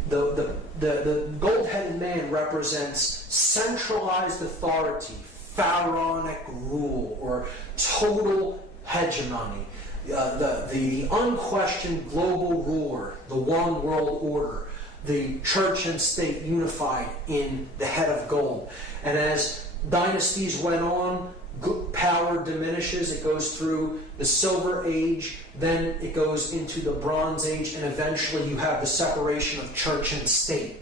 gold-headed man represents centralized authority, pharaonic rule, or total hegemony, the unquestioned global ruler, the one world order, the church and state unified in the head of gold. And as dynasties went on, power diminishes. It goes through the Silver Age, then it goes into the Bronze Age, and eventually you have the separation of church and state.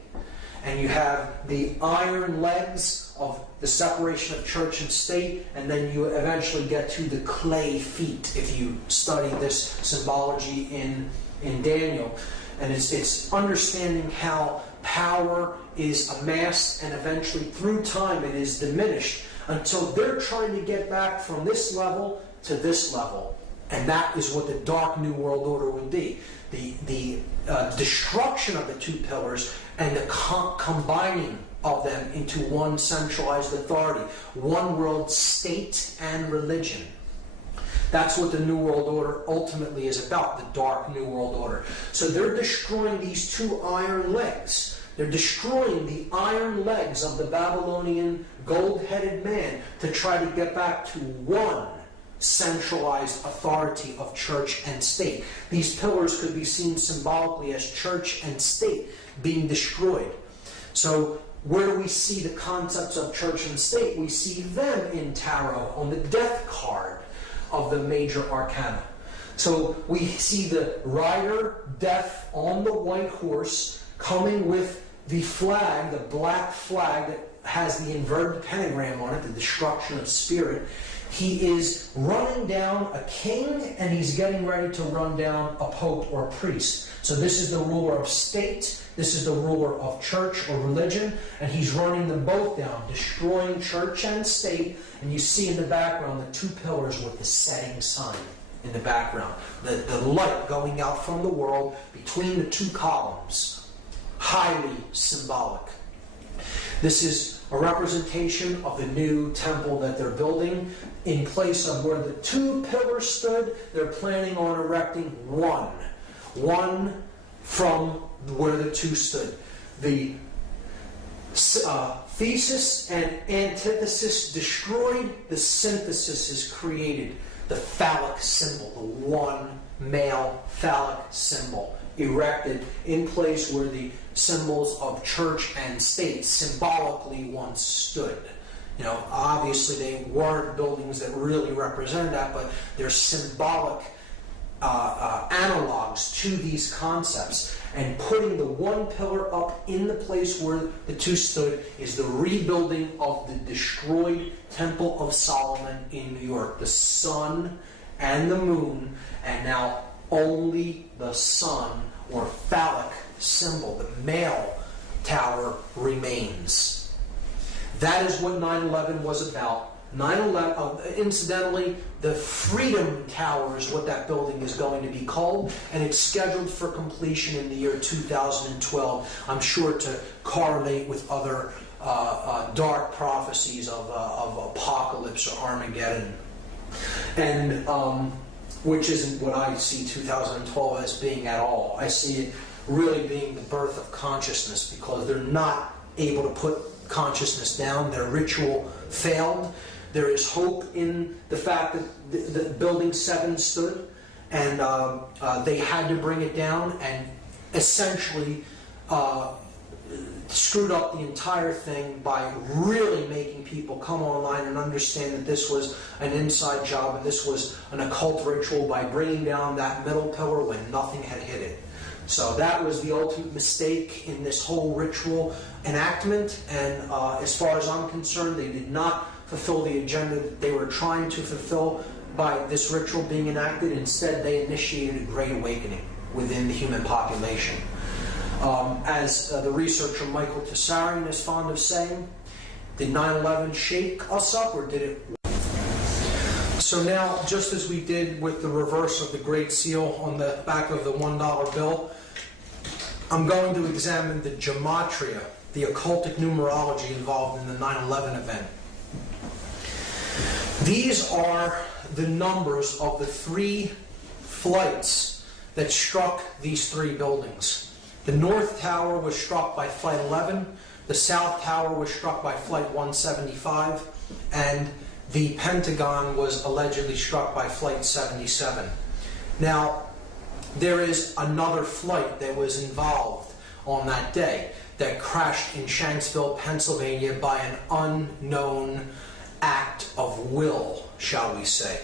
And you have the iron legs of the separation of church and state, and then you eventually get to the clay feet if you study this symbology in Daniel. And it's understanding how power is amassed, and eventually through time it is diminished until they're trying to get back from this level to this level. And that is what the Dark New World Order would be. The destruction of the 2 pillars and the combining of them into one centralized authority, one world state and religion. That's what the New World Order ultimately is about, the Dark New World Order. So they're destroying these 2 iron legs. They're destroying the iron legs of the Babylonian gold-headed man to try to get back to one centralized authority of church and state. These pillars could be seen symbolically as church and state being destroyed. So where do we see the concepts of church and state? We see them in tarot on the death card of the major arcana. So we see the rider, death, on the white horse, coming with the flag, the black flag that has the inverted pentagram on it, the destruction of spirit. He is running down a king, and he's getting ready to run down a pope or a priest. So this is the ruler of state, this is the ruler of church or religion, and he's running them both down, destroying church and state. And you see in the background the 2 pillars with the setting sun in the background. The light going out from the world between the 2 columns. Highly symbolic. This is a representation of the new temple that they're building. In place of where the 2 pillars stood, they're planning on erecting one from where the 2 stood. The thesis and antithesis destroyed, the synthesis is created. The phallic symbol, the one male phallic symbol, erected in place where the symbols of church and state symbolically once stood. You know, obviously they weren't buildings that really represent that, but they're symbolic analogs to these concepts. And putting the one pillar up in the place where the two stood is the rebuilding of the destroyed Temple of Solomon in New York. The sun and the moon, and now only the sun, or phallic symbol, the male tower, remains. That is what 9/11 was about. 9/11, incidentally, the Freedom Tower is what that building is going to be called, and it's scheduled for completion in the year 2012. I'm sure to correlate with other dark prophecies of apocalypse or Armageddon, and which isn't what I see 2012 as being at all. I see it really being the birth of consciousness, because they're not able to put consciousness down. Their ritual failed. There is hope in the fact that the Building 7 stood, and they had to bring it down, and essentially screwed up the entire thing by really making people come online and understand that this was an inside job and this was an occult ritual, by bringing down that middle pillar when nothing had hit it. So that was the ultimate mistake in this whole ritual enactment, and as far as I'm concerned, they did not fulfill the agenda that they were trying to fulfill by this ritual being enacted. Instead, they initiated a great awakening within the human population. As the researcher Michael Tessarian is fond of saying, did 9/11 shake us up, or did it? So now, just as we did with the reverse of the Great Seal on the back of the $1 bill, I'm going to examine the gematria, the occultic numerology involved in the 9/11 event. These are the numbers of the 3 flights that struck these 3 buildings. The North Tower was struck by Flight 11, the South Tower was struck by Flight 175, and the Pentagon was allegedly struck by Flight 77. Now, there is another flight that was involved on that day that crashed in Shanksville, Pennsylvania by an unknown act of will, shall we say.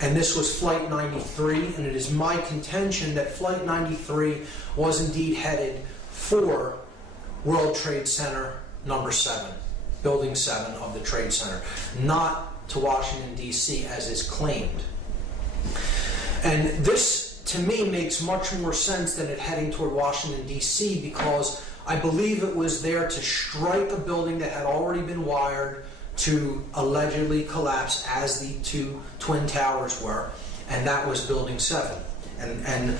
And this was Flight 93, and it is my contention that Flight 93 was indeed headed for World Trade Center number 7, Building 7 of the Trade Center, not to Washington, D.C., as is claimed. And this, to me, makes much more sense than it heading toward Washington, D.C., because I believe it was there to strike a building that had already been wired to allegedly collapse, as the 2 twin towers were, and that was Building 7. And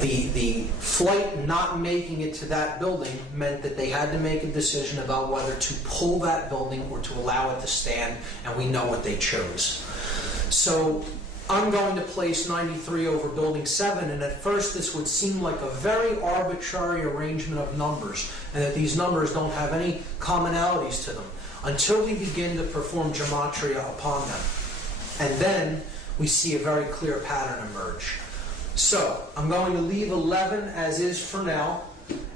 the flight not making it to that building meant that they had to make a decision about whether to pull that building or to allow it to stand, and we know what they chose. So I'm going to place 93 over Building 7, and at first this would seem like a very arbitrary arrangement of numbers, and that these numbers don't have any commonalities to them, until we begin to perform gematria upon them. And then we see a very clear pattern emerge. So I'm going to leave 11 as is for now,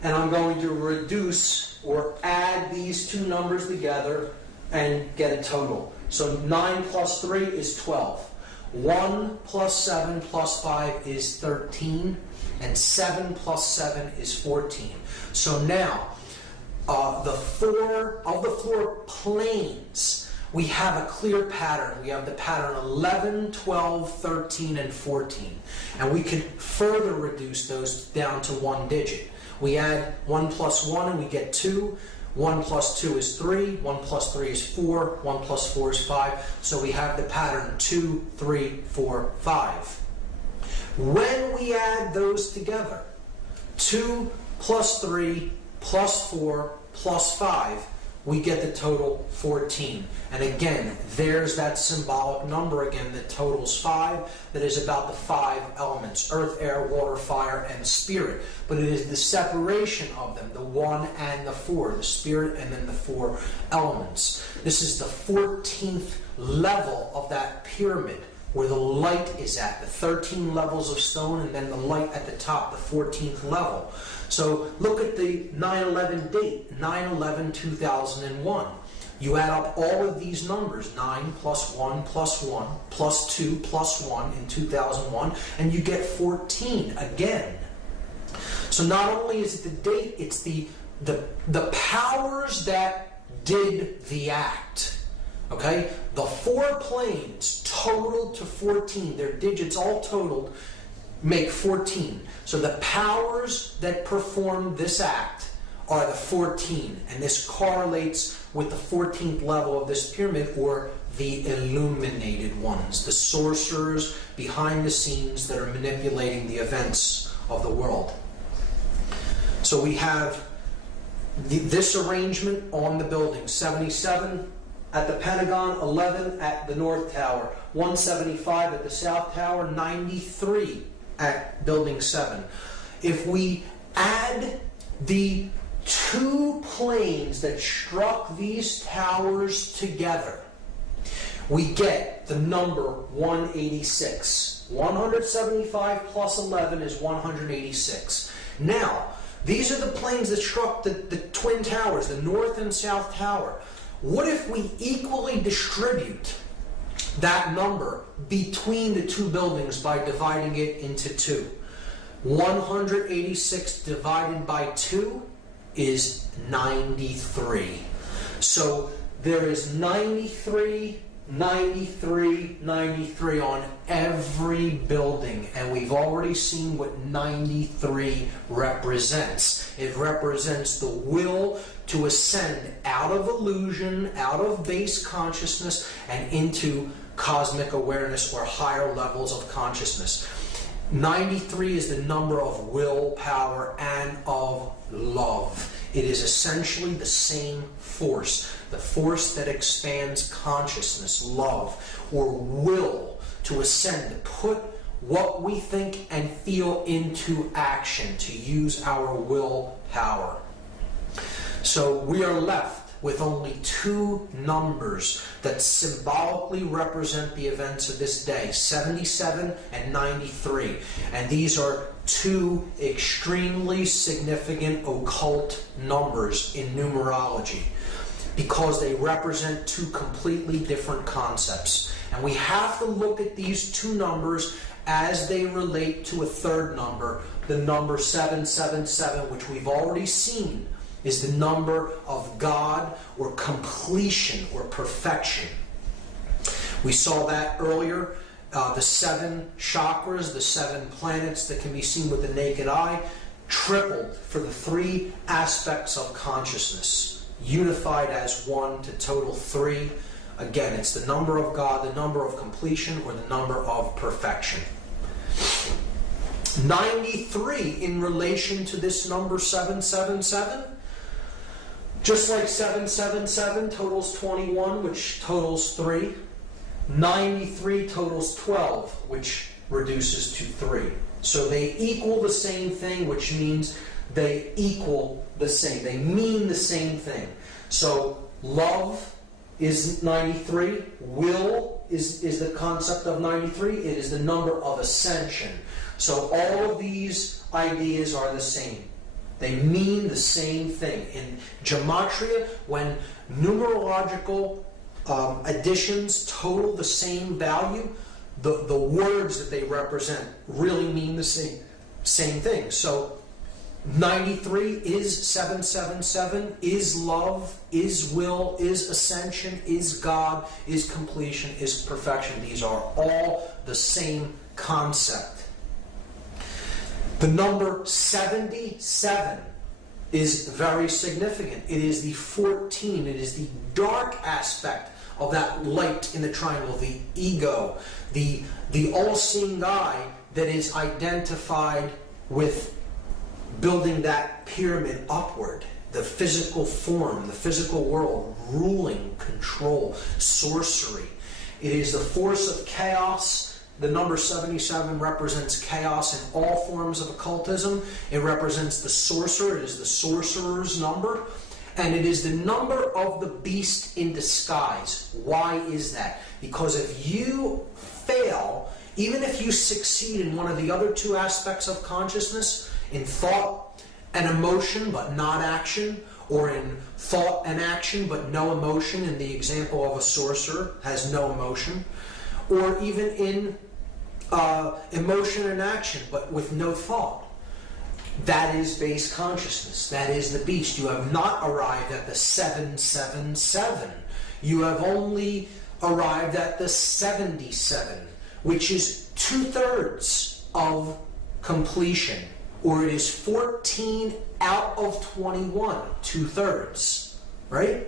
and I'm going to reduce or add these 2 numbers together and get a total. So 9 plus 3 is 12. 1 plus 7 plus 5 is 13, and 7 plus 7 is 14. So now, the 4 planes, we have a clear pattern. We have the pattern 11, 12, 13, and 14. And we can further reduce those down to 1 digit. We add 1 plus 1 and we get 2. 1 plus 2 is 3. 1 plus 3 is 4. 1 plus 4 is 5. So we have the pattern 2, 3, 4, 5. When we add those together, 2 plus 3 plus 4 plus 5, we get the total 14. And again, there's that symbolic number again that totals 5, that is about the 5 elements: earth, air, water, fire, and spirit. But it is the separation of them, the 1 and the 4, the spirit and then the 4 elements. This is the 14th level of that pyramid, where the light is at, the 13 levels of stone, and then the light at the top, the 14th level. So look at the 9/11 date, 9/11/2001. You add up all of these numbers, 9 plus 1 plus 1 plus 2 plus 1 in 2001, and you get 14 again. So not only is it the date, it's the powers that did the act. Okay? The 4 planes totaled to 14. Their digits all totaled make 14. So the powers that performed this act are the 14. And this correlates with the 14th level of this pyramid, or the illuminated ones, the sorcerers behind the scenes that are manipulating the events of the world. So we have this arrangement on the building: 77 at the Pentagon, 11 at the North Tower, 175 at the South Tower, 93 at Building 7. If we add the 2 planes that struck these towers together, we get the number 186. 175 plus 11 is 186. Now, these are the planes that struck the twin towers, the North and South Tower. What if we equally distribute that number between the 2 buildings by dividing it into 2? 186 divided by 2 is 93. So there is 93, 93, 93 on every building, and we've already seen what 93 represents. It represents the will to ascend out of illusion, out of base consciousness, and into cosmic awareness, or higher levels of consciousness. 93 is the number of willpower and of love. It is essentially the same force, the force that expands consciousness, love, or will to ascend, to put what we think and feel into action, to use our willpower. So we are left with only 2 numbers that symbolically represent the events of this day: 77 and 93. And these are 2 extremely significant occult numbers in numerology, because they represent 2 completely different concepts. And we have to look at these 2 numbers as they relate to a third number, the number 777, which we've already seen is the number of God, or completion, or perfection. We saw that earlier. The 7 chakras, the 7 planets that can be seen with the naked eye, tripled for the 3 aspects of consciousness, unified as 1 to total 3. Again, it's the number of God, the number of completion, or the number of perfection. 93 in relation to this number 777. Just like 777 totals 21, which totals 3, 93 totals 12, which reduces to 3. So they equal the same thing, which means they equal the same. They mean the same thing. So love is 93. Will is the concept of 93. It is the number of ascension. So all of these ideas are the same. They mean the same thing. In gematria, when numerological additions total the same value, the words that they represent really mean the same thing. So 93 is 777, is love, is will, is ascension, is God, is completion, is perfection. These are all the same concept. The number 77 is very significant. It is the 14. It is the dark aspect of that light in the triangle, the ego, the all-seeing eye that is identified with building that pyramid upward, the physical form, the physical world, ruling, control, sorcery. It is the force of chaos. The number 77 represents chaos in all forms of occultism. It represents the sorcerer. It is the sorcerer's number. And it is the number of the beast in disguise. Why is that? Because if you fail, even if you succeed in one of the other 2 aspects of consciousness, in thought and emotion but not action, or in thought and action but no emotion, in the example of a sorcerer, has no emotion, or even in emotion and action but with no thought. That is base consciousness. That is the beast. You have not arrived at the 777. You have only arrived at the 77, which is 2/3 of completion, or it is 14 out of 21, 2/3, right?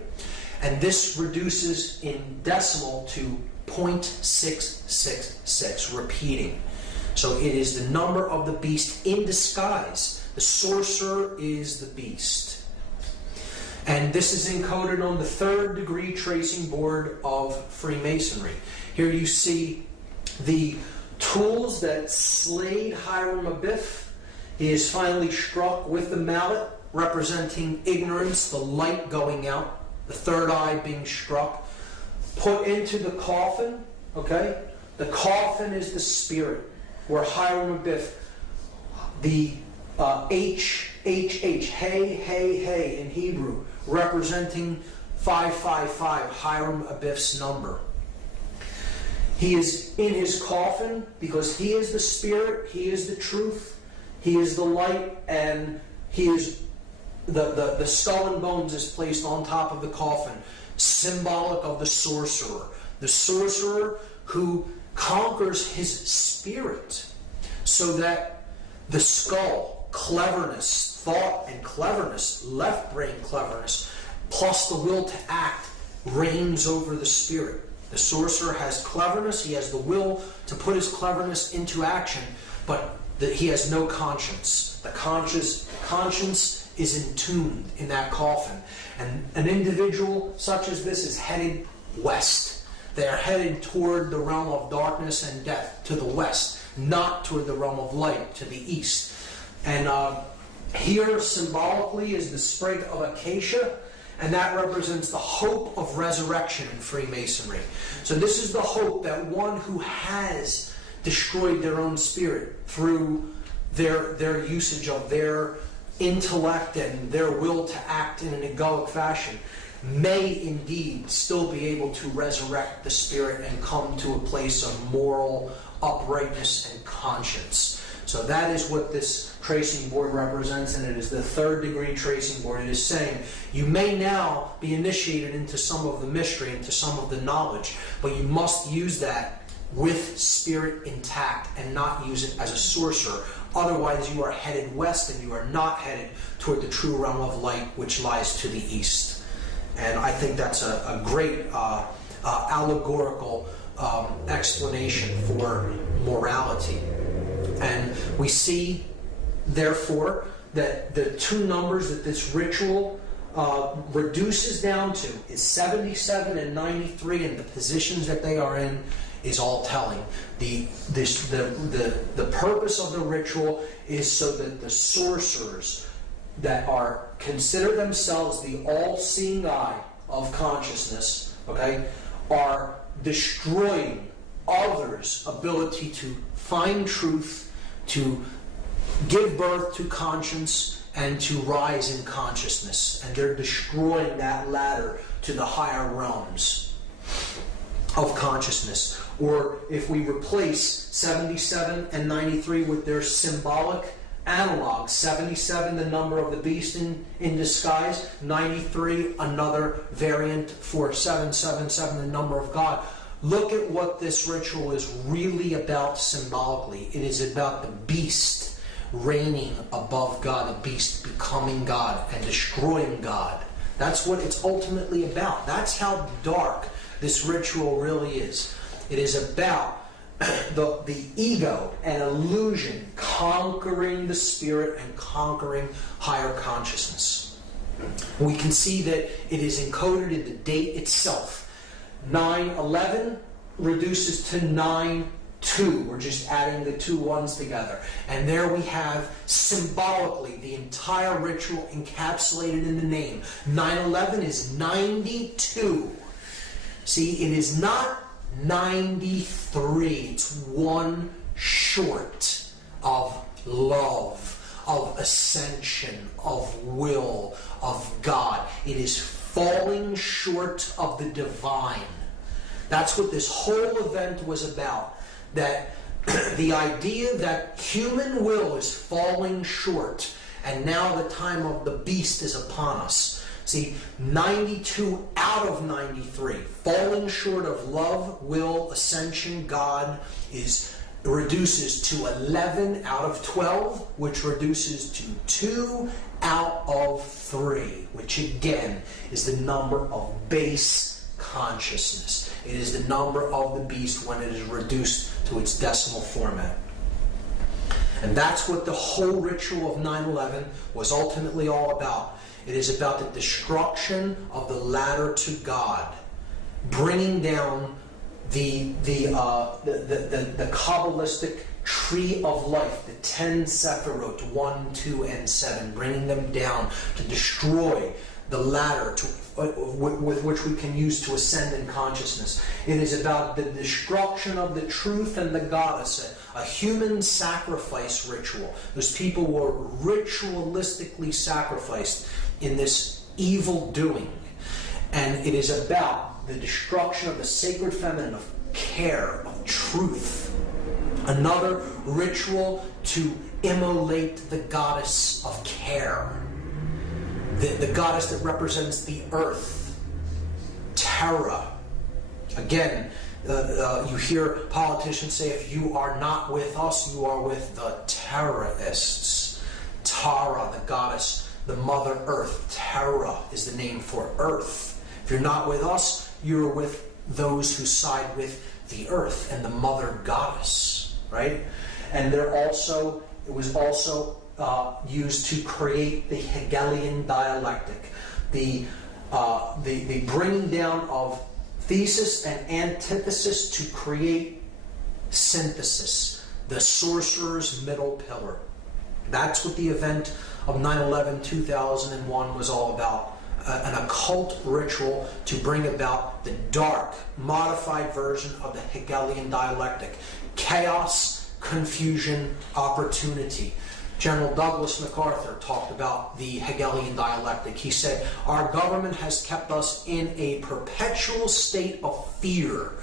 And this reduces in decimal to 0.666, repeating. So it is the number of the beast in disguise. The sorcerer is the beast. And this is encoded on the 3rd degree tracing board of Freemasonry. Here you see the tools that slayed Hiram Abiff. He is finally struck with the mallet, representing ignorance, the light going out, the third eye being struck, put into the coffin, okay? The coffin is the spirit, where Hiram Abiff, the hey in Hebrew, representing 555, Hiram Abiff's number. He is in his coffin because he is the spirit, he is the truth, he is the light, and he is the skull and bones is placed on top of the coffin, symbolic of the sorcerer. The sorcerer who conquers his spirit so that the skull, cleverness, thought and cleverness, left brain cleverness, plus the will to act, reigns over the spirit. The sorcerer has cleverness, he has the will to put his cleverness into action, but he has no conscience. The conscience is entombed in that coffin. And an individual such as this is headed west. They are headed toward the realm of darkness and death, to the west, not toward the realm of light, to the east. And here symbolically is the sprig of acacia, and that represents the hope of resurrection in Freemasonry. So this is the hope that one who has destroyed their own spirit through their usage of their intellect and their will to act in an egoic fashion may indeed still be able to resurrect the spirit and come to a place of moral uprightness and conscience. So that is what this tracing board represents, and it is the 3rd degree tracing board. It is saying you may now be initiated into some of the mystery, into some of the knowledge, but you must use that with spirit intact and not use it as a sorcerer. Otherwise you are headed west and you are not headed toward the true realm of light, which lies to the east. And I think that's a great allegorical explanation for morality. And we see, therefore, that the two numbers that this ritual reduces down to is 77 and 93, and the positions that they are in is all telling. The purpose of the ritual is so that the sorcerers that are consider themselves the all-seeing eye of consciousness, okay, are destroying others' ability to find truth, to give birth to conscience, and to rise in consciousness. And they're destroying that ladder to the higher realms of consciousness. Or if we replace 77 and 93 with their symbolic analog, 77 the number of the beast in disguise, 93 another variant for 777 the number of God. Look at what this ritual is really about symbolically. It is about the beast reigning above God, the beast becoming God and destroying God. That's what it's ultimately about. That's how dark this ritual really is. It is about the ego and illusion conquering the spirit and conquering higher consciousness. We can see that it is encoded in the date itself. 9/11 reduces to 9/2. We're just adding the two ones together. And there we have symbolically the entire ritual encapsulated in the name. 9/11 is 92. See, it is not 93. It's one short of love, of ascension, of will, of God. It is falling short of the divine. That's what this whole event was about. That the idea that human will is falling short, and now the time of the beast is upon us. See, 92 out of 93, falling short of love, will, ascension, God, reduces to 11 out of 12, which reduces to 2 out of 3, which again is the number of base consciousness. It is the number of the beast when it is reduced to its decimal format. And that's what the whole ritual of 9/11 was ultimately all about. It is about the destruction of the ladder to God, bringing down the Kabbalistic tree of life, the 10 Sephirot, 1, 2, and 7, bringing them down to destroy the ladder with which we can use to ascend in consciousness. It is about the destruction of the truth and the goddess, a human sacrifice ritual. Those people were ritualistically sacrificed in this evil doing. And it is about the destruction of the sacred feminine, of care, of truth. Another ritual to immolate the goddess of care. The goddess that represents the earth. Terra. Again, you hear politicians say, if you are not with us, you are with the terrorists. Tara, the goddess, the Mother Earth. Terra is the name for earth. If you're not with us, you're with those who side with the earth and the Mother Goddess, right? And it was also used to create the Hegelian dialectic, the bringing down of thesis and antithesis to create synthesis, the sorcerer's middle pillar. That's what the event of 9/11/2001 was all about. An occult ritual to bring about the dark, modified version of the Hegelian dialectic. Chaos, confusion, opportunity. General Douglas MacArthur talked about the Hegelian dialectic. He said, our government has kept us in a perpetual state of fear,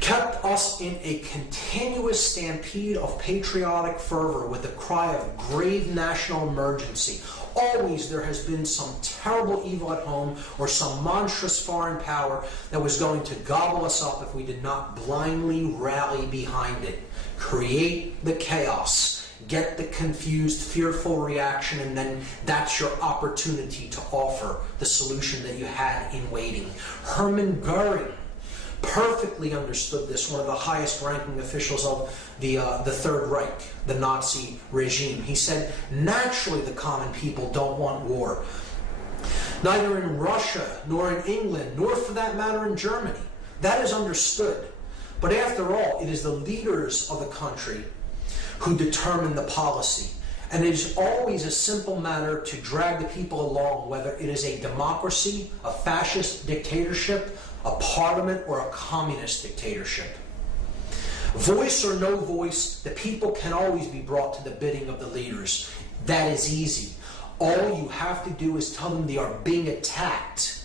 kept us in a continuous stampede of patriotic fervor with the cry of grave national emergency. Always there has been some terrible evil at home or some monstrous foreign power that was going to gobble us up if we did not blindly rally behind it. Create the chaos, get the confused, fearful reaction, and then that's your opportunity to offer the solution that you had in waiting. Hermann Goering perfectly understood this, one of the highest ranking officials of the Third Reich, the Nazi regime. He said, naturally the common people don't want war. Neither in Russia, nor in England, nor for that matter in Germany. That is understood. But after all, it is the leaders of the country who determine the policy. And it is always a simple matter to drag the people along, whether it is a democracy, a fascist dictatorship, a parliament, or a communist dictatorship. Voice or no voice, the people can always be brought to the bidding of the leaders. That is easy. All you have to do is tell them they are being attacked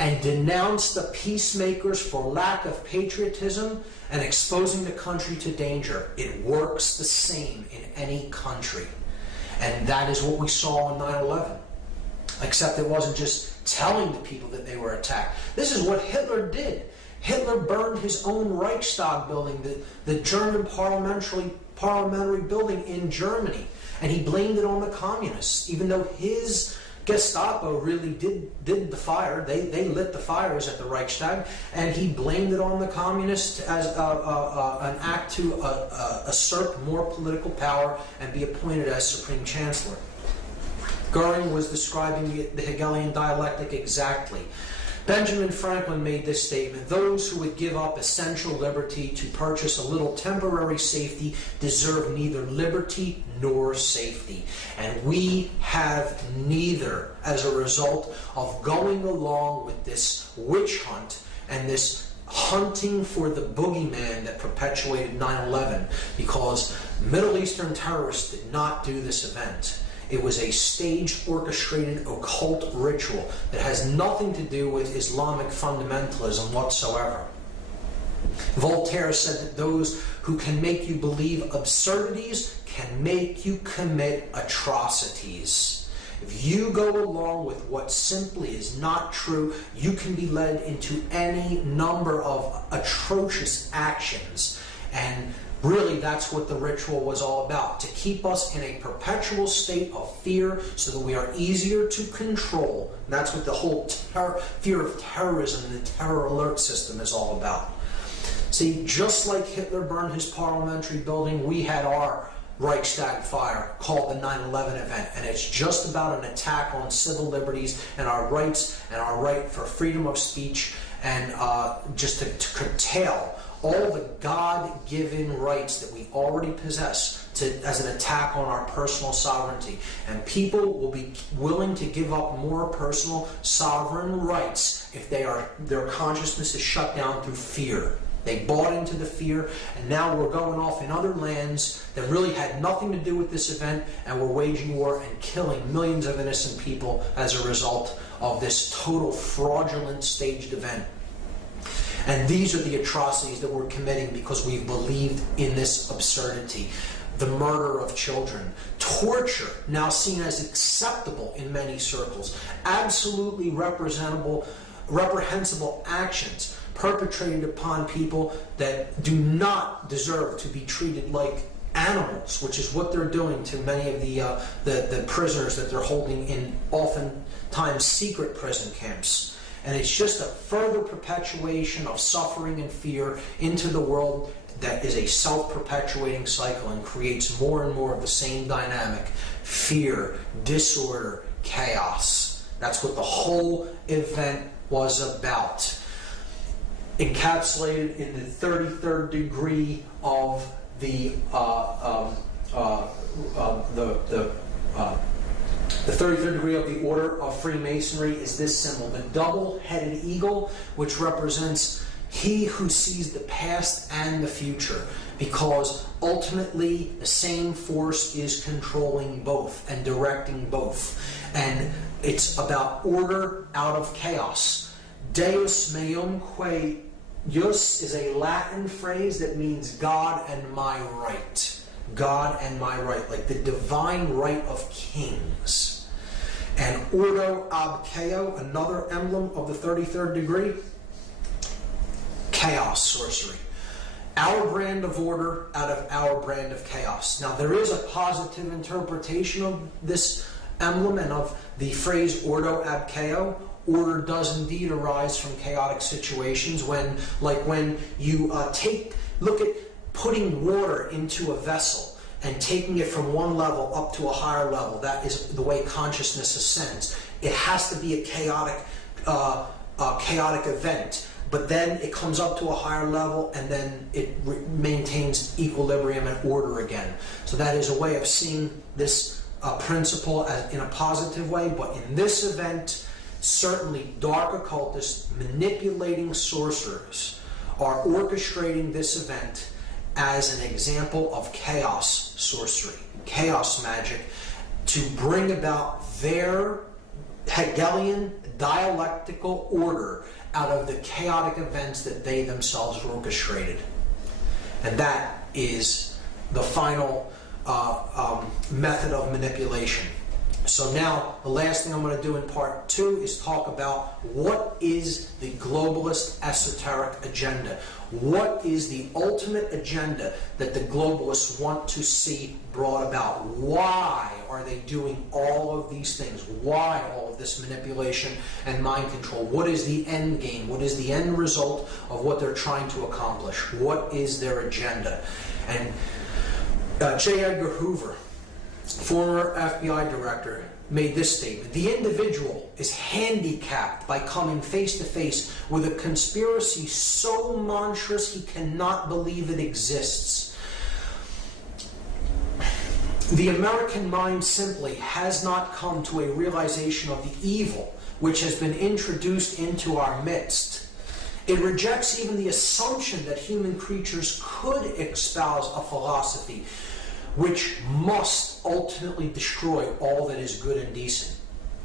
and denounce the peacemakers for lack of patriotism and exposing the country to danger. It works the same in any country. And that is what we saw on 9/11. Except it wasn't just telling the people that they were attacked. This is what Hitler did. Hitler burned his own Reichstag building, the German parliamentary building in Germany, and he blamed it on the communists, even though his Gestapo really did the fire. They lit the fires at the Reichstag, and he blamed it on the communists as an act to assert more political power and be appointed as Supreme Chancellor. Goering was describing the Hegelian dialectic exactly. Benjamin Franklin made this statement: those who would give up essential liberty to purchase a little temporary safety deserve neither liberty nor safety. And we have neither as a result of going along with this witch hunt and this hunting for the boogeyman that perpetuated 9/11, because Middle Eastern terrorists did not do this event. It was a staged, orchestrated, occult ritual that has nothing to do with Islamic fundamentalism whatsoever. Voltaire said that those who can make you believe absurdities can make you commit atrocities. If you go along with what simply is not true, you can be led into any number of atrocious actions. And really, that's what the ritual was all about, to keep us in a perpetual state of fear so that we are easier to control. And that's what the whole fear of terrorism and the terror alert system is all about. See, just like Hitler burned his parliamentary building, we had our Reichstag fire called the 9/11 event, and it's just about an attack on civil liberties and our rights and our right for freedom of speech, and just to curtail all the God-given rights that we already possess as an attack on our personal sovereignty. And people will be willing to give up more personal sovereign rights if their consciousness is shut down through fear. They bought into the fear, and now we're going off in other lands that really had nothing to do with this event, and we're waging war and killing millions of innocent people as a result of this total fraudulent staged event. And these are the atrocities that we're committing because we've believed in this absurdity. The murder of children, torture, now seen as acceptable in many circles, absolutely reprehensible actions perpetrated upon people that do not deserve to be treated like animals, which is what they're doing to many of the prisoners that they're holding in oftentimes secret prison camps. And it's just a further perpetuation of suffering and fear into the world that is a self-perpetuating cycle and creates more and more of the same dynamic: fear, disorder, chaos. That's what the whole event was about. Encapsulated in the 33rd degree of the 33rd degree of the Order of Freemasonry is this symbol, the double-headed eagle, which represents he who sees the past and the future, because ultimately the same force is controlling both and directing both. And it's about order out of chaos. Deus meum quae jus is a Latin phrase that means God and my right. God and my right, like the divine right of kings. And ordo ab chaos, another emblem of the 33rd degree, chaos, sorcery. Our brand of order out of our brand of chaos. Now, there is a positive interpretation of this emblem and of the phrase ordo ab chaos. Order does indeed arise from chaotic situations when you look at putting water into a vessel and taking it from one level up to a higher level. That is the way consciousness ascends. It has to be a chaotic event, but then it comes up to a higher level and then it maintains equilibrium and order again. So that is a way of seeing this principle in a positive way, but in this event, certainly dark occultists manipulating sorcerers are orchestrating this event as an example of chaos sorcery, chaos magic, to bring about their Hegelian dialectical order out of the chaotic events that they themselves orchestrated. And that is the final method of manipulation. So now, the last thing I'm going to do in part 2 is talk about what is the globalist esoteric agenda. What is the ultimate agenda that the globalists want to see brought about? Why are they doing all of these things? Why all of this manipulation and mind control? What is the end game? What is the end result of what they're trying to accomplish? What is their agenda? And J. Edgar Hoover, former FBI director, made this statement: the individual is handicapped by coming face to face with a conspiracy so monstrous he cannot believe it exists. The American mind simply has not come to a realization of the evil which has been introduced into our midst. It rejects even the assumption that human creatures could espouse a philosophy which must ultimately destroy all that is good and decent.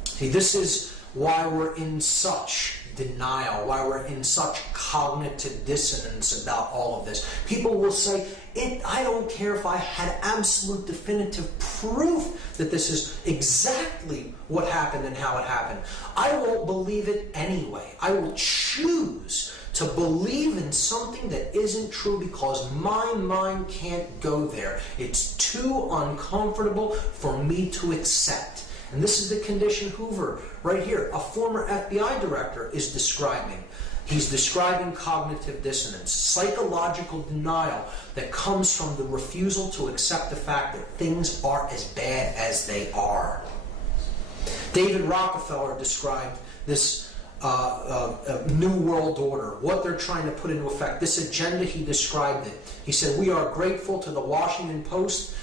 See, this is why we're in such denial, why we're in such cognitive dissonance about all of this. People will say, I don't care if I had absolute definitive proof that this is exactly what happened and how it happened. I won't believe it anyway. I will choose to believe in something that isn't true because my mind can't go there. It's too uncomfortable for me to accept. And this is the condition Hoover, right here, a former FBI director, is describing. He's describing cognitive dissonance, psychological denial that comes from the refusal to accept the fact that things are as bad as they are. David Rockefeller described this New World Order, what they're trying to put into effect. This agenda, he described it. He said, "We are grateful to the Washington Post,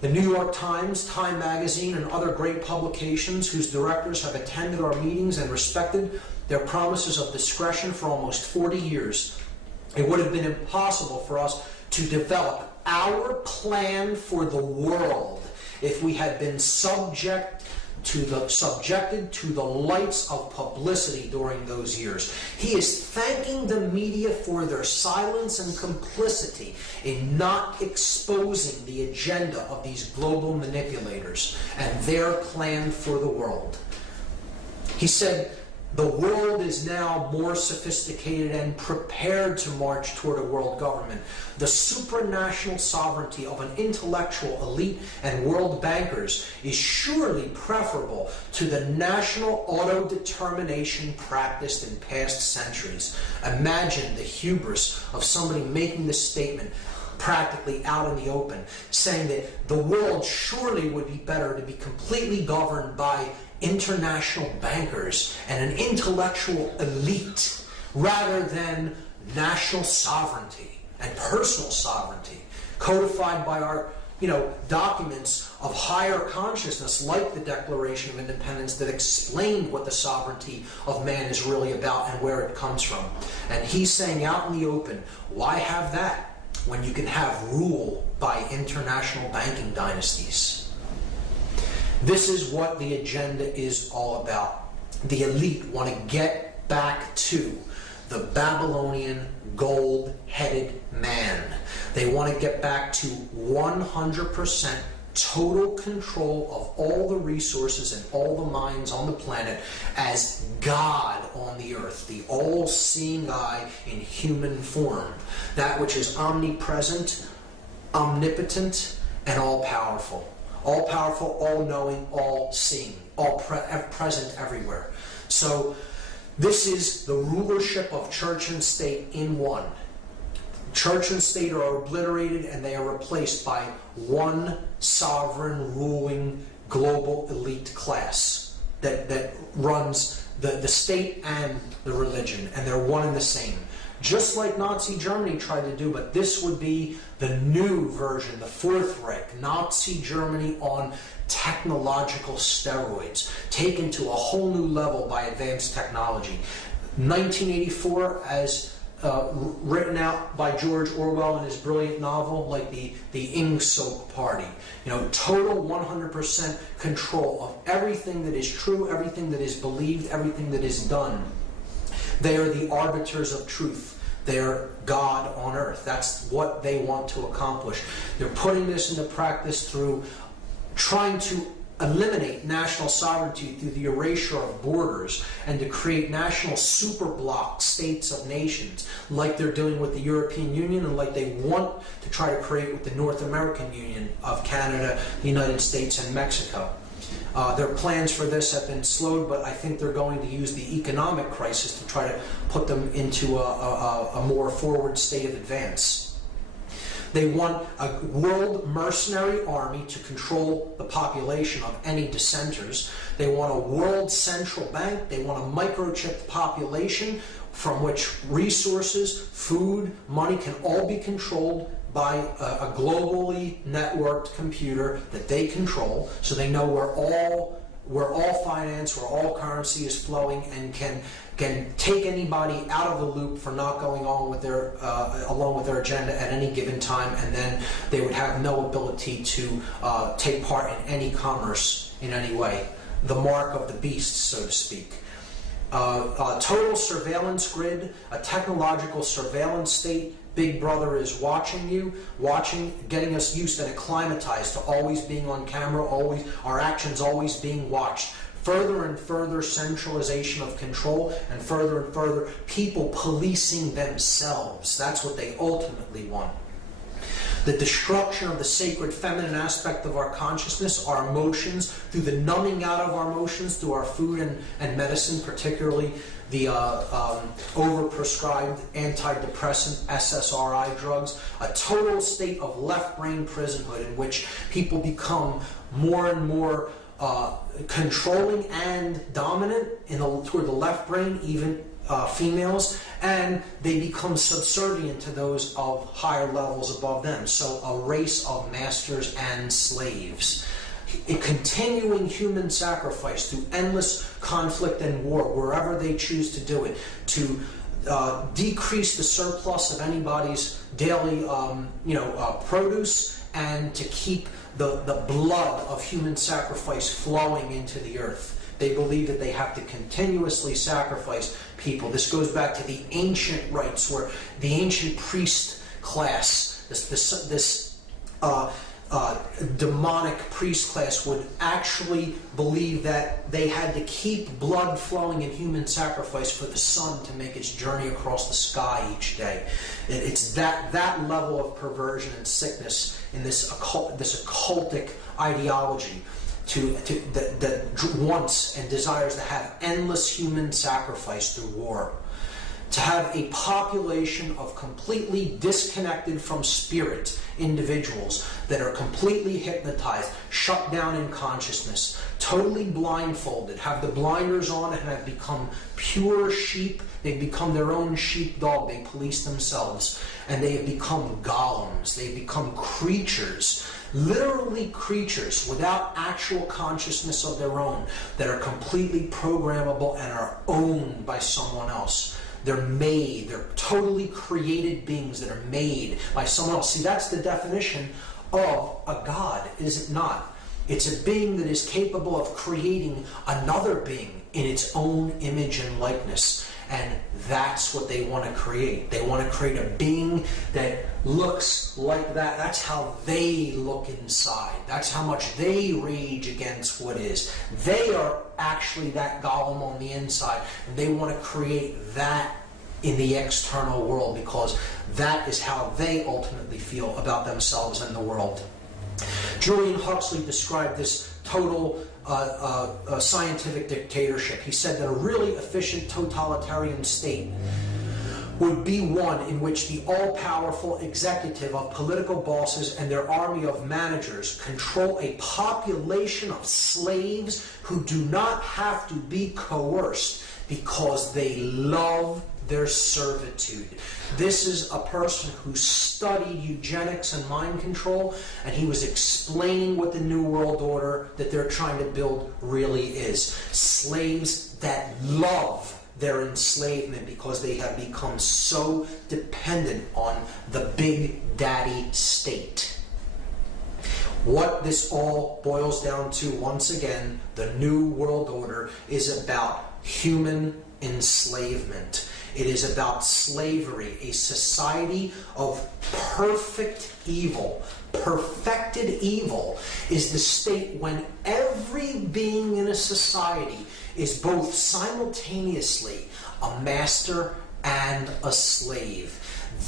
the New York Times, Time Magazine, and other great publications whose directors have attended our meetings and respected their promises of discretion for almost 40 years. It would have been impossible for us to develop our plan for the world if we had been subjected to the lights of publicity during those years." He is thanking the media for their silence and complicity in not exposing the agenda of these global manipulators and their plan for the world. He said, "The world is now more sophisticated and prepared to march toward a world government. The supranational sovereignty of an intellectual elite and world bankers is surely preferable to the national auto-determination practiced in past centuries." Imagine the hubris of somebody making this statement practically out in the open, saying that the world surely would be better to be completely governed by international bankers and an intellectual elite rather than national sovereignty and personal sovereignty codified by our documents of higher consciousness, like the Declaration of Independence, that explained what the sovereignty of man is really about and where it comes from. And he's saying out in the open, why have that when you can have rule by international banking dynasties? This is what the agenda is all about. The elite want to get back to the Babylonian gold-headed man. They want to get back to 100% total control of all the resources and all the minds on the planet as God on the earth, the all-seeing eye in human form, that which is omnipresent, omnipotent, and all-powerful. All-powerful, all-knowing, all-seeing, present everywhere. So this is the rulership of church and state in one. Church and state are obliterated and they are replaced by one sovereign, ruling, global elite class that runs the state and the religion, and they're one and the same. Just like Nazi Germany tried to do, but this would be the new version, the Fourth Reich, Nazi Germany on technological steroids, taken to a whole new level by advanced technology. 1984, as written out by George Orwell in his brilliant novel, like the Ingsoc Party. Total 100% control of everything that is true, everything that is believed, everything that is done. They are the arbiters of truth. They're God on earth. That's what they want to accomplish. They're putting this into practice through trying to eliminate national sovereignty through the erasure of borders and to create national superblock states of nations, like they're doing with the European Union and like they want to try to create with the North American Union of Canada, the United States, and Mexico. Their plans for this have been slowed, but I think they're going to use the economic crisis to try to put them into a more forward state of advance. They want a world mercenary army to control the population of any dissenters. They want a world central bank. They want a microchipped population from which resources, food, money can all be controlled by a globally networked computer that they control, so they know where all where all finance, where all currency is flowing, and can take anybody out of the loop for not going on with their along with their agenda at any given time, and then they would have no ability to take part in any commerce in any way. The mark of the beast, so to speak. A total surveillance grid, a technological surveillance state. Big Brother is watching you, getting us used and acclimatized to always being on camera, always our actions always being watched. Further and further centralization of control, and further people policing themselves. That's what they ultimately want. The destruction of the sacred feminine aspect of our consciousness, our emotions, through the numbing out of our emotions, through our food and medicine, particularly the overprescribed antidepressant SSRI drugs, a total state of left brain prisonhood in which people become more and more controlling and dominant toward the left brain, even females, and they become subservient to those of higher levels above them. So a race of masters and slaves. A continuing human sacrifice through endless conflict and war, wherever they choose to do it, to decrease the surplus of anybody's daily produce, and to keep the blood of human sacrifice flowing into the earth. They believe that they have to continuously sacrifice people. This goes back to the ancient rites, where the ancient priest class, this demonic priest class, would actually believe that they had to keep blood flowing in human sacrifice for the sun to make its journey across the sky each day. It's that level of perversion and sickness in this occultic ideology that wants and desires to have endless human sacrifice through war. To have a population of completely disconnected from spirit individuals that are completely hypnotized, shut down in consciousness, totally blindfolded, have the blinders on, and have become pure sheep. They've become their own sheepdog. They police themselves, and they have become golems. They've become creatures, literally creatures without actual consciousness of their own, that are completely programmable and are owned by someone else. They're made, they're totally created beings that are made by someone else. See, that's the definition of a god, is it not? It's a being that is capable of creating another being in its own image and likeness. And that's what they want to create. They want to create a being that looks like that. That's how they look inside. That's how much they rage against what is. They are actually that golem on the inside. And they want to create that in the external world, because that is how they ultimately feel about themselves and the world. Julian Huxley described this total scientific dictatorship. He said that a really efficient totalitarian state would be one in which the all-powerful executive of political bosses and their army of managers control a population of slaves who do not have to be coerced because they love their servitude. This is a person who studied eugenics and mind control, and he was explaining what the New World Order that they're trying to build really is. Slaves that love their enslavement because they have become so dependent on the big daddy state. What this all boils down to, once again, the New World Order is about human enslavement. It is about slavery, a society of perfect evil. Perfected evil is the state when every being in a society is both simultaneously a master and a slave.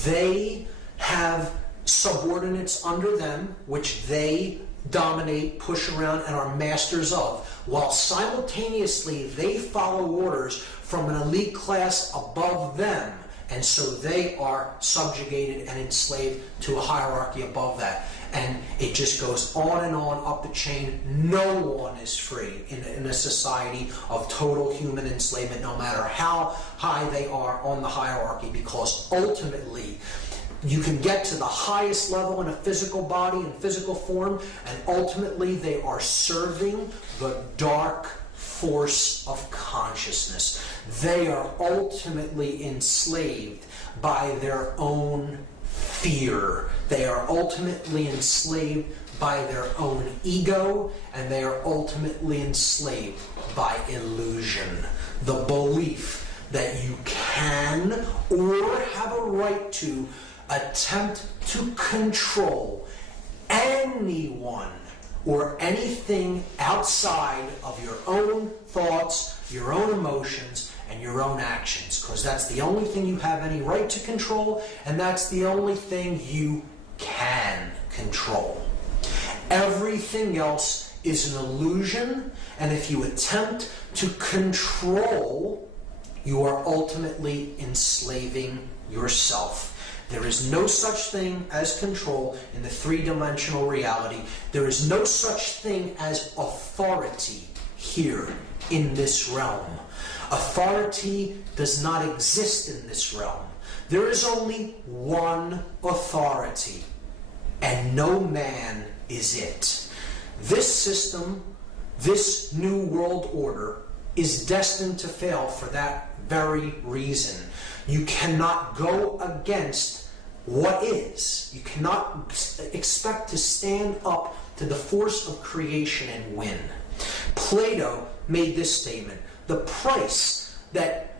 They have subordinates under them, which they dominate, push around, and are masters of, while simultaneously they follow orders from an elite class above them, and so they are subjugated and enslaved to a hierarchy above that. And it just goes on and on up the chain. No one is free in a society of total human enslavement, no matter how high they are on the hierarchy, because ultimately You can get to the highest level in a physical body and physical form, and ultimately they are serving the dark force of consciousness. They are ultimately enslaved by their own fear. They are ultimately enslaved by their own ego, and they are ultimately enslaved by illusion. The belief that you can or have a right to attempt to control anyone or anything outside of your own thoughts, your own emotions, and your own actions, because that's the only thing you have any right to control, and that's the only thing you can control. Everything else is an illusion, and if you attempt to control, you are ultimately enslaving yourself. There is no such thing as control in the three-dimensional reality. There is no such thing as authority here in this realm. Authority does not exist in this realm. There is only one authority, and no man is it. This system, this new world order, is destined to fail for that very reason. You cannot go against what is. You cannot expect to stand up to the force of creation and win. Plato made this statement: the price that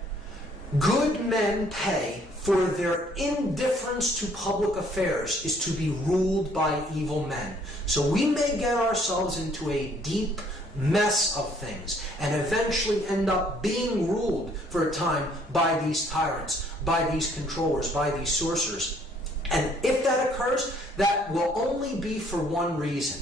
good men pay for their indifference to public affairs is to be ruled by evil men. So we may get ourselves into a deep mess of things and eventually end up being ruled for a time by these tyrants, by these controllers, by these sorcerers. And if that occurs, that will only be for one reason.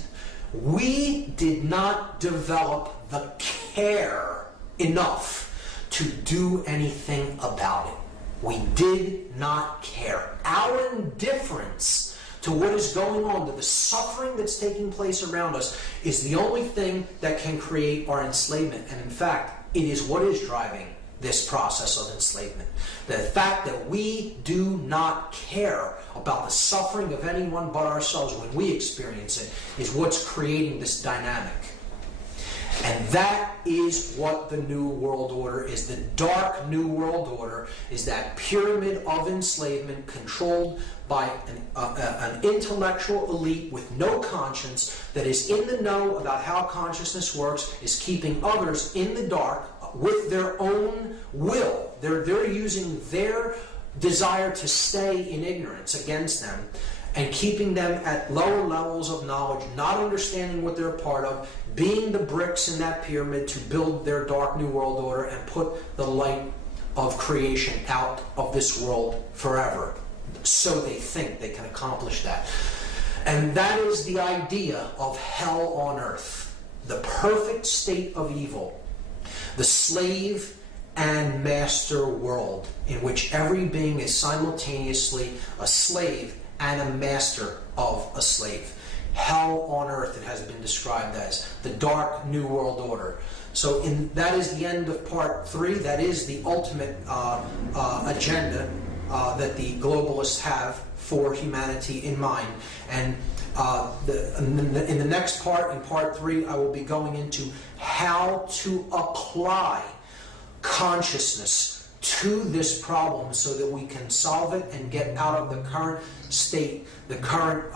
We did not develop the care enough to do anything about it. We did not care. Our indifference to what is going on, to the suffering that's taking place around us, is the only thing that can create our enslavement. And in fact, it is what is driving this process of enslavement. The fact that we do not care about the suffering of anyone but ourselves when we experience it is what's creating this dynamic. And that is what the New World Order is. The dark New World Order is that pyramid of enslavement controlled by an intellectual elite with no conscience that is in the know about how consciousness works, is keeping others in the dark with their own will. They're using their desire to stay in ignorance against them and keeping them at lower levels of knowledge, not understanding what they're a part of, being the bricks in that pyramid to build their dark New World Order and put the light of creation out of this world forever. So they think they can accomplish that. And that is the idea of hell on earth, the perfect state of evil, the slave and master world in which every being is simultaneously a slave and a master of a slave. Hell on earth, it has been described as the dark New World Order. So that is the end of part 3. That is the ultimate agenda that the globalists have for humanity in mind. And in the next part, in part 3, I will be going into how to apply consciousness to this problem so that we can solve it and get out of the current state, the current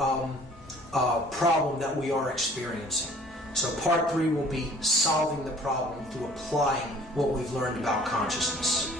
problem that we are experiencing. So part 3 will be solving the problem through applying what we've learned about consciousness.